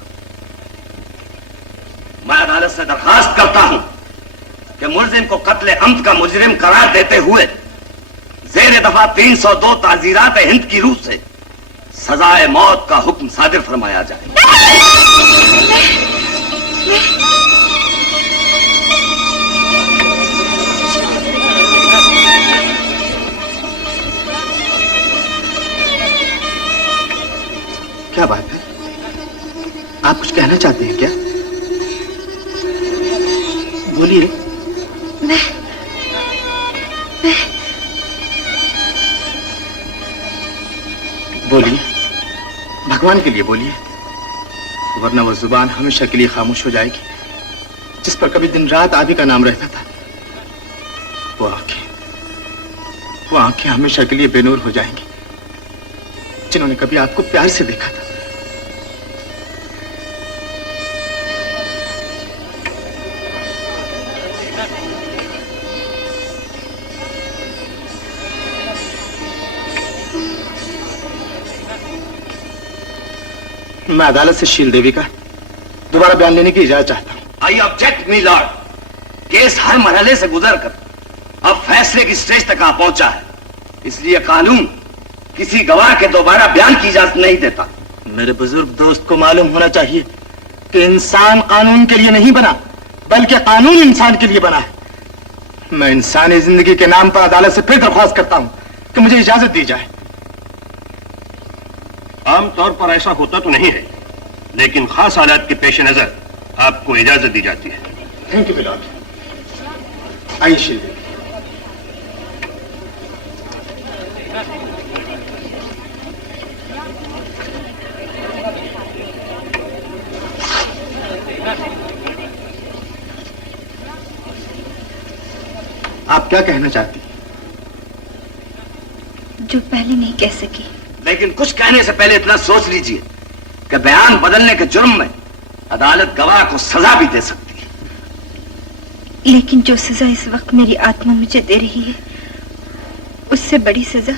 मैं अदालत से दरखास्त करता हूं कि मुल्जिम को कत्ले अम्द का मुजरिम करार देते हुए ज़ेर दफा 302 ताज़ीरात हिंद की रूह से सजाए मौत का हुक्म सादिर फरमाया जाए। क्या बात है? आप कुछ कहना चाहते हैं क्या? बोलिए। मैं बोलिए, भगवान के लिए बोलिए, वरना वो जुबान हमेशा के लिए खामोश हो जाएगी जिस पर कभी दिन रात आदि का नाम रहता था। वो आंखें हमेशा के लिए बेनूर हो जाएंगी जिन्होंने कभी आपको प्यार से देखा था। मैं अदालत से शील देवी का दोबारा बयान लेने की इजाजत चाहता हूं। I object me lord. Case हर मरहले से गुजरकर अब फैसले की स्टेज तक आ पहुंचा है, इसलिए कानून किसी गवाह के दोबारा बयान की इजाजत नहीं देता। मेरे बुजुर्ग दोस्त को मालूम होना चाहिए कि इंसान कानून के लिए नहीं बना, बल्कि कानून इंसान के लिए बना है। मैं इंसानी जिंदगी के नाम पर अदालत से फिर दरख्वास्त करता हूं कि मुझे इजाजत दी जाए। आमतौर पर ऐसा होता तो नहीं है, लेकिन खास हालात के पेश नजर आपको इजाजत दी जाती है। Thank you milord. आइए शील देवी। आप क्या कहना चाहती? जो पहले नहीं कह सकी। लेकिन कुछ कहने से पहले इतना सोच लीजिए कि बयान बदलने के जुर्म में अदालत गवाह को सजा भी दे सकती है। लेकिन जो सजा इस वक्त मेरी आत्मा मुझे दे रही है, उससे बड़ी सजा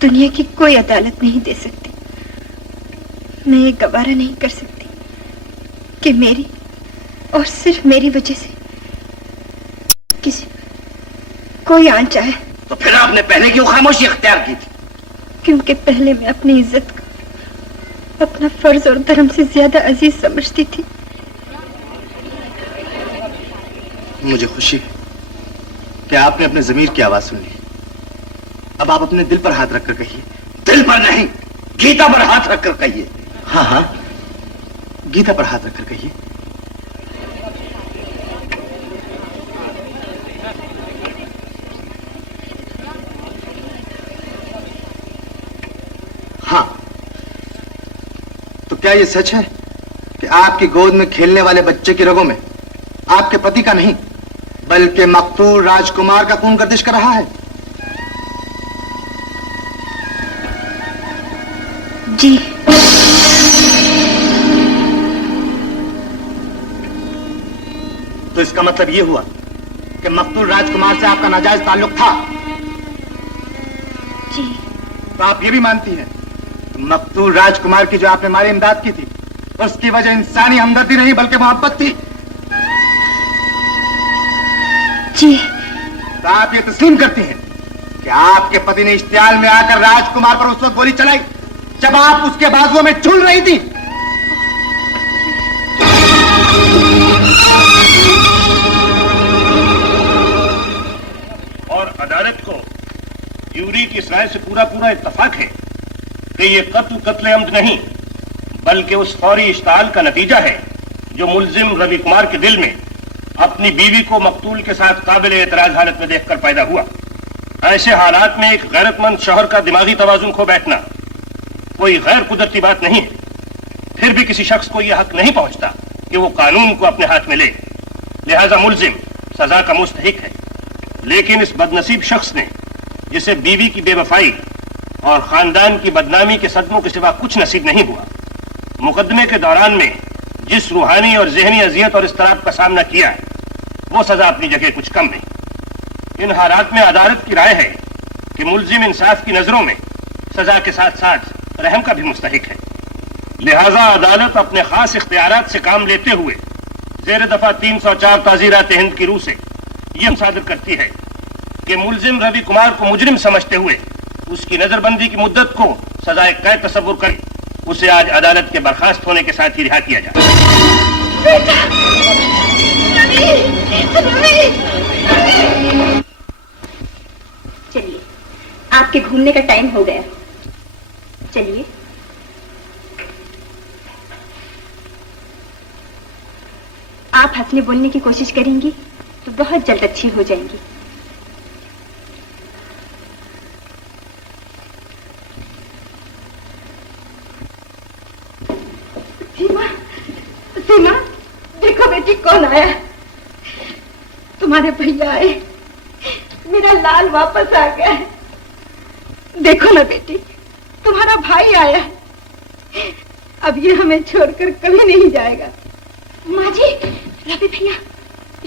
दुनिया की कोई अदालत नहीं दे सकती। मैं ये गवारा नहीं कर सकती कि मेरी और सिर्फ मेरी वजह से किसी कोई आंच आए। तो फिर आपने पहले क्यों खामोशी इख्तियार की थी? क्योंकि पहले मैं अपनी इज्जत को अपना फर्ज और धर्म से ज्यादा अजीज समझती थी। मुझे खुशी है कि आपने अपने जमीर की आवाज सुन ली। अब आप अपने दिल पर हाथ रखकर कहिए। दिल पर नहीं, गीता पर हाथ रखकर कहिए। हाँ हाँ, गीता पर हाथ रखकर कहिए। हाँ, तो क्या ये सच है कि आपकी गोद में खेलने वाले बच्चे की रगों में आपके पति का नहीं बल्कि मकतूल राजकुमार का खून गर्दिश कर रहा है? जी। तो इसका मतलब ये हुआ कि मकतूल राजकुमार से आपका नाजायज ताल्लुक था? जी। तो आप ये भी मानती हैं मकतूल राजकुमार की जो आपने हमारी इमदाद की थी उसकी वजह इंसानी हमदर्दी नहीं बल्कि मोहब्बत थी? जी। तो आप ये तस्लीम करती हैं कि आपके पति ने इश्तियाल में आकर राजकुमार पर उस वक्त गोली चलाई जब आप उसके बाजुओं में झूल रही थी? और अदालत को यूरी की इस राय से पूरा पूरा इत्तफाक है कि ये कत्ल अम्द नहीं बल्कि उस फौरी इश्ताल का नतीजा है जो मुल्जिम रवि कुमार के दिल में अपनी बीवी को मकतूल के साथ काबिल एतराज हालत में देखकर पैदा हुआ। ऐसे हालात में एक गैरतमंद शौहर का दिमागी तवाजुन खो बैठना कोई गैर कुदरती बात नहीं है। फिर भी किसी शख्स को यह हक नहीं पहुंचता कि वो कानून को अपने हाथ में ले, लिहाजा मुल्जिम सजा का मुस्तहिक है। लेकिन इस बदनसीब शख्स ने जिसे बीवी की बेवफाई और खानदान की बदनामी के सदमों के सिवा कुछ नसीब नहीं हुआ, मुकदमे के दौरान में जिस रूहानी और जहनी अजियत और इस्तराब का सामना किया है वो सजा अपनी जगह कुछ कम नहीं। इन हालात में अदालत की राय है कि मुल्जिम इंसाफ की नजरों में सजा के साथ साथ रहम का भी मुस्तहिक है। लिहाजा अदालत अपने खास इख्तियारात से काम लेते हुए जेर दफा 304 ताज़ीरात हिंद की रूह से यह सादर करती है कि मुल्जिम रवि कुमार को मुजरिम समझते हुए उसकी नजरबंदी की मुद्दत को सजाए कैद तस्वुर कर उसे आज अदालत के बर्खास्त होने के साथ ही रिहा किया जाए। चलिए, आपके घूमने का टाइम हो गया। चलिए। आप हंसने बोलने की कोशिश करेंगी तो बहुत जल्द अच्छी हो जाएंगी। सीमा, सीमा, देखो बेटी कौन आया। तुम्हारे भैया आए, मेरा लाल वापस आ गया है। देखो ना बेटी, तुम्हारा भाई आया है। अब ये हमें छोड़कर कभी नहीं जाएगा। माँ जी, रवि भैया,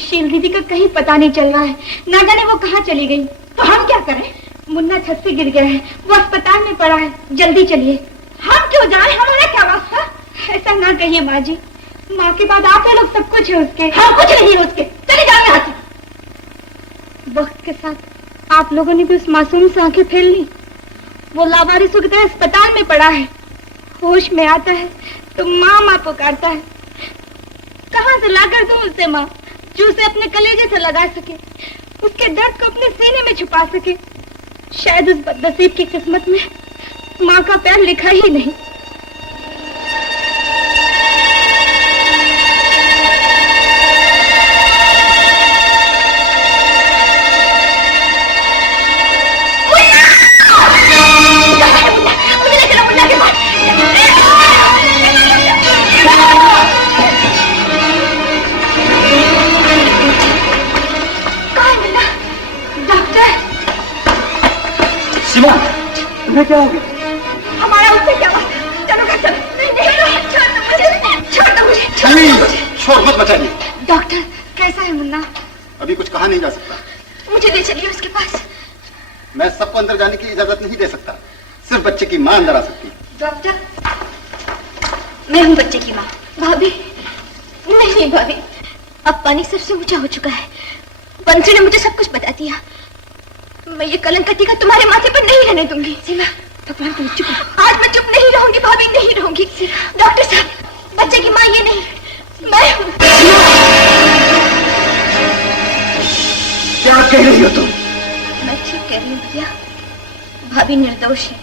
शील दीदी का कहीं पता नहीं चल रहा है, ना जाने वो कहाँ चली गई। तो हम क्या करें? मुन्ना छत से गिर गया है, वो अस्पताल में पड़ा है, जल्दी चलिए। हम क्यों जाएं? हमारा क्या वास्ता? ऐसा ना कहिए माँ जी, माँ के बाद आप लोग सब कुछ है उसके। हम कुछ नहीं है उसके, चले जाओ यहाँ से। वक्त के साथ आप लोगों ने भी उस मासूम से आंखें फेर ली। वो लावारिस हो गया, अस्पताल में पड़ा है, होश में आता है तो माँ माँ पुकारता है। कहाँ से लाकर दूं उसे माँ, जो उसे अपने कलेजे से लगा सके, उसके दर्द को अपने सीने में छुपा सके। शायद उस बदनसीब की किस्मत में माँ का प्यार लिखा ही नहीं। सीमा, तुम्हें क्या हो गया? हमारा उससे क्या बात? चलो घर चलो। नहीं, छोड़ दो मुझे। शोर मत मचाइए। डॉक्टर, कैसा है मुन्ना? अभी कुछ कहा नहीं जा सकता। मुझे ले चलिए उसके पास। मैं सबको अंदर जाने की इजाजत नहीं दे सकता, सिर्फ बच्चे की मां अंदर आ सकती है। डॉक्टर, मैं हूँ बच्चे की माँ। भाभी, नहीं भाभी, अब पानी सबसे ऊंचा हो चुका है। बंसी ने मुझे सब कुछ बता दिया। मैं ये कलंक टीका तुम्हारे माथे पर नहीं रहने दूंगी। सीमा, भगवान को चुप। आज मैं चुप नहीं रहूंगी भाभी, नहीं रहूंगी। डॉक्टर साहब, बच्चे की माँ ये नहीं, मैं हूँ। क्या कह रही हो तुम? मैं ठीक कह रही हूँ भैया। भाभी निर्दोष है।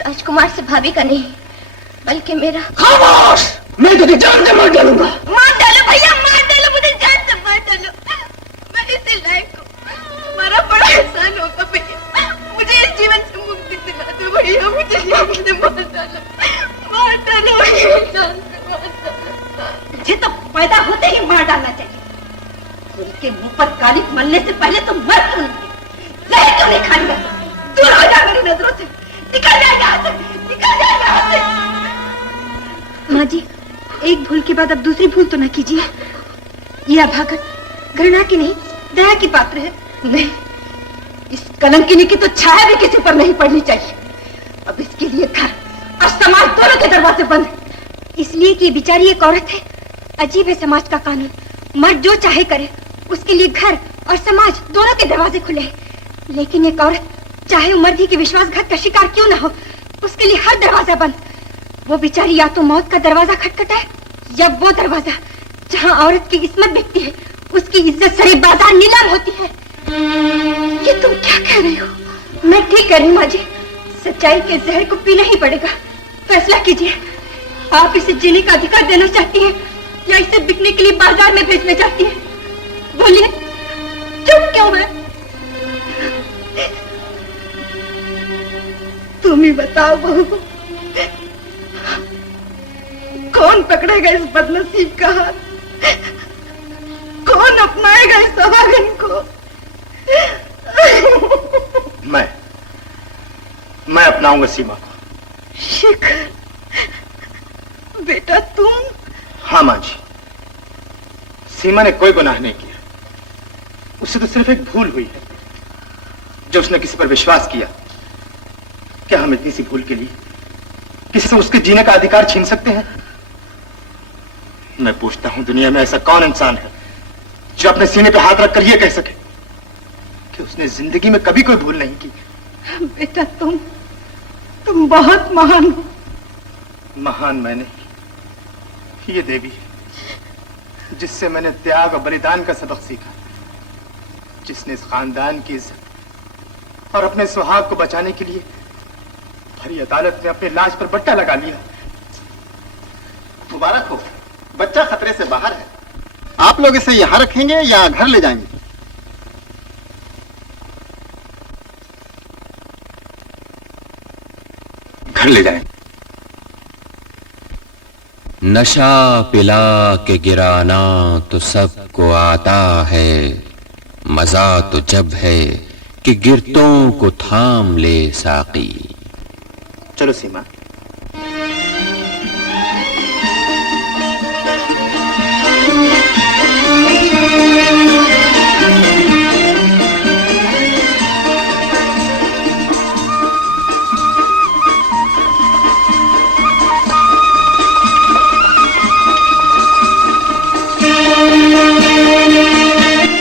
राजकुमार से भाभी का नहीं, बल्कि मेरा। खामोश! मैं तुझे जान से मार डालूंगा। मार डालो भैया, मार डालो, मुझे जान से मार डालो। मैं इसे लायक हूँ, हमारा बड़ा एहसान होगा भैया। मुझे इस जीवन से मुक्ति दिला दो भैया, मुझे जान से मार डालो, मार डालो भैया, जान से मार डालो। मुझे तो पैदा होते ही मार डालना चाहिए। उनके मुंह पर कालिक मलने से पहले तो मर क्यों नहीं? जहर क्यों नहीं खानी? दूर हो जा मेरी नजरों से, निकल जा यहाँ से, निकल जा यहाँ से। माँ जी, एक भूल के बाद अब दूसरी भूल तो न कीजिए। यह अभागन घृणा की नहीं, दया की पात्र है। नहीं, इस कलंकिनी की तो छाया भी किसी पर नहीं पड़नी चाहिए। अब इसके लिए घर और समाज दोनों के दरवाजे बंद हैं। इसलिए कि बेचारी एक औरत है। अजीब है समाज का कानून, मर्द जो चाहे करे, उसके लिए घर और समाज दोनों के दरवाजे खुले हैं। लेकिन एक औरत, चाहे वो मर्द ही के विश्वासघात का शिकार क्यों ना हो, उसके लिए हर दरवाजा बंद। वो बेचारी या तो मौत का दरवाजा खटखटाए, या वो दरवाजा जहाँ औरत की इस्मत बिकती है, उसकी इज्जत सरे बाजार नीलाम होती है। ये तुम क्या कह रही हो? मैं ठीक कह रही हूँ माँ जी। सच्चाई के जहर को पीना ही पड़ेगा। फैसला कीजिए, आप इसे जीने का अधिकार देना चाहती हैं या इसे बिकने के लिए बाजार में भेजना चाहती हैं? बोलिए, चुप क्यों है? तुम ही बताओ बहू, कौन पकड़ेगा इस बदनसीब का हाथ? कौन अपनाएगा इस अभागन को? मैं अपनाऊंगा सीमा को। शेखर, बेटा तुम? हाँ मां जी, सीमा ने कोई गुनाह नहीं किया। उससे तो सिर्फ एक भूल हुई है, जो उसने किसी पर विश्वास किया। क्या हम इतनी सी भूल के लिए किसी से उसके जीने का अधिकार छीन सकते हैं? मैं पूछता हूं, दुनिया में ऐसा कौन इंसान है जो अपने सीने पे हाथ रखकर यह कह सके कि उसने जिंदगी में कभी कोई भूल नहीं की? बेटा तुम बहुत महान हो। महान मैं नहीं, ये देवी है जिससे मैंने त्याग और बलिदान का सबक सीखा, जिसने इस खानदान की इज्जत और अपने सुहाग को बचाने के लिए भरी अदालत में अपने लाश पर बट्टा लगा लिया। मुबारक हो, बच्चा खतरे से बाहर है। आप लोग इसे यहाँ रखेंगे या घर ले जाएंगे? घर ले जाएं। नशा पिला के गिराना तो सबको आता है, मजा तो जब है कि गिरतों को थाम ले साकी। चलो सीमा,